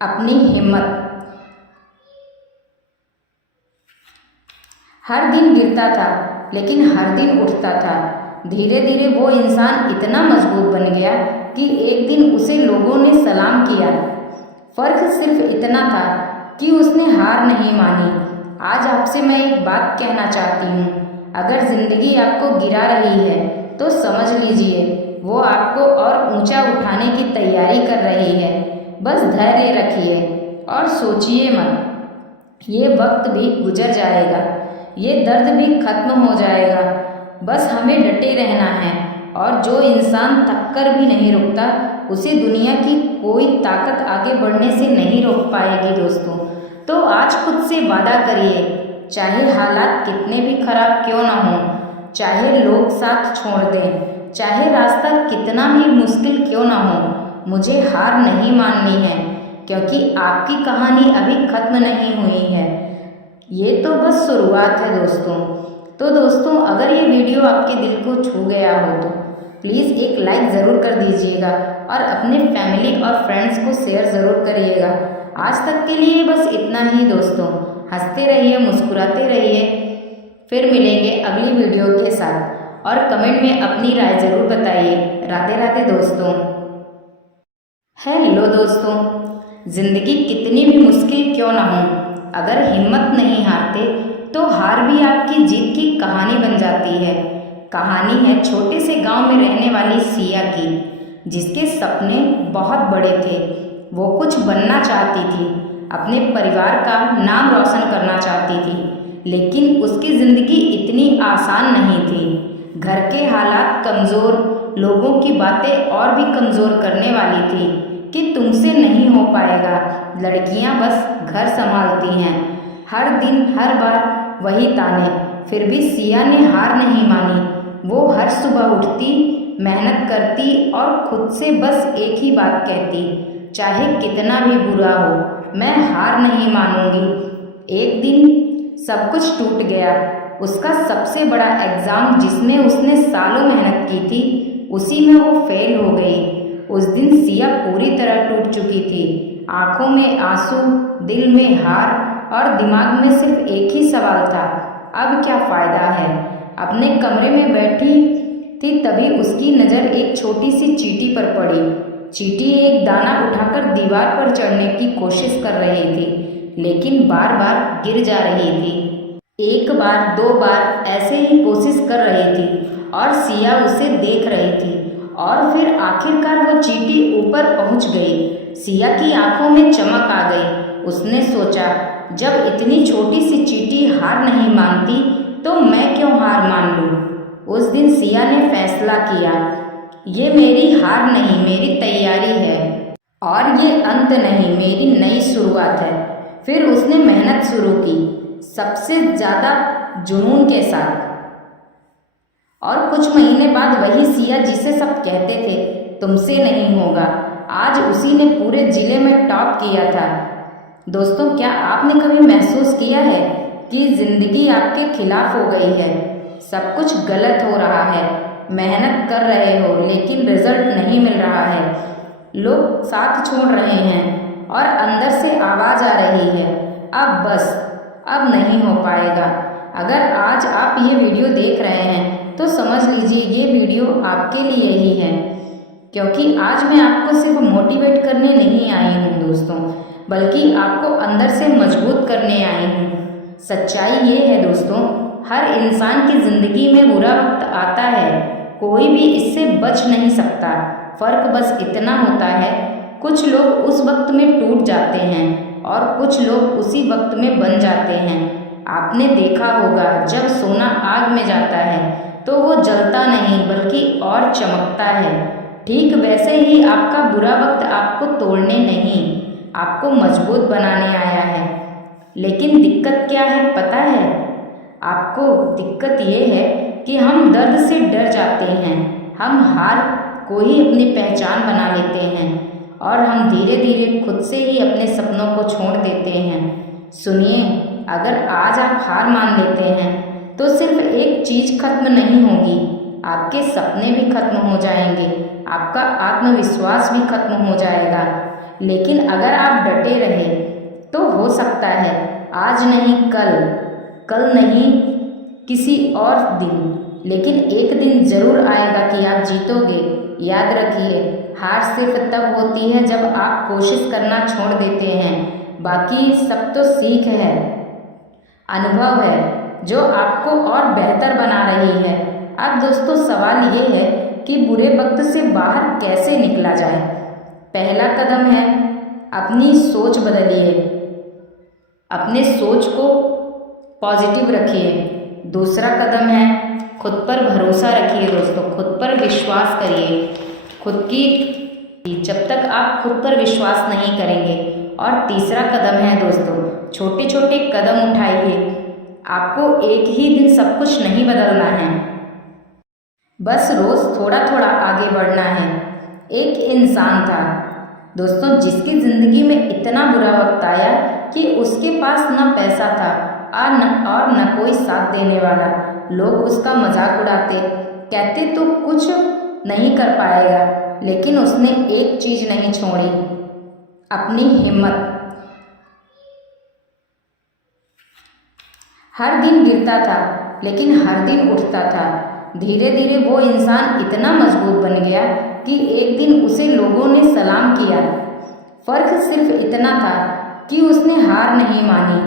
अपनी हिम्मत। हर दिन गिरता था लेकिन हर दिन उठता था। धीरे धीरे वो इंसान इतना मजबूत बन गया कि एक दिन उसे लोगों ने सलाम किया। फर्क सिर्फ इतना था कि उसने हार नहीं मानी। आज आपसे मैं एक बात कहना चाहती हूँ, अगर जिंदगी आपको गिरा रही है तो समझ लीजिए वो आपको और ऊंचा उठाने की तैयारी कर रही है। बस धैर्य रखिए और सोचिए मत, ये वक्त भी गुजर जाएगा, ये दर्द भी खत्म हो जाएगा। बस हमें डटे रहना है और जो इंसान थक कर भी नहीं रुकता उसे दुनिया की कोई ताकत आगे बढ़ने से नहीं रोक पाएगी दोस्तों। तो आज खुद से वादा करिए, चाहे हालात कितने भी खराब क्यों ना हो, चाहे लोग साथ छोड़ दें, चाहे रास्ता कितना भी मुश्किल क्यों ना हो, मुझे हार नहीं माननी है, क्योंकि आपकी कहानी अभी खत्म नहीं हुई है, ये तो बस शुरुआत है दोस्तों। तो दोस्तों, अगर ये वीडियो आपके दिल को छू गया हो तो प्लीज़ एक लाइक ज़रूर कर दीजिएगा और अपने फैमिली और फ्रेंड्स को शेयर ज़रूर करिएगा। आज तक के लिए बस इतना ही दोस्तों। हंसते रहिए, मुस्कुराते रहिए। फिर मिलेंगे अगली वीडियो के साथ और कमेंट में अपनी राय ज़रूर बताइए। राधे राधे दोस्तों। हेलो दोस्तों, ज़िंदगी कितनी भी मुश्किल क्यों ना हो, अगर हिम्मत नहीं हारते तो हार भी आपकी जीत की कहानी बन जाती है। कहानी है छोटे से गांव में रहने वाली सिया की, जिसके सपने बहुत बड़े थे। वो कुछ बनना चाहती थी, अपने परिवार का नाम रोशन करना चाहती थी, लेकिन उसकी ज़िंदगी इतनी आसान नहीं थी। घर के हालात कमज़ोर, लोगों की बातें और भी कमज़ोर करने वाली थी कि तुमसे नहीं हो पाएगा, लड़कियां बस घर संभालती हैं। हर दिन हर बार वही ताने। फिर भी सिया ने हार नहीं मानी, वो हर सुबह उठती, मेहनत करती और खुद से बस एक ही बात कहती, चाहे कितना भी बुरा हो मैं हार नहीं मानूंगी। एक दिन सब कुछ टूट गया। उसका सबसे बड़ा एग्ज़ाम जिसमें उसने सालों मेहनत की थी, उसी में वो फेल हो गई। उस दिन सिया पूरी तरह टूट चुकी थी। आंखों में आंसू, दिल में हार और दिमाग में सिर्फ एक ही सवाल था, अब क्या फ़ायदा है। अपने कमरे में बैठी थी तभी उसकी नज़र एक छोटी सी चींटी पर पड़ी। चींटी एक दाना उठाकर दीवार पर चढ़ने की कोशिश कर रही थी, लेकिन बार बार गिर जा रही थी। एक बार, दो बार ऐसे ही कोशिश कर रही थी और सिया उसे देख रही थी और फिर आखिरकार वो चींटी ऊपर पहुंच गई। सिया की आंखों में चमक आ गई। उसने सोचा, जब इतनी छोटी सी चींटी हार नहीं मानती तो मैं क्यों हार मान लूं। उस दिन सिया ने फैसला किया, ये मेरी हार नहीं, मेरी तैयारी है और ये अंत नहीं, मेरी नई शुरुआत है। फिर उसने मेहनत शुरू की, सबसे ज़्यादा जुनून के साथ। और कुछ महीने बाद वही सिया जिसे सब कहते थे तुमसे नहीं होगा, आज उसी ने पूरे जिले में टॉप किया था। दोस्तों, क्या आपने कभी महसूस किया है कि ज़िंदगी आपके खिलाफ हो गई है? सब कुछ गलत हो रहा है, मेहनत कर रहे हो लेकिन रिजल्ट नहीं मिल रहा है, लोग साथ छोड़ रहे हैं और अंदर से आवाज़ आ रही है, अब बस, अब नहीं हो पाएगा। अगर आज आप ये वीडियो देख रहे हैं तो समझ लीजिए ये वीडियो आपके लिए ही है, क्योंकि आज मैं आपको सिर्फ मोटिवेट करने नहीं आई हूँ दोस्तों, बल्कि आपको अंदर से मजबूत करने आई हूँ। सच्चाई ये है दोस्तों, हर इंसान की ज़िंदगी में बुरा वक्त आता है, कोई भी इससे बच नहीं सकता। फ़र्क बस इतना होता है, कुछ लोग उस वक्त में टूट जाते हैं और कुछ लोग उसी वक्त में बन जाते हैं। आपने देखा होगा, जब सोना आग में जाता है तो वो जलता नहीं बल्कि और चमकता है। ठीक वैसे ही आपका बुरा वक्त आपको तोड़ने नहीं, आपको मजबूत बनाने आया है। लेकिन दिक्कत क्या है पता है? आपको दिक्कत ये है कि हम दर्द से डर जाते हैं, हम हार को ही अपनी पहचान बना लेते हैं और हम धीरे धीरे खुद से ही अपने सपनों को छोड़ देते हैं। सुनिए, अगर आज आप हार मान लेते हैं तो सिर्फ एक चीज़ खत्म नहीं होगी, आपके सपने भी खत्म हो जाएंगे, आपका आत्मविश्वास भी खत्म हो जाएगा। लेकिन अगर आप डटे रहे तो हो सकता है आज नहीं कल, कल नहीं किसी और दिन, लेकिन एक दिन ज़रूर आएगा कि आप जीतोगे। याद रखिए, हार सिर्फ तब होती है जब आप कोशिश करना छोड़ देते हैं, बाकी सब तो सीख है, अनुभव है जो आपको और बेहतर बना रही है। अब दोस्तों, सवाल ये है कि बुरे वक्त से बाहर कैसे निकला जाए। पहला कदम है अपनी सोच बदलिए, अपने सोच को पॉजिटिव रखिए। दूसरा कदम है खुद पर भरोसा रखिए दोस्तों, खुद पर विश्वास करिए। जब तक आप खुद पर विश्वास नहीं करेंगे। और तीसरा कदम है दोस्तों, छोटे छोटे कदम उठाइए। आपको एक ही दिन सब कुछ नहीं बदलना है, बस रोज़ थोड़ा थोड़ा आगे बढ़ना है। एक इंसान था दोस्तों जिसकी ज़िंदगी में इतना बुरा वक्त आया कि उसके पास न पैसा था और न कोई साथ देने वाला। लोग उसका मजाक उड़ाते, कहते तो कुछ नहीं कर पाएगा, लेकिन उसने एक चीज़ नहीं छोड़ी, अपनी हिम्मत। हर दिन गिरता था लेकिन हर दिन उठता था। धीरे धीरे वो इंसान इतना मजबूत बन गया कि एक दिन उसे लोगों ने सलाम किया। फ़र्क सिर्फ इतना था कि उसने हार नहीं मानी।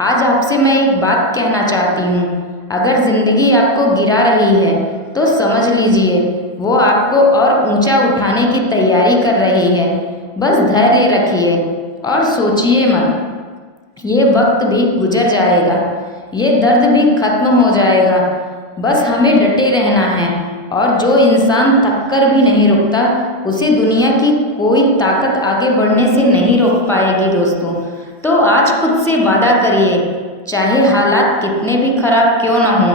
आज आपसे मैं एक बात कहना चाहती हूँ, अगर ज़िंदगी आपको गिरा रही है तो समझ लीजिए वो आपको और ऊंचा उठाने की तैयारी कर रही है। बस धैर्य रखिए और सोचिए मत, ये वक्त भी गुजर जाएगा, ये दर्द भी खत्म हो जाएगा। बस हमें डटे रहना है और जो इंसान थक कर भी नहीं रुकता उसे दुनिया की कोई ताकत आगे बढ़ने से नहीं रोक पाएगी दोस्तों। तो आज खुद से वादा करिए, चाहे हालात कितने भी खराब क्यों ना हों,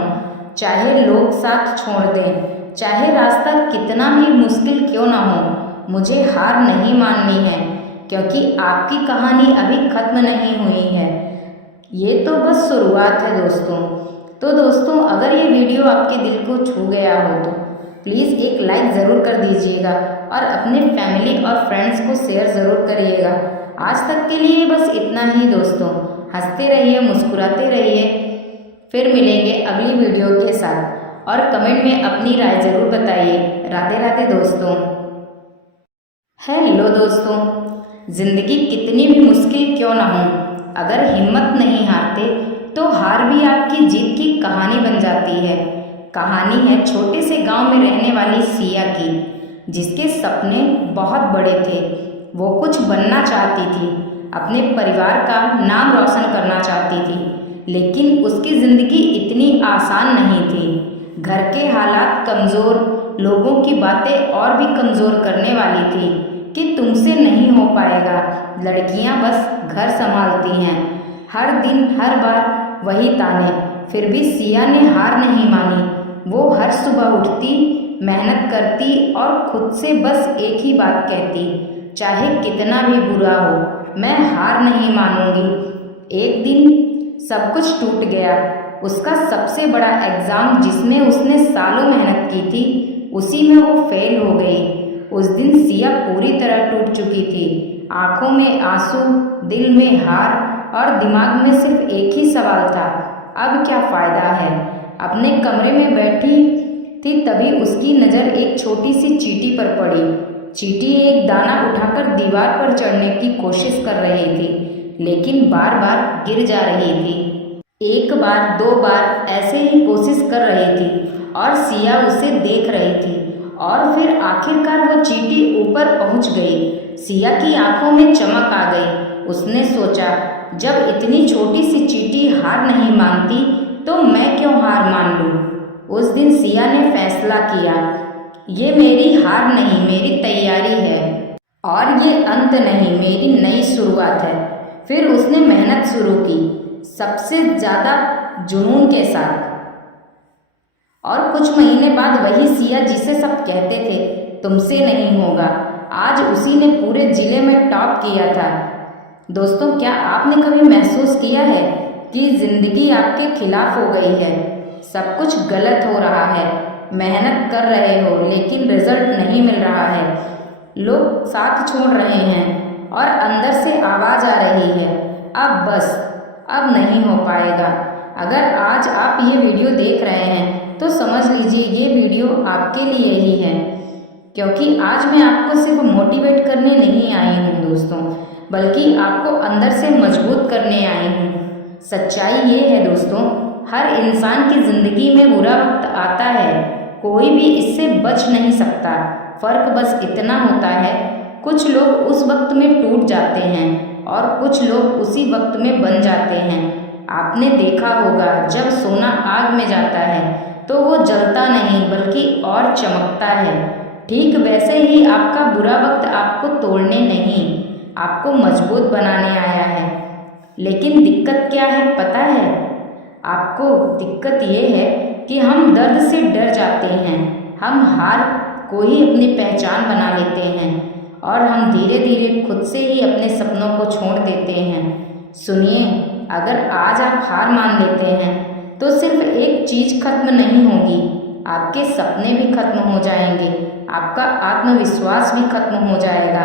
चाहे लोग साथ छोड़ दें, चाहे रास्ता कितना भी मुश्किल क्यों ना हो, मुझे हार नहीं माननी है, क्योंकि आपकी कहानी अभी खत्म नहीं हुई है। ये तो बस शुरुआत है दोस्तों। तो दोस्तों, अगर ये वीडियो आपके दिल को छू गया हो तो प्लीज़ एक लाइक ज़रूर कर दीजिएगा और अपने फैमिली और फ्रेंड्स को शेयर ज़रूर करिएगा। आज तक के लिए बस इतना ही दोस्तों। हंसते रहिए, मुस्कुराते रहिए। फिर मिलेंगे अगली वीडियो के साथ और कमेंट में अपनी राय ज़रूर बताइए। राधे राधे दोस्तों। हेलो दोस्तों, ज़िंदगी कितनी भी मुश्किल क्यों ना हो, अगर हिम्मत नहीं हारते तो हार भी आपकी जीत की कहानी बन जाती है। कहानी है छोटे से गांव में रहने वाली सिया की, जिसके सपने बहुत बड़े थे। वो कुछ बनना चाहती थी, अपने परिवार का नाम रोशन करना चाहती थी, लेकिन उसकी ज़िंदगी इतनी आसान नहीं थी। घर के हालात कमज़ोर, लोगों की बातें और भी कमज़ोर करने वाली थी कि तुमसे नहीं हो पाएगा, लड़कियां बस घर संभालती हैं। हर दिन हर बार वही ताने। फिर भी सिया ने हार नहीं मानी। वो हर सुबह उठती, मेहनत करती और खुद से बस एक ही बात कहती, चाहे कितना भी बुरा हो, मैं हार नहीं मानूंगी। एक दिन सब कुछ टूट गया। उसका सबसे बड़ा एग्ज़ाम, जिसमें उसने सालों मेहनत की थी, उसी में वो फेल हो गई। उस दिन सिया पूरी तरह टूट चुकी थी। आंखों में आंसू, दिल में हार और दिमाग में सिर्फ एक ही सवाल था, अब क्या फ़ायदा है। अपने कमरे में बैठी थी, तभी उसकी नज़र एक छोटी सी चींटी पर पड़ी। चींटी एक दाना उठाकर दीवार पर चढ़ने की कोशिश कर रही थी, लेकिन बार बार गिर जा रही थी। एक बार, दो बार ऐसे ही कोशिश कर रही थी और सिया उसे देख रही थी। और फिर आखिरकार वो चींटी ऊपर पहुंच गई। सिया की आंखों में चमक आ गई। उसने सोचा, जब इतनी छोटी सी चींटी हार नहीं मानती तो मैं क्यों हार मान लूं। उस दिन सिया ने फैसला किया, ये मेरी हार नहीं, मेरी तैयारी है और ये अंत नहीं, मेरी नई शुरुआत है। फिर उसने मेहनत शुरू की, सबसे ज़्यादा जुनून के साथ। और कुछ महीने बाद वही सिया जिसे सब कहते थे तुमसे नहीं होगा, आज उसी ने पूरे जिले में टॉप किया था। दोस्तों, क्या आपने कभी महसूस किया है कि ज़िंदगी आपके खिलाफ हो गई है? सब कुछ गलत हो रहा है, मेहनत कर रहे हो लेकिन रिजल्ट नहीं मिल रहा है, लोग साथ छोड़ रहे हैं और अंदर से आवाज़ आ रही है, अब बस, अब नहीं हो पाएगा। अगर आज आप ये वीडियो देख रहे हैं तो समझ लीजिए ये वीडियो आपके लिए ही है, क्योंकि आज मैं आपको सिर्फ मोटिवेट करने नहीं आई हूँ दोस्तों, बल्कि आपको अंदर से मजबूत करने आई हूँ। सच्चाई ये है दोस्तों, हर इंसान की ज़िंदगी में बुरा वक्त आता है, कोई भी इससे बच नहीं सकता। फ़र्क बस इतना होता है, कुछ लोग उस वक्त में टूट जाते हैं और कुछ लोग उसी वक्त में बन जाते हैं। आपने देखा होगा, जब सोना आग में जाता है तो वो जलता नहीं बल्कि और चमकता है। ठीक वैसे ही आपका बुरा वक्त आपको तोड़ने नहीं, आपको मजबूत बनाने आया है। लेकिन दिक्कत क्या है पता है आपको? दिक्कत ये है कि हम दर्द से डर जाते हैं, हम हार को ही अपनी पहचान बना लेते हैं और हम धीरे धीरे खुद से ही अपने सपनों को छोड़ देते हैं। सुनिए, अगर आज आप हार मान लेते हैं तो सिर्फ एक चीज़ खत्म नहीं होगी, आपके सपने भी खत्म हो जाएंगे, आपका आत्मविश्वास भी खत्म हो जाएगा।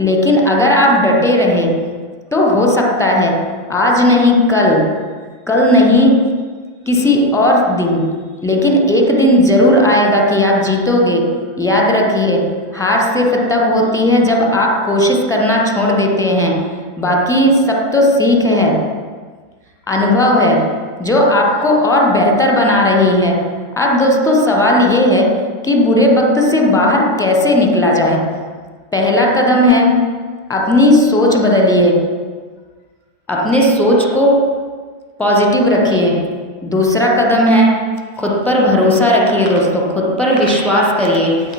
लेकिन अगर आप डटे रहे तो हो सकता है आज नहीं कल, कल नहीं किसी और दिन, लेकिन एक दिन ज़रूर आएगा कि आप जीतोगे। याद रखिए, हार सिर्फ तब होती है जब आप कोशिश करना छोड़ देते हैं, बाकी सब तो सीख है, अनुभव है जो आपको और बेहतर बना रही है। अब दोस्तों, सवाल ये है कि बुरे वक्त से बाहर कैसे निकला जाए। पहला कदम है अपनी सोच बदलिए, अपने सोच को पॉजिटिव रखिए। दूसरा कदम है खुद पर भरोसा रखिए दोस्तों, खुद पर विश्वास करिए।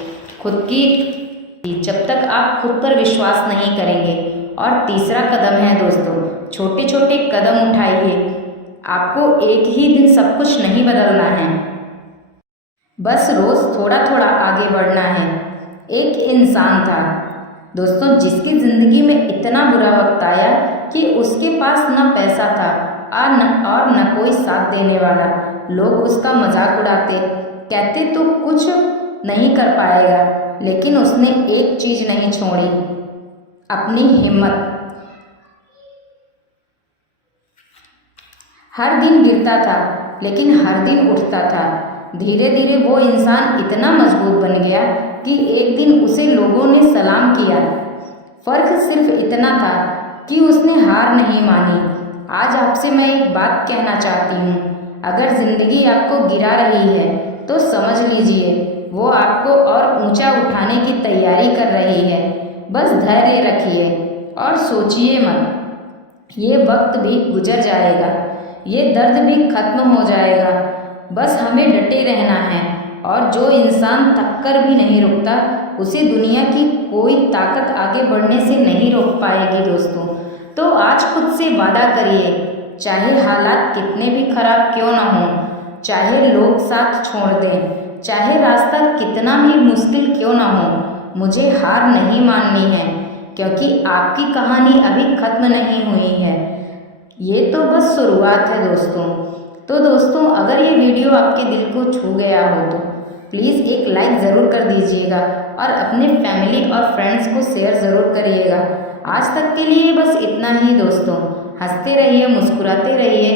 जब तक आप खुद पर विश्वास नहीं करेंगे। और तीसरा कदम है दोस्तों, छोटे छोटे कदम उठाइए। आपको एक ही दिन सब कुछ नहीं बदलना है, बस रोज थोड़ा थोड़ा आगे बढ़ना है। एक इंसान था दोस्तों जिसकी जिंदगी में इतना बुरा वक्त आया कि उसके पास न पैसा था और न कोई साथ देने वाला। लोग उसका मजाक उड़ाते, कहते तो कुछ नहीं कर पाएगा, लेकिन उसने एक चीज नहीं छोड़ी, अपनी हिम्मत। हर दिन गिरता था लेकिन हर दिन उठता था। धीरे धीरे वो इंसान इतना मजबूत बन गया कि एक दिन उसे लोगों ने सलाम किया। फर्क सिर्फ इतना था कि उसने हार नहीं मानी। आज आपसे मैं एक बात कहना चाहती हूँ, अगर जिंदगी आपको गिरा रही है तो समझ लीजिए वो आपको और ऊंचा उठाने की तैयारी कर रही है। बस धैर्य रखिए और सोचिए मत, ये वक्त भी गुजर जाएगा, ये दर्द भी खत्म हो जाएगा। बस हमें डटे रहना है, और जो इंसान थक कर भी नहीं रुकता उसे दुनिया की कोई ताकत आगे बढ़ने से नहीं रोक पाएगी दोस्तों। तो आज खुद से वादा करिए, चाहे हालात कितने भी खराब क्यों ना हो, चाहे लोग साथ छोड़ दें, चाहे रास्ता कितना भी मुश्किल क्यों ना हो, मुझे हार नहीं माननी है, क्योंकि आपकी कहानी अभी खत्म नहीं हुई है। ये तो बस शुरुआत है दोस्तों। तो दोस्तों अगर ये वीडियो आपके दिल को छू गया हो तो प्लीज़ एक लाइक ज़रूर कर दीजिएगा और अपने फैमिली और फ्रेंड्स को शेयर ज़रूर करिएगा। आज तक के लिए बस इतना ही दोस्तों। हंसते रहिए, मुस्कुराते रहिए।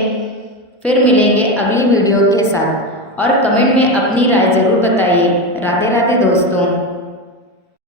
फिर मिलेंगे अगली वीडियो के साथ, और कमेंट में अपनी राय ज़रूर बताइए। राधे राधे दोस्तों।